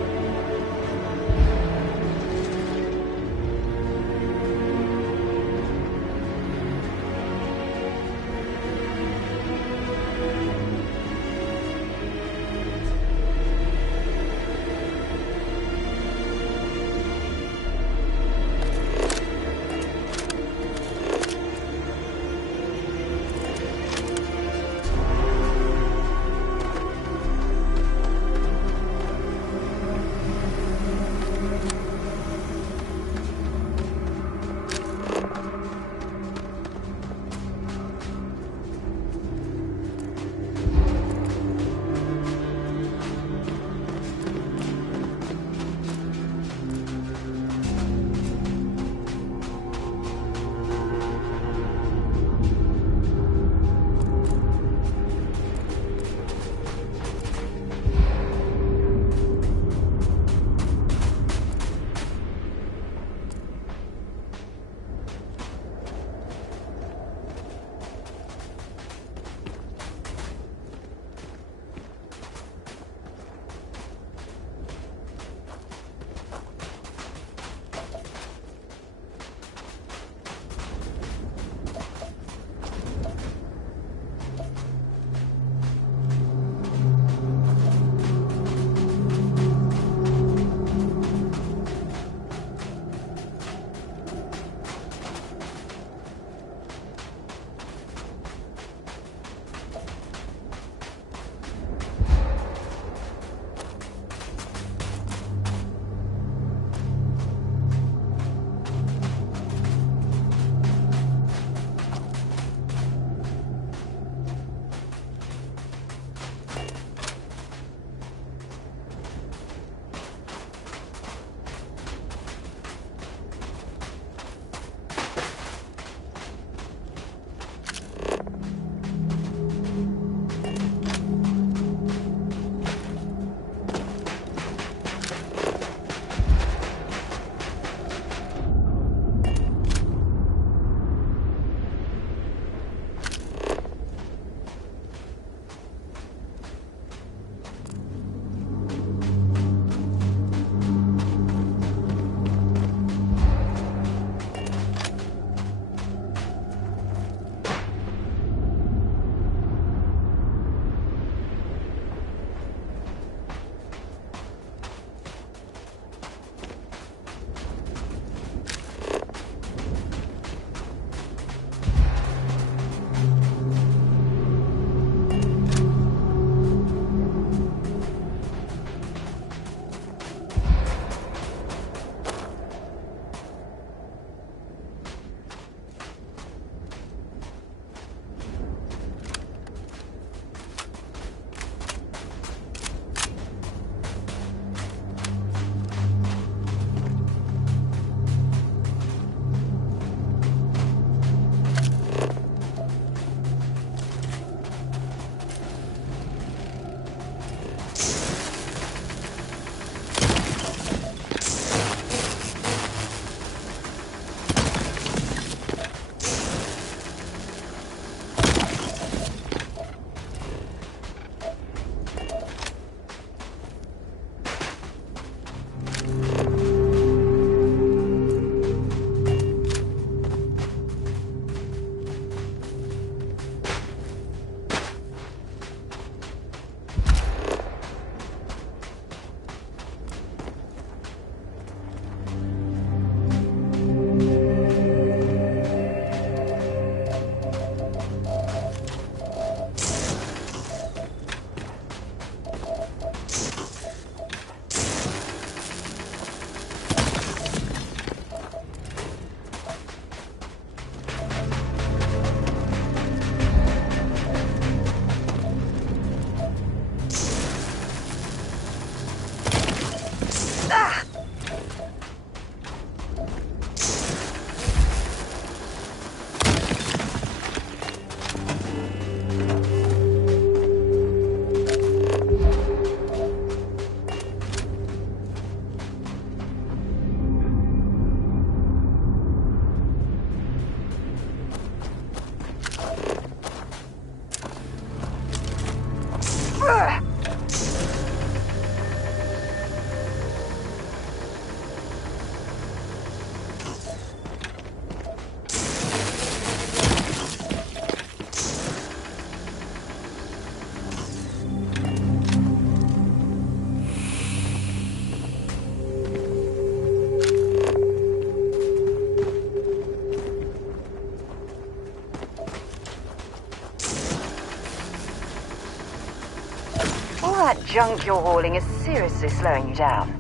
That junk you're hauling is seriously slowing you down.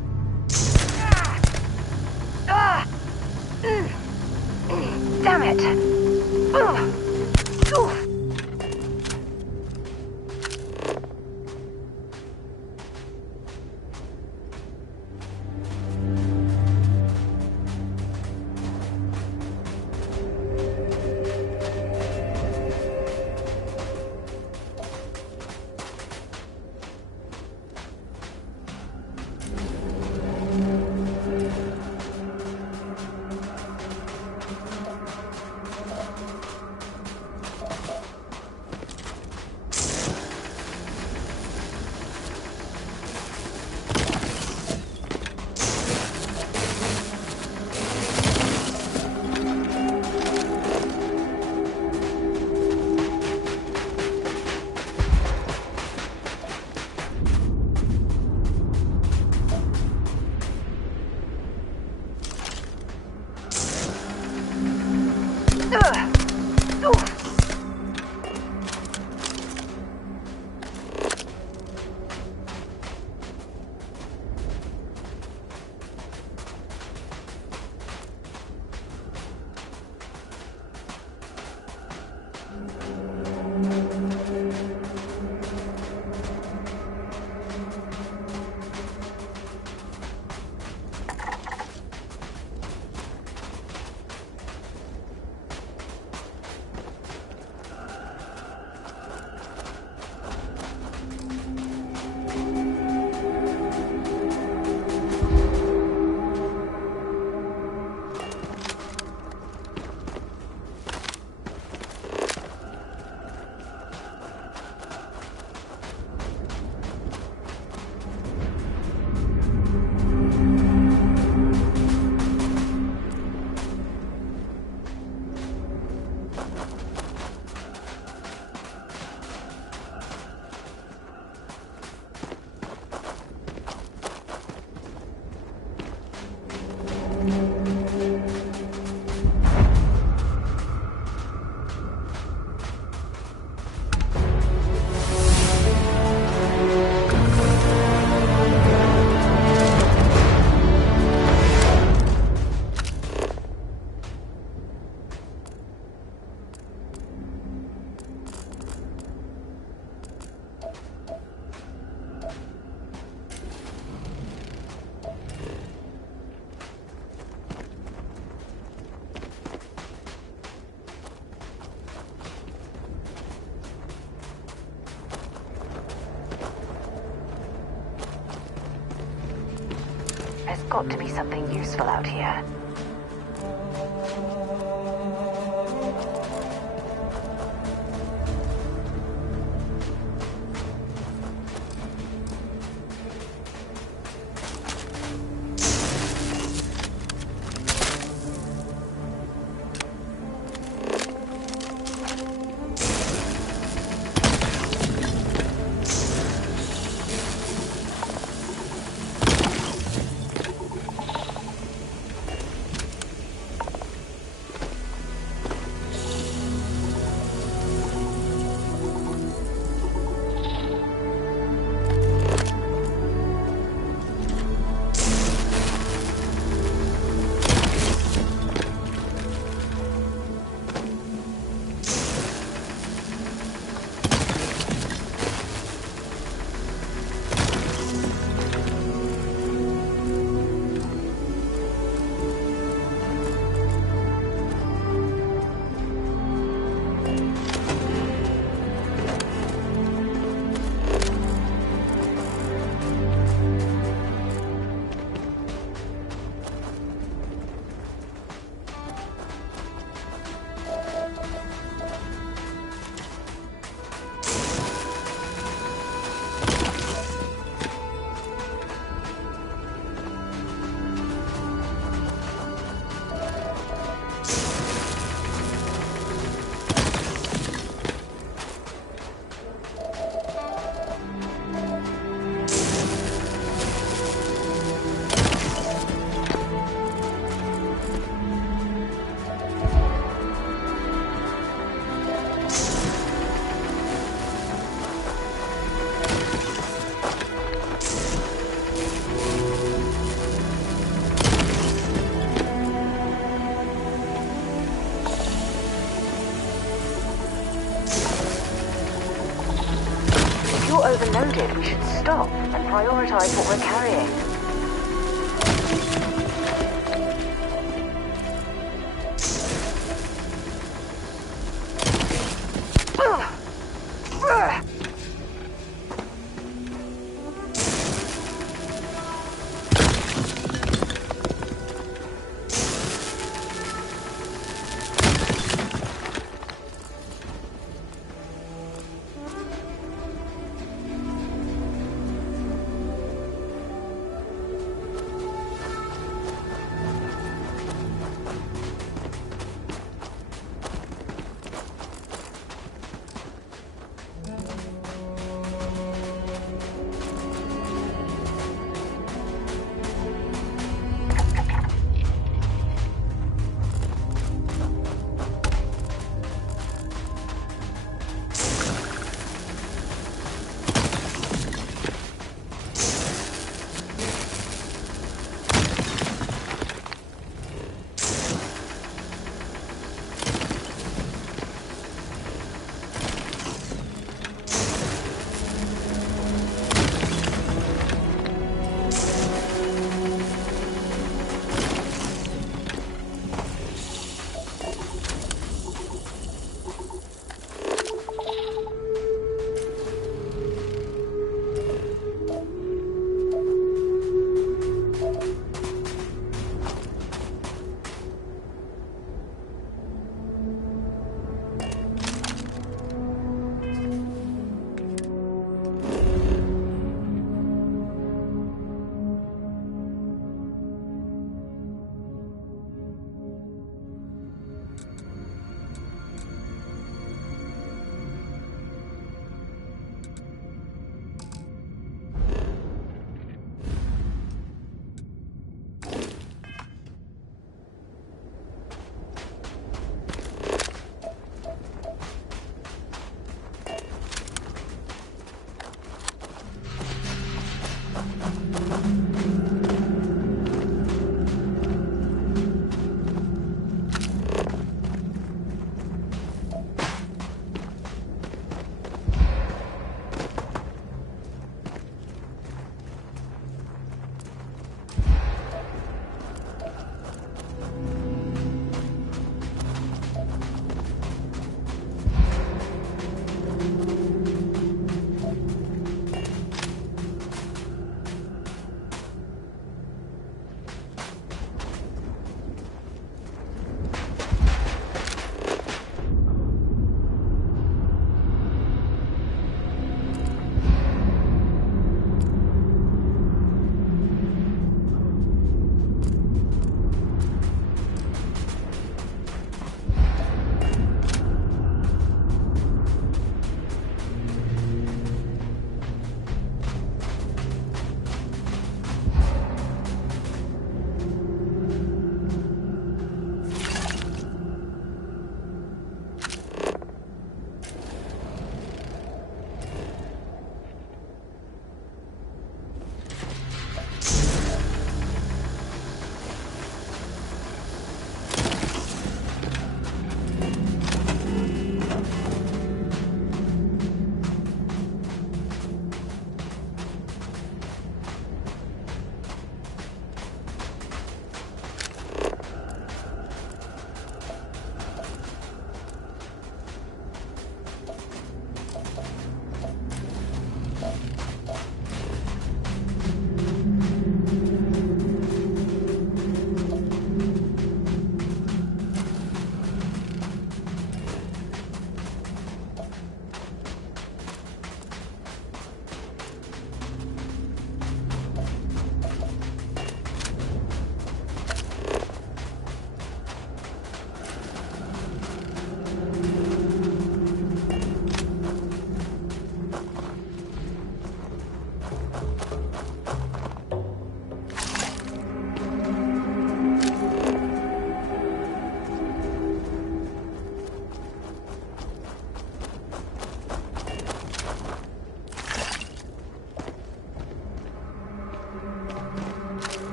Damn it! Oof. There's got to be something useful out here. you're overloaded, we should stop and prioritize what we're carrying.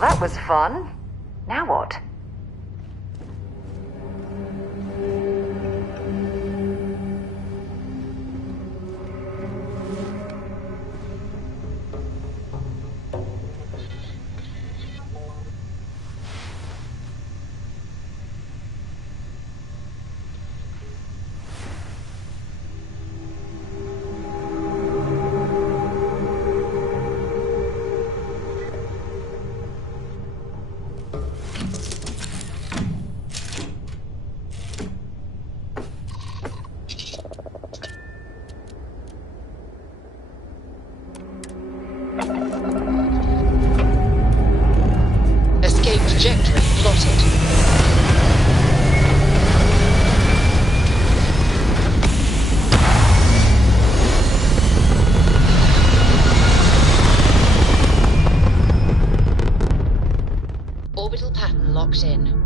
That was fun. Now what? Escape trajectory plotted. Orbital pattern locked in.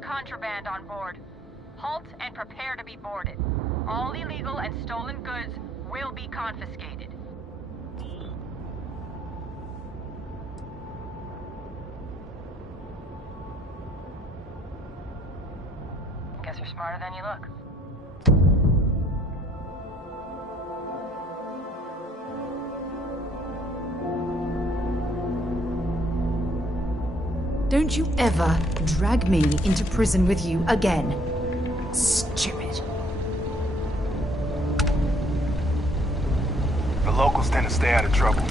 Contraband on board. Halt and prepare to be boarded. All illegal and stolen goods will be confiscated. Guess you're smarter than you look. Don't you ever drag me into prison with you again. Stupid. The locals tend to stay out of trouble.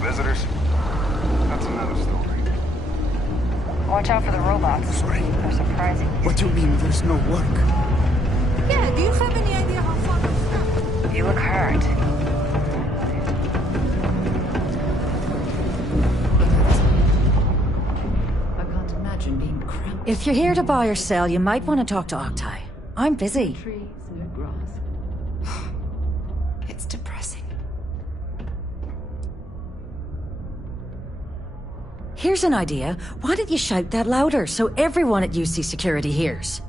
Visitors? That's another story. Watch out for the robots. Sorry. They're surprising. What do you mean there's no work? Yeah, do you have any idea how far I'm from? You look hurt. I can't imagine If you're here to buy or sell, you might want to talk to Octai. I'm busy. Trees, no grass. It's depressing. Here's an idea. Why don't you shout that louder so everyone at UC Security hears?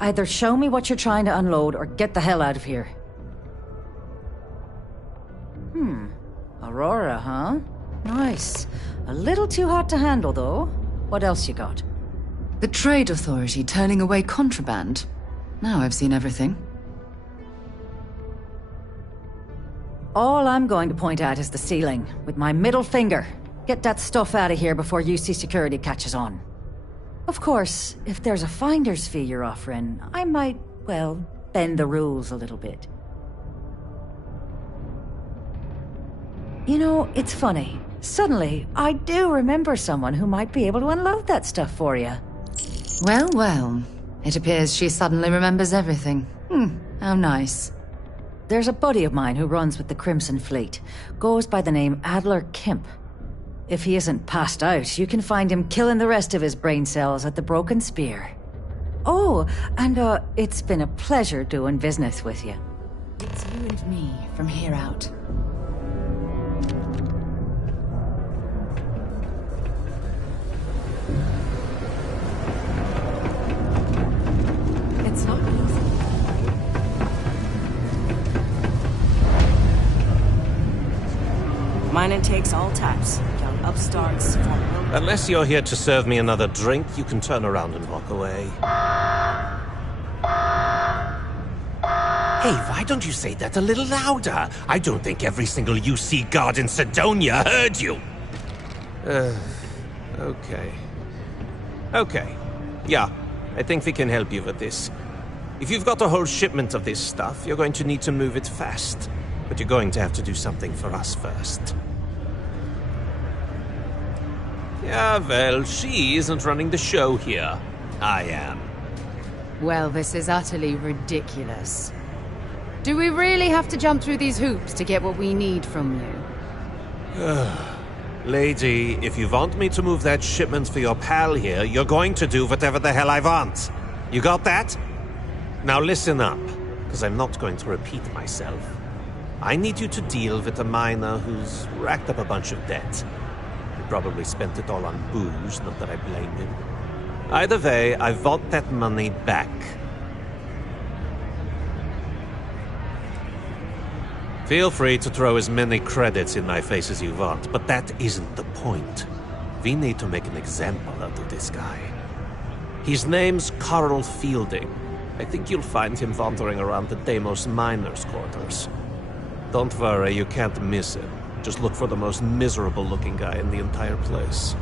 Either show me what you're trying to unload or get the hell out of here. Aurora, huh? Nice. A little too hot to handle, though. What else you got? The Trade Authority turning away contraband. Now I've seen everything. All I'm going to point at is the ceiling, with my middle finger. Get that stuff out of here before UC Security catches on. Of course, if there's a finder's fee you're offering, I might, well, bend the rules a little bit. You know, it's funny. Suddenly, I do remember someone who might be able to unload that stuff for you. Well, well. It appears she suddenly remembers everything. How nice. There's a buddy of mine who runs with the Crimson Fleet. Goes by the name Adler Kemp. If he isn't passed out, you can find him killing the rest of his brain cells at the Broken Spear. Oh, and it's been a pleasure doing business with you. It's you and me from here out. It's not easy. Mine takes all types. Young upstarts, former... Unless you're here to serve me another drink, you can turn around and walk away. Hey, why don't you say that a little louder? I don't think every single UC guard in Sidonia heard you. Okay. Okay. Yeah, I think we can help you with this. If you've got a whole shipment of this stuff, you're going to need to move it fast. But you're going to have to do something for us first. Yeah, well, she isn't running the show here. I am. Well, this is utterly ridiculous. Do we really have to jump through these hoops to get what we need from you? Lady, if you want me to move that shipment for your pal here, you're going to do whatever the hell I want. You got that? Now listen up, because I'm not going to repeat myself. I need you to deal with a miner who's racked up a bunch of debt. He probably spent it all on booze, not that I blame him. Either way, I want that money back. Feel free to throw as many credits in my face as you want, but that isn't the point. We need to make an example out of this guy. His name's Carl Fielding. I think you'll find him wandering around the Deimos miners' quarters. Don't worry, you can't miss him. Just look for the most miserable-looking guy in the entire place.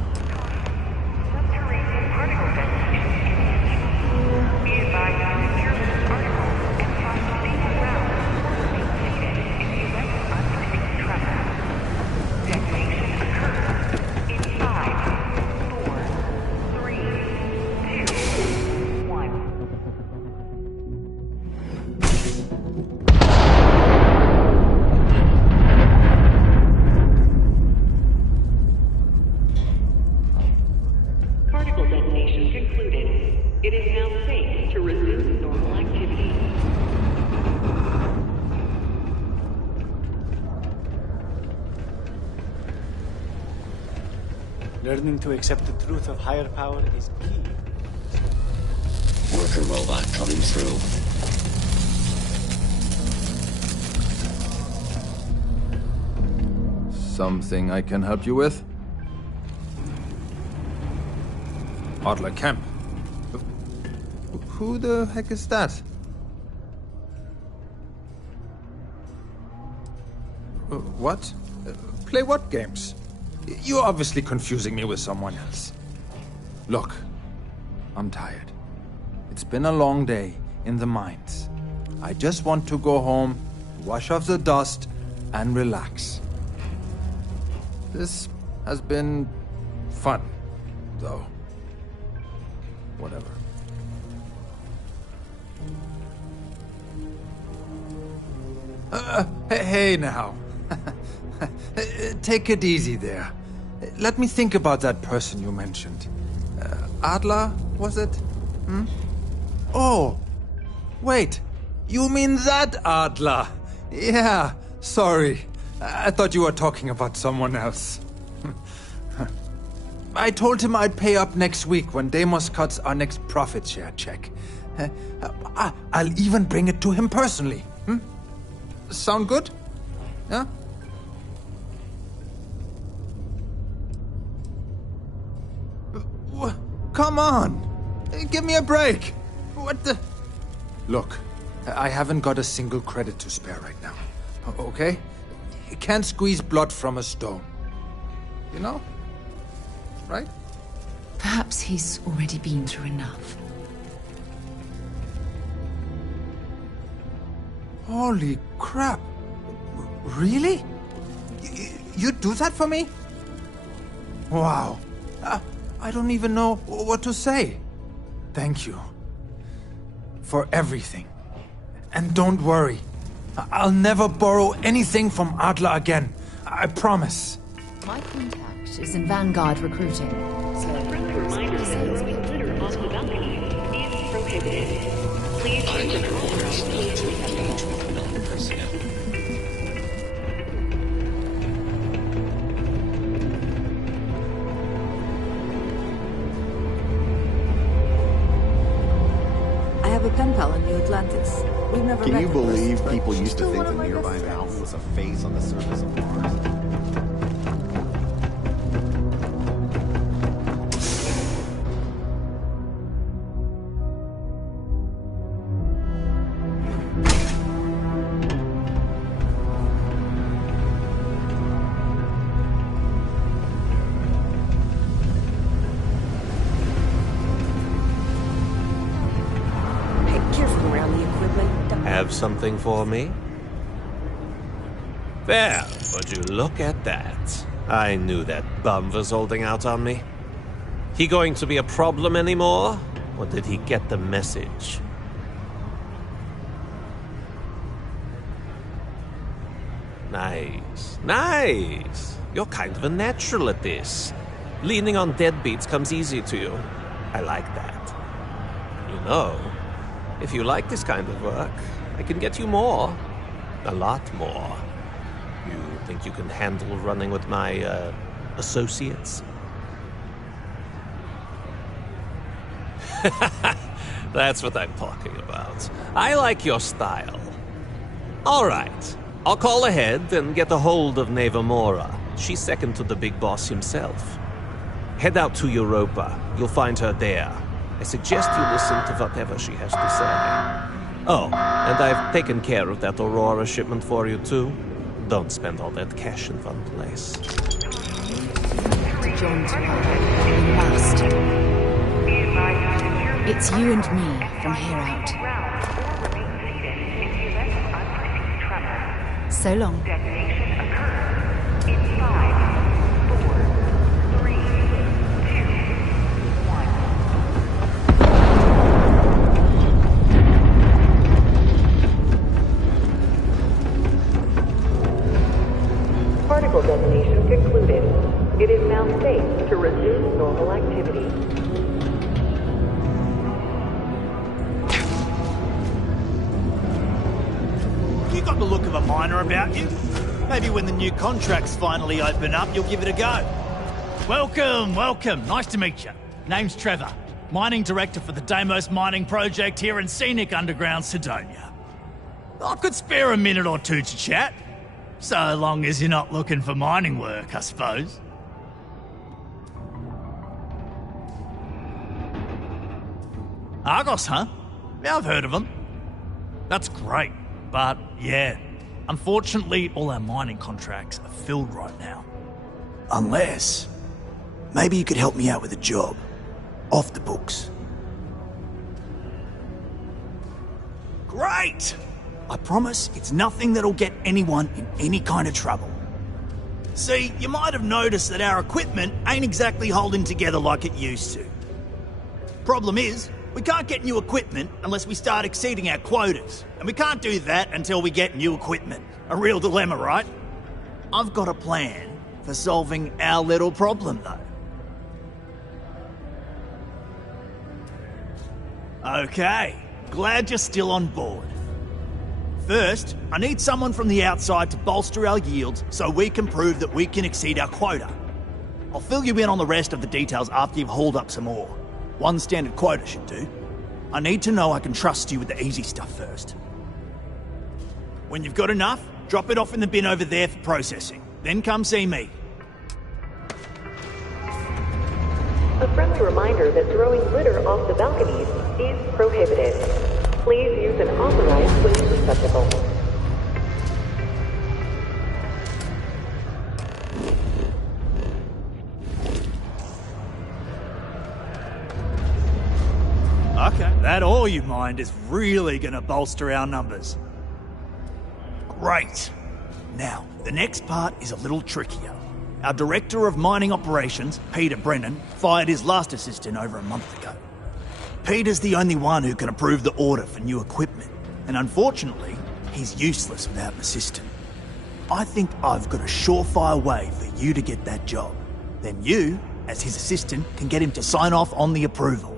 Learning to accept the truth of higher power is key. Worker robot coming through. Something I can help you with? Adler Kemp. Who the heck is that? What? Play what games? You're obviously confusing me with someone else. Look, I'm tired. It's been a long day in the mines. I just want to go home, wash off the dust, and relax. This has been fun, though. Whatever. Hey now. Take it easy there. Let me think about that person you mentioned. Adler, was it? Hmm? Oh, wait. You mean that Adler? Yeah, sorry. I thought you were talking about someone else. I told him I'd pay up next week when Deimos cuts our next profit share check. I'll even bring it to him personally. Hmm? Sound good? Yeah? Come on! Give me a break! What the... Look, I haven't got a single credit to spare right now. Okay? You can't squeeze blood from a stone. You know? Right? Perhaps he's already been through enough. Holy crap! Really? You'd do that for me? Wow. I don't even know what to say. Thank you. For everything. And don't worry. I'll never borrow anything from Adler again. I promise. My contact is in Vanguard recruiting. So Reminder that litter on the balcony is prohibited. Please change the orders not to engage with personnel. I have a pen pal in the Atlantis. We've never Can met you in person, believe but people she's used to still think one the of my nearby best mountain friends. was a face on the surface of Mars? Careful around the equipment. Have something for me? There, would you look at that? I knew that bum was holding out on me. He going to be a problem anymore? Or did he get the message? Nice. Nice! You're kind of a natural at this. Leaning on deadbeats comes easy to you. I like that. You know, if you like this kind of work, I can get you more. A lot more. You think you can handle running with my, associates? That's what I'm talking about. I like your style. All right. I'll call ahead and get a hold of Nevamora. She's second to the big boss himself. Head out to Europa. You'll find her there. I suggest you listen to whatever she has to say. Oh, and I've taken care of that Aurora shipment for you, too. Don't spend all that cash in one place. John we must. It's you and me from here out. So long. Particle detonation concluded. It is now safe to resume normal activity. You got the look of a miner about you. Maybe when the new contracts finally open up, you'll give it a go. Welcome, welcome. Nice to meet you. Name's Trevor, mining director for the Deimos mining project here in scenic underground Sidonia. I could spare a minute or two to chat. So long as you're not looking for mining work, I suppose. Argos, huh? Yeah, I've heard of them. That's great, but yeah, unfortunately all our mining contracts are filled right now. Unless, maybe you could help me out with a job. Off the books. Great! I promise it's nothing that'll get anyone in any kind of trouble. See, you might have noticed that our equipment ain't exactly holding together like it used to. Problem is, we can't get new equipment unless we start exceeding our quotas. And we can't do that until we get new equipment. A real dilemma, right? I've got a plan for solving our little problem, though. Okay, glad you're still on board. First, I need someone from the outside to bolster our yields so we can prove that we can exceed our quota. I'll fill you in on the rest of the details after you've hauled up some ore. One standard quota should do. I need to know I can trust you with the easy stuff first. When you've got enough, drop it off in the bin over there for processing. Then come see me. A friendly reminder that throwing litter off the balconies is prohibited. Please use an authorized waste receptacle. Okay, that ore you mined is really gonna bolster our numbers. Great. Now, the next part is a little trickier. Our Director of Mining Operations, Peter Brennan, fired his last assistant over a month ago. Peter's the only one who can approve the order for new equipment, and unfortunately, he's useless without an assistant. I think I've got a surefire way for you to get that job. Then you, as his assistant, can get him to sign off on the approval.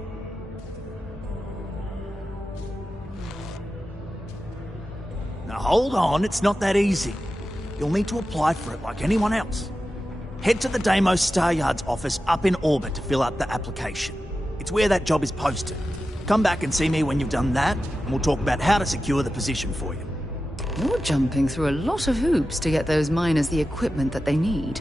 Now hold on, it's not that easy. You'll need to apply for it like anyone else. Head to the Deimos Star Yard's office up in orbit to fill out the application. It's where that job is posted. Come back and see me when you've done that, and we'll talk about how to secure the position for you. You're jumping through a lot of hoops to get those miners the equipment that they need.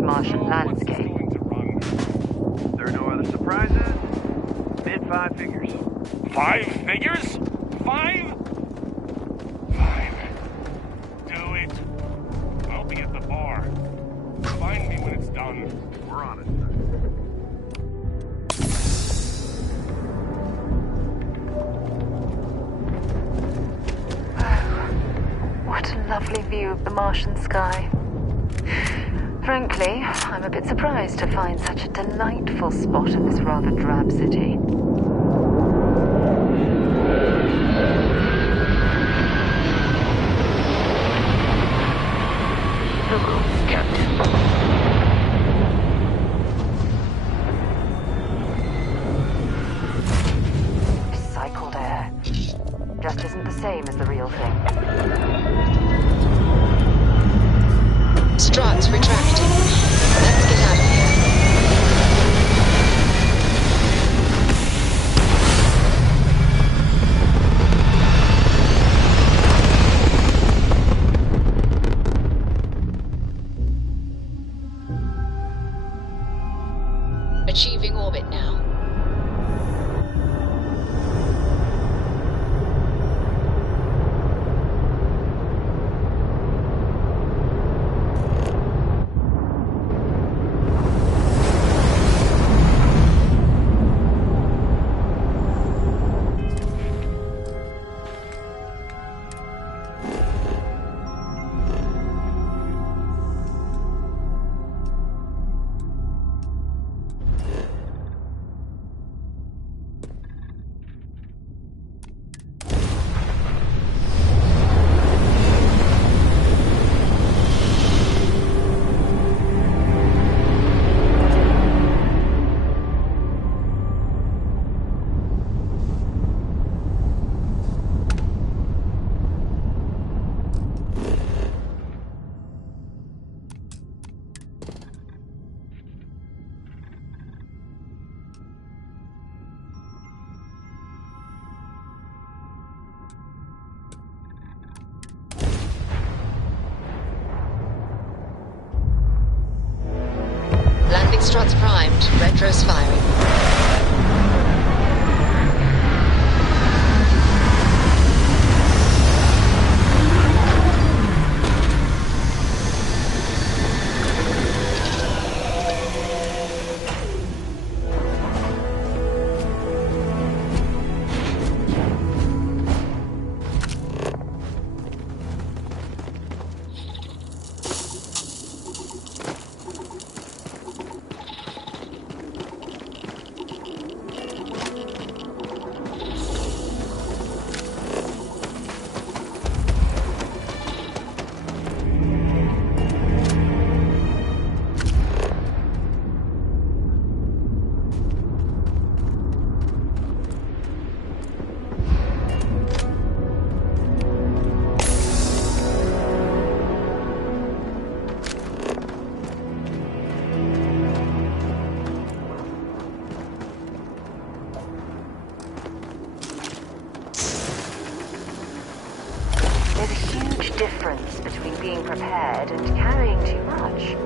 Martian landscape. There are no other surprises. Bid 5 figures. 5 figures? 5? 5. Do it. I'll be at the bar. Find me when it's done. We're on it. What a lovely view of the Martian sky. Frankly, I'm a bit surprised to find such a delightful spot in this rather drab city. Hello, Captain. Recycled air. Just isn't the same as the real thing. Struts retracting. Let's get out of here. Achieving orbit now. Landing struts primed. Retros firing. There's a huge difference between being prepared and carrying too much.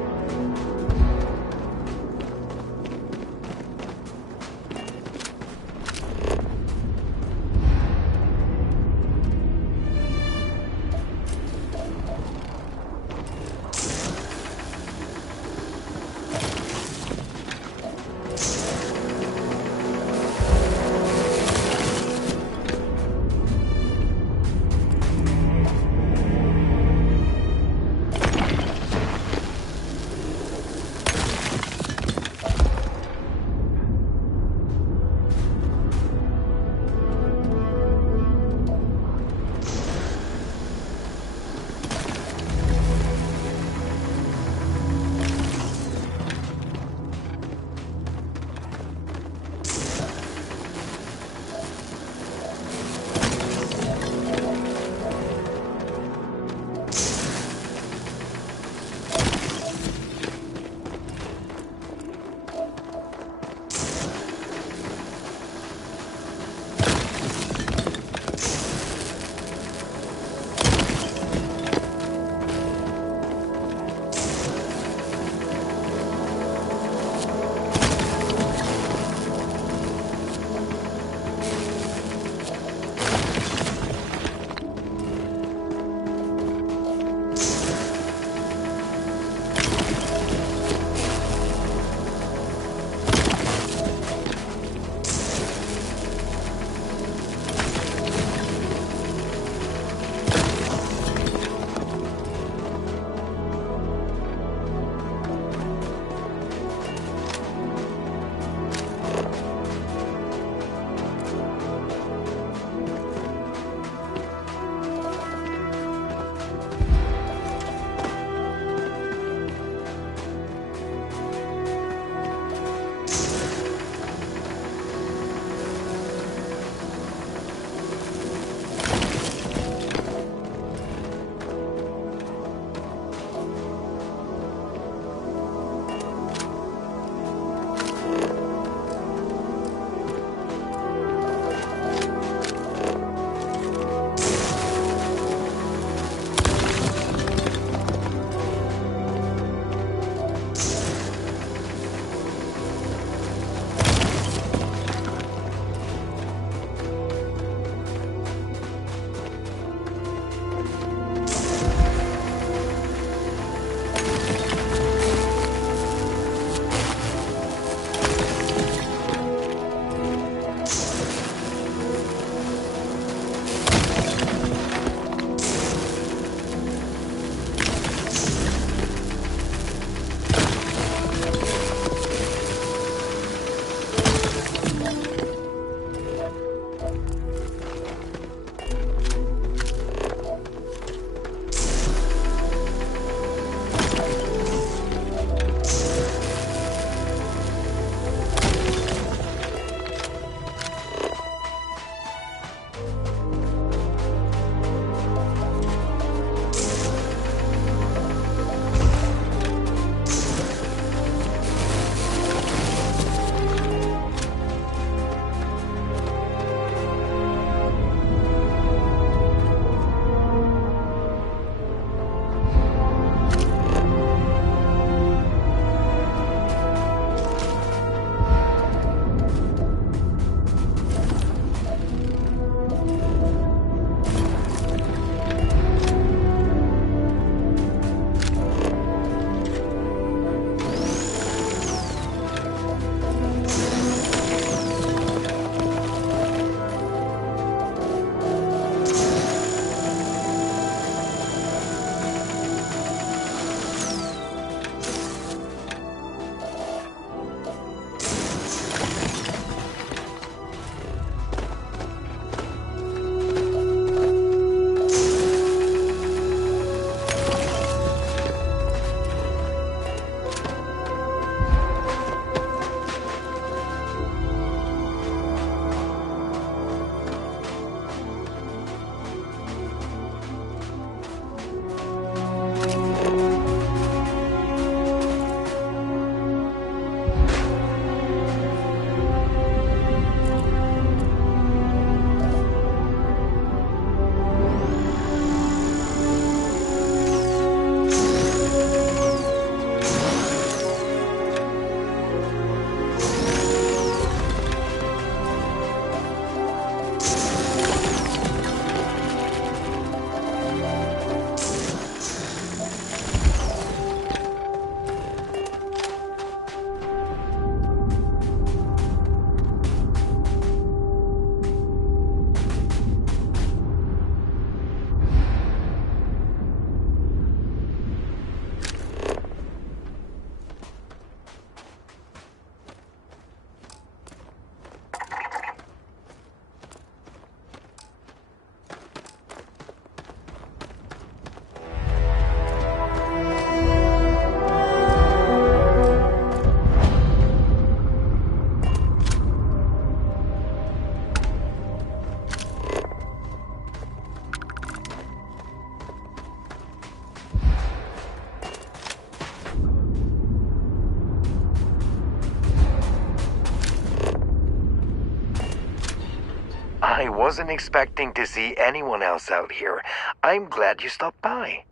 I wasn't expecting to see anyone else out here. I'm glad you stopped by.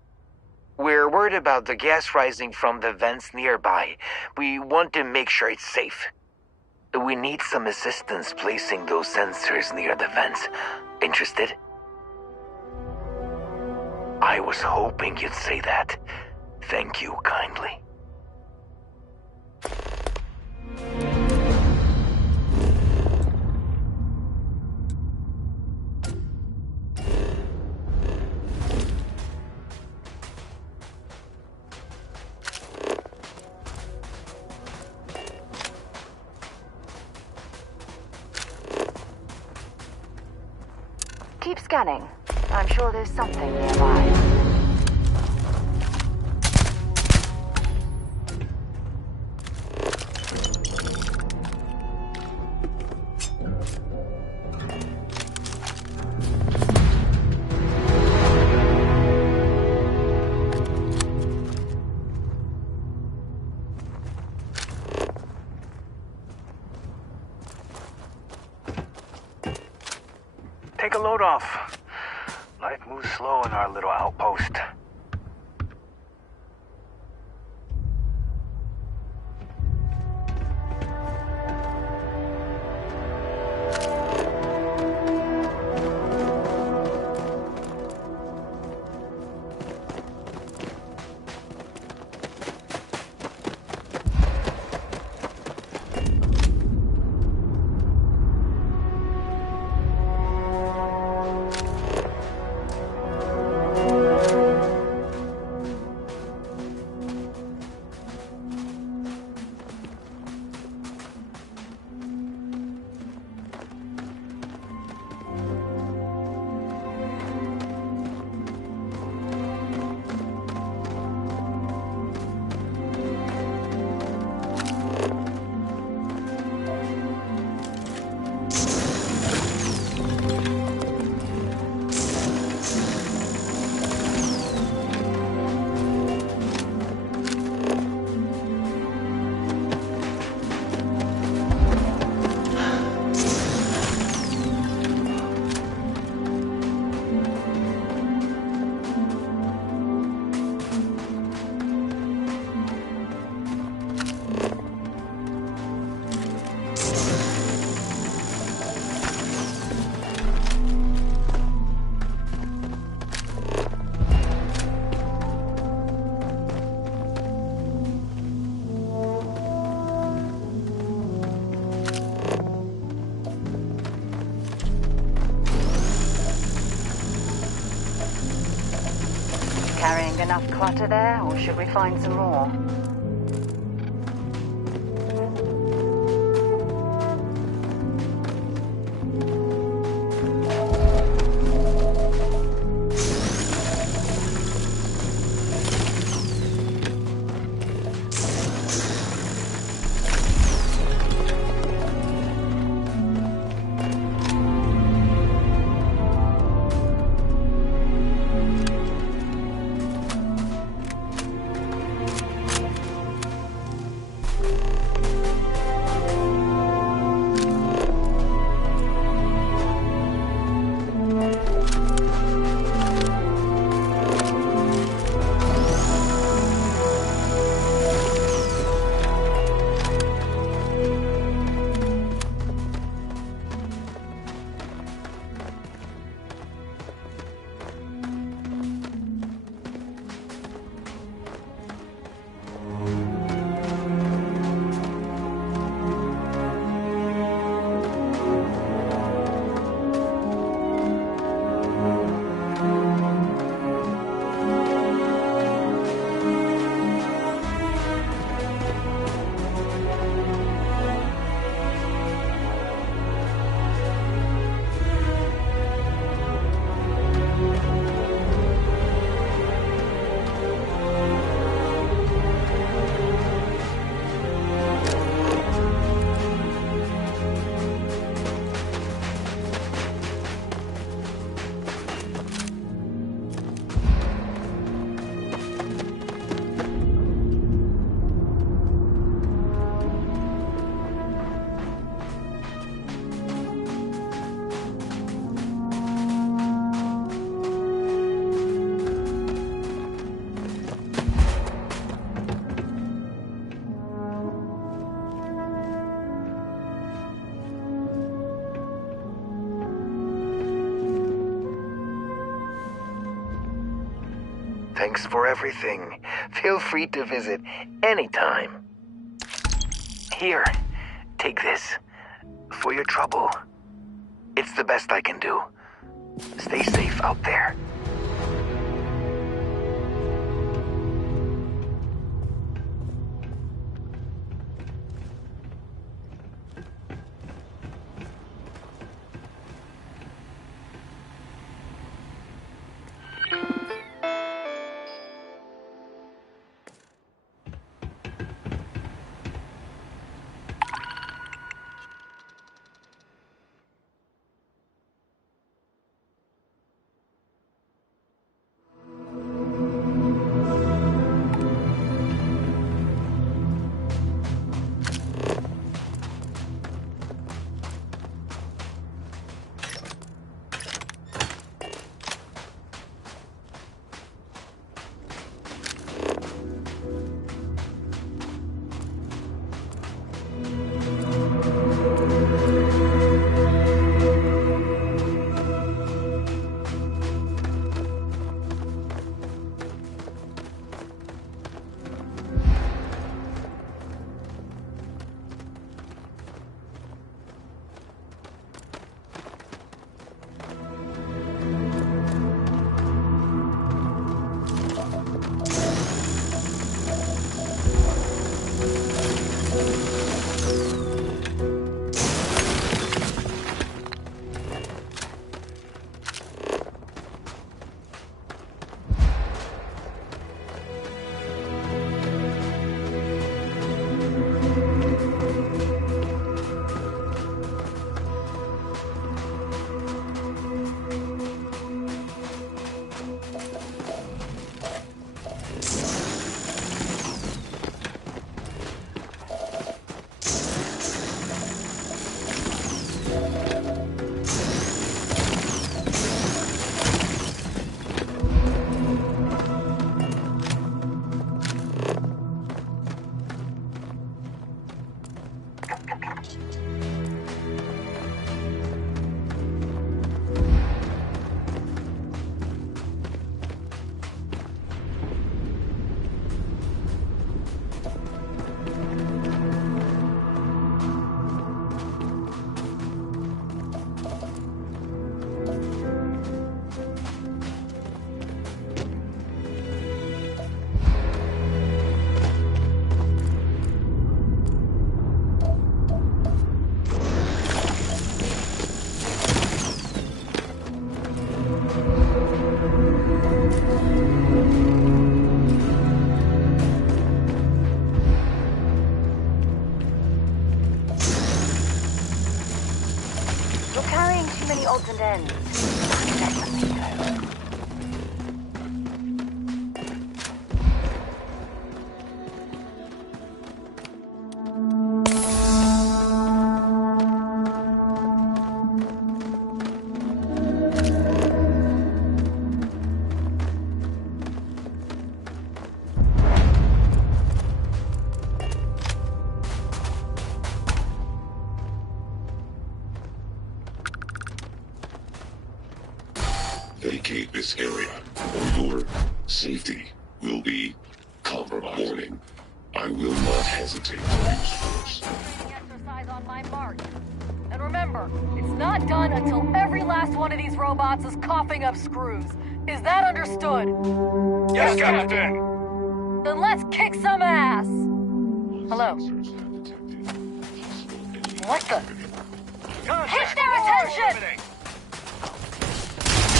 We're worried about the gas rising from the vents nearby. We want to make sure it's safe. We need some assistance placing those sensors near the vents. Interested? I was hoping you'd say that. Thank you kindly. Keep scanning. I'm sure there's something nearby. Take a load off. Life moves slow in our little outpost. Carrying enough clutter there, or should we find some more? Thanks for everything. Feel free to visit anytime. Here, take this. For your trouble. It's the best I can do. Stay safe out there. odds and ends. Vacate this area, or your safety will be compromised. Warning, I will not hesitate to use force. Exercise on my mark. And remember, it's not done until every last one of these robots is coughing up screws. Is that understood? Yes, Captain! Then let's kick some ass! Hello? What the? Hit their attention!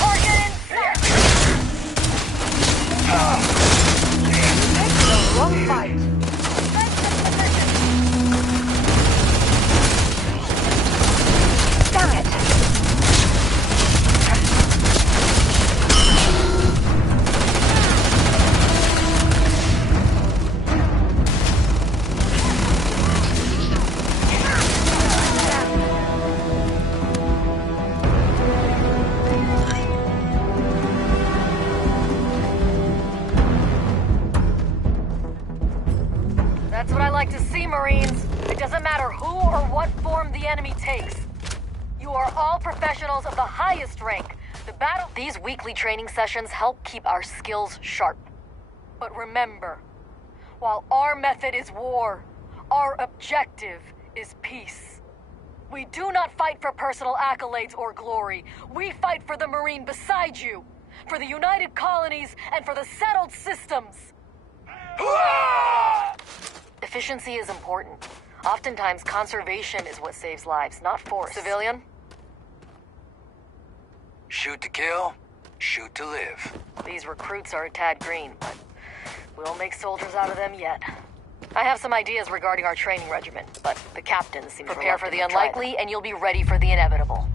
Target in sight! Take the wrong fight! Damn it! That's what I like to see, Marines. It doesn't matter who or what form the enemy takes. You are all professionals of the highest rank. These weekly training sessions help keep our skills sharp. But remember, while our method is war, our objective is peace. We do not fight for personal accolades or glory. We fight for the Marine beside you, for the United Colonies, and for the settled systems. Efficiency is important. Oftentimes, conservation is what saves lives, not force. Civilian? Shoot to kill, shoot to live. These recruits are a tad green, but we'll make soldiers out of them yet. I have some ideas regarding our training regimen, but the captain seems prepare for the unlikely, and you'll be ready for the inevitable.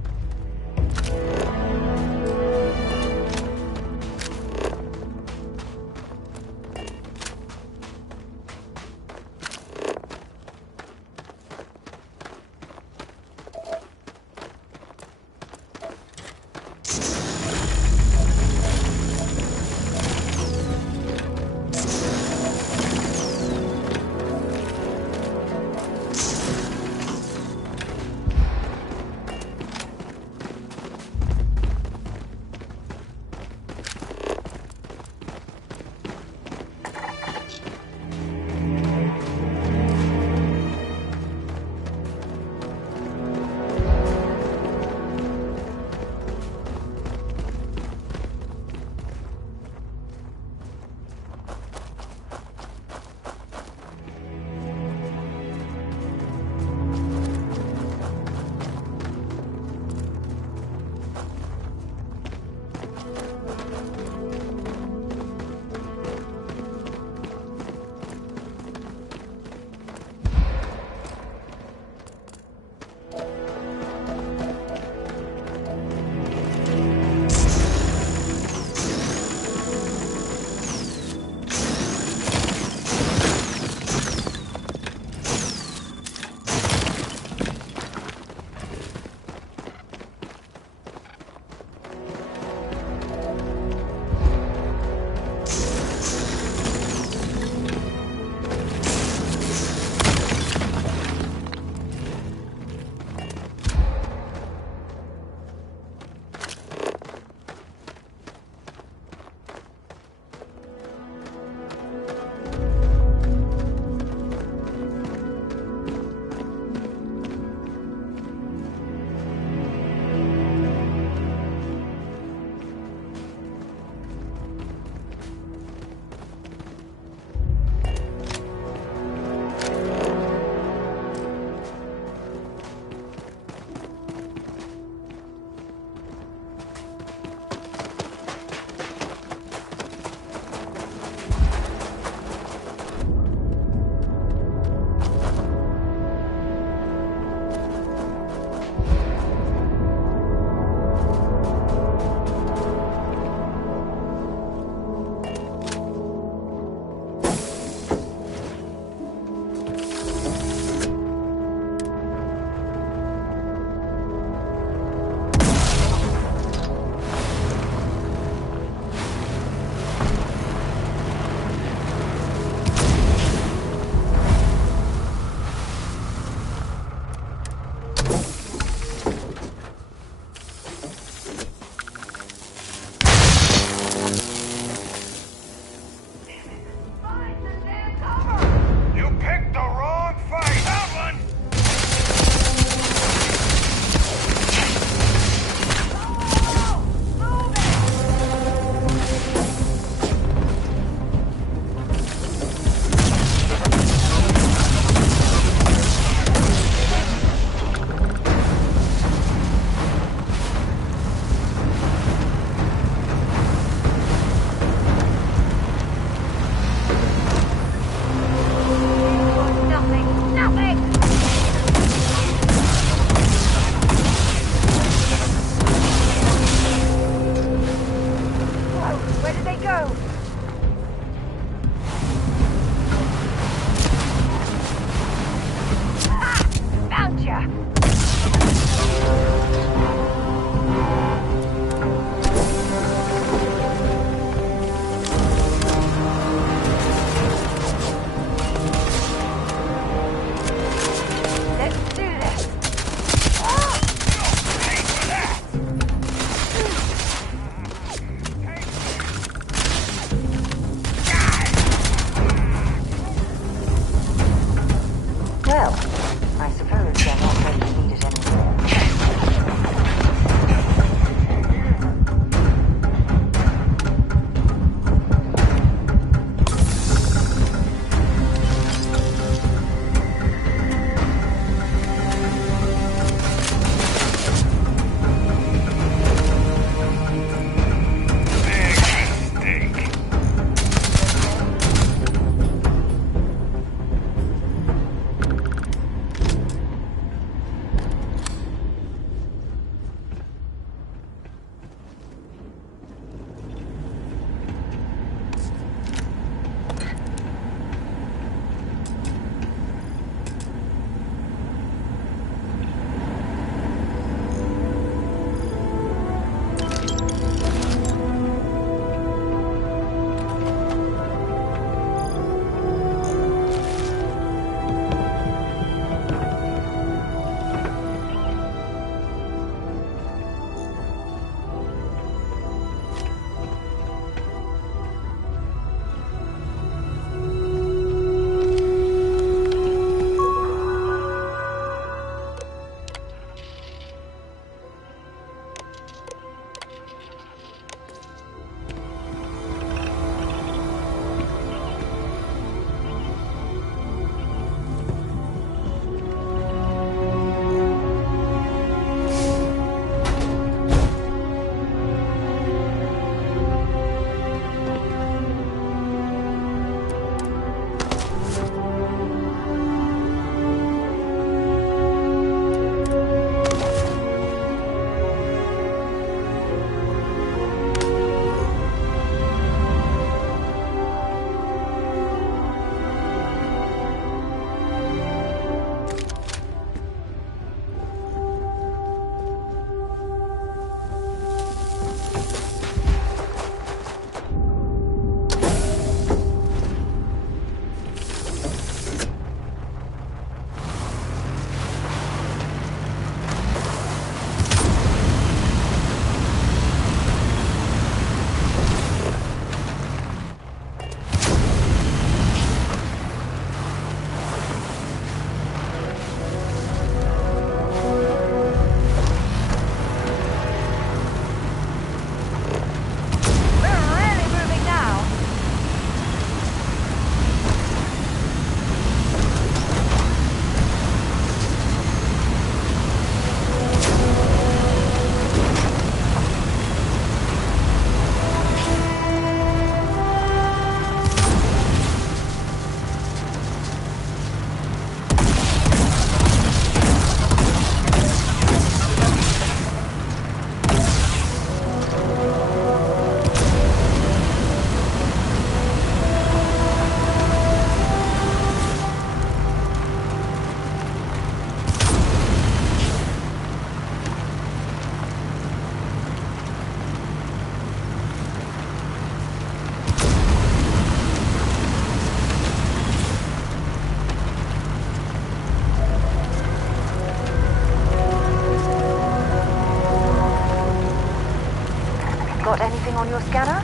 on your scanner?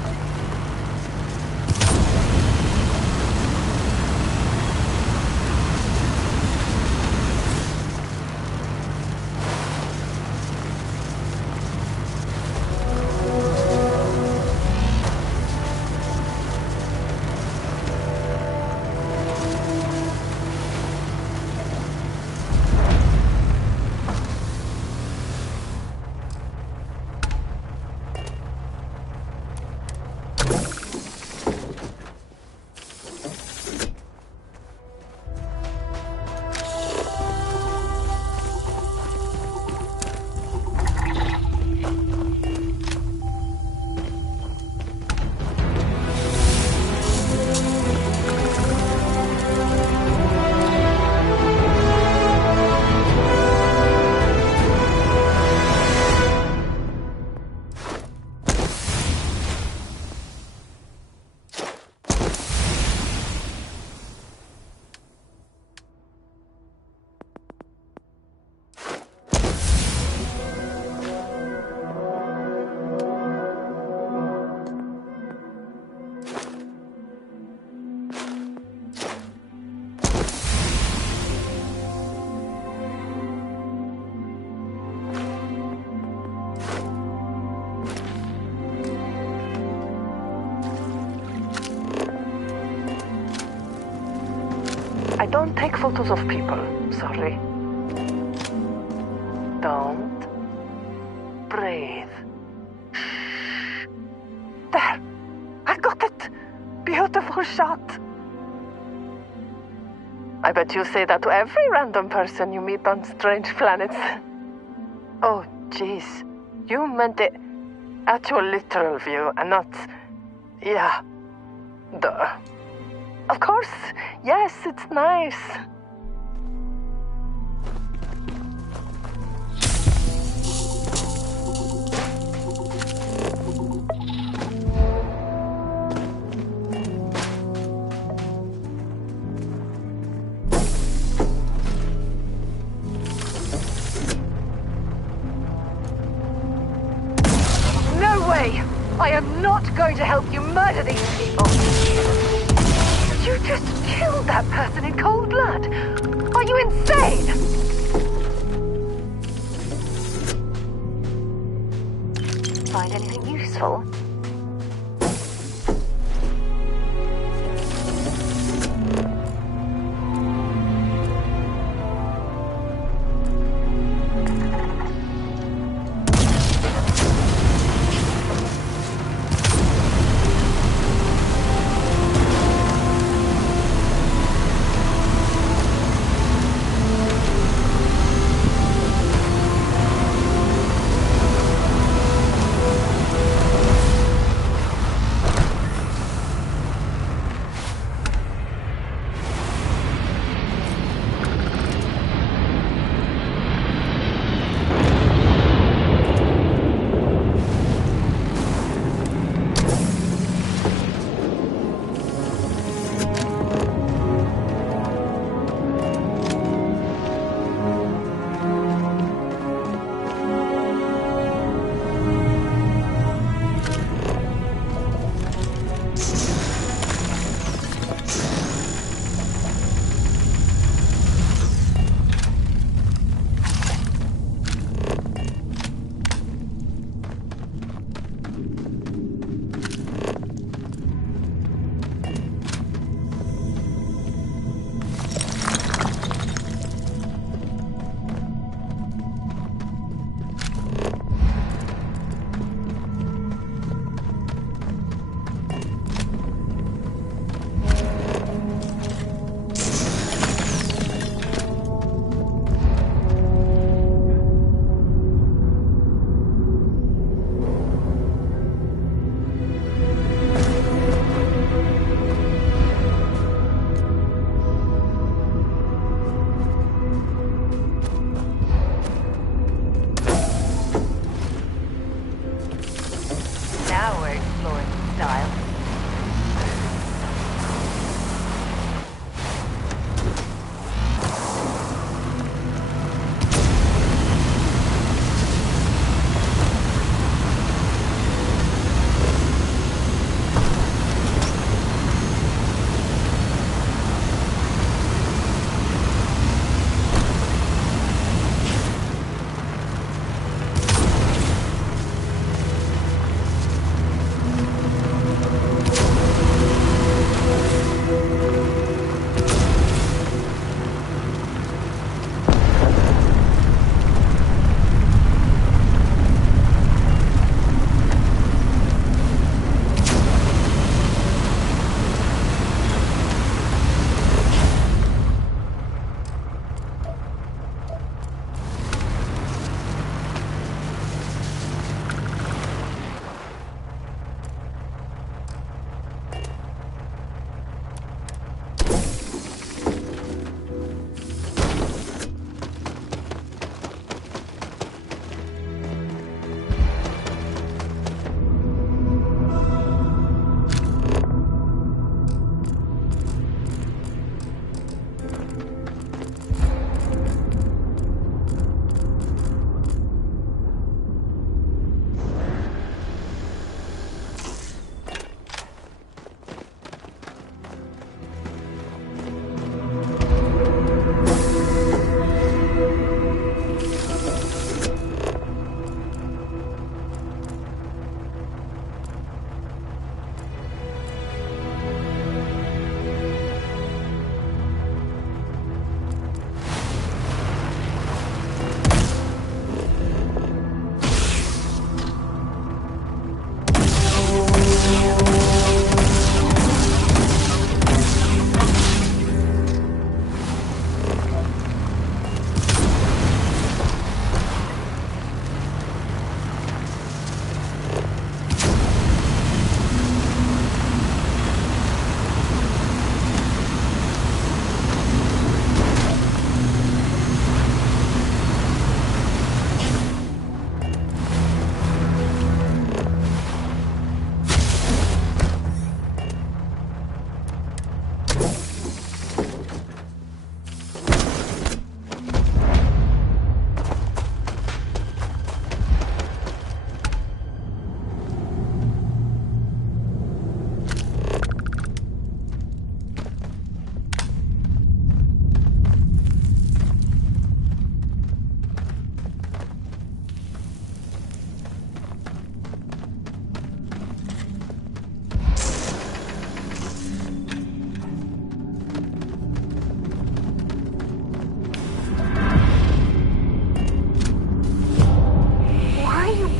I don't take photos of people, sorry. Don't breathe. Shh. There! I got it! Beautiful shot! I bet you say that to every random person you meet on strange planets. Oh, jeez. You meant it at your literal view and not... Yeah. Duh. Of course. Yes, it's nice. No way! I am not going to help you murder these people! You just killed that person in cold blood! Are you insane? Find anything useful?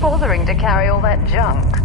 bothering to carry all that junk?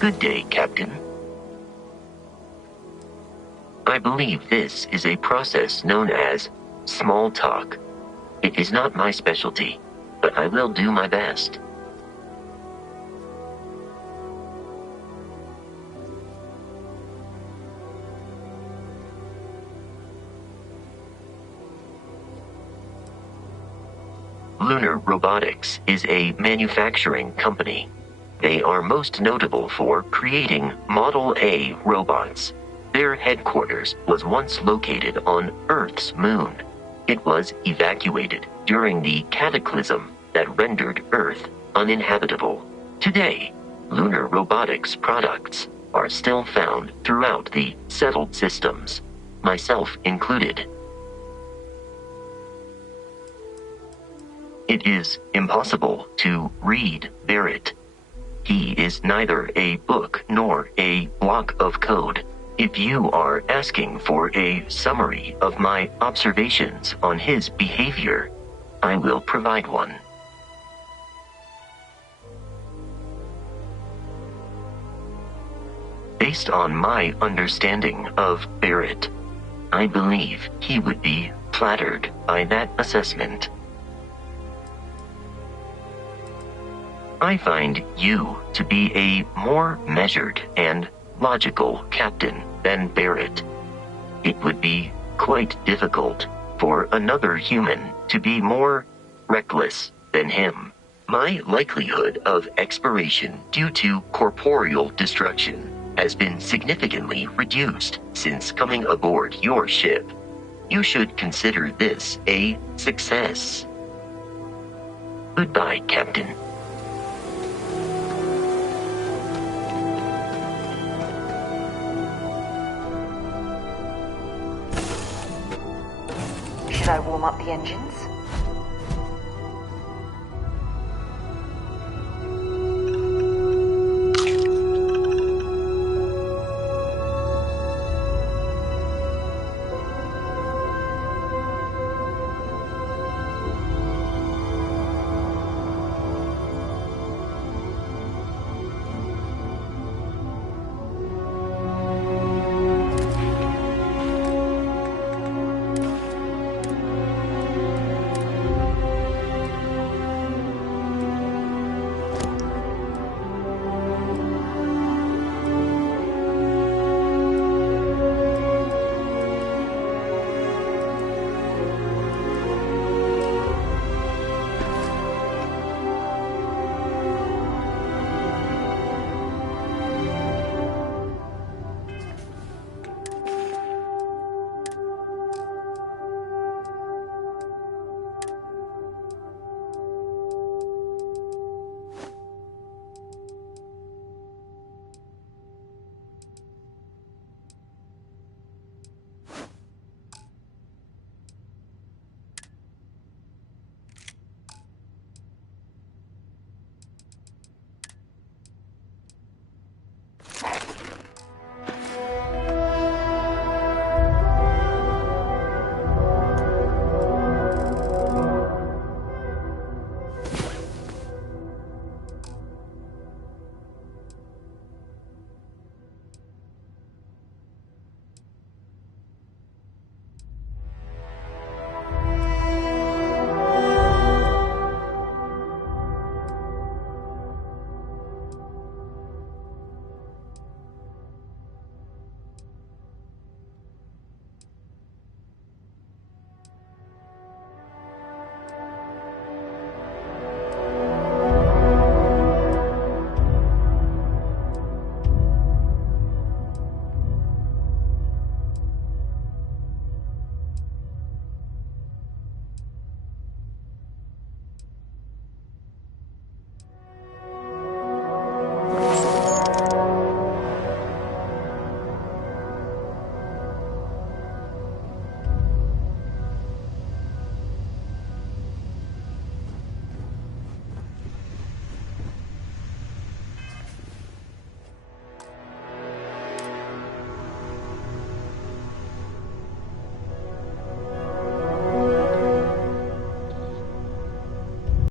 Good day, Captain. I believe this is a process known as small talk. It is not my specialty, but I will do my best. Lunar Robotics is a manufacturing company. They are most notable for creating Model A robots. Their headquarters was once located on Earth's moon. It was evacuated during the cataclysm that rendered Earth uninhabitable. Today, Lunar Robotics products are still found throughout the settled systems, myself included. It is impossible to read Barrett. He is neither a book nor a block of code. If you are asking for a summary of my observations on his behavior, I will provide one. Based on my understanding of Barrett, I believe he would be flattered by that assessment. I find you to be a more measured and logical captain than Barrett. It would be quite difficult for another human to be more reckless than him. My likelihood of expiration due to corporeal destruction has been significantly reduced since coming aboard your ship. You should consider this a success. Goodbye, Captain. Should I warm up the engines?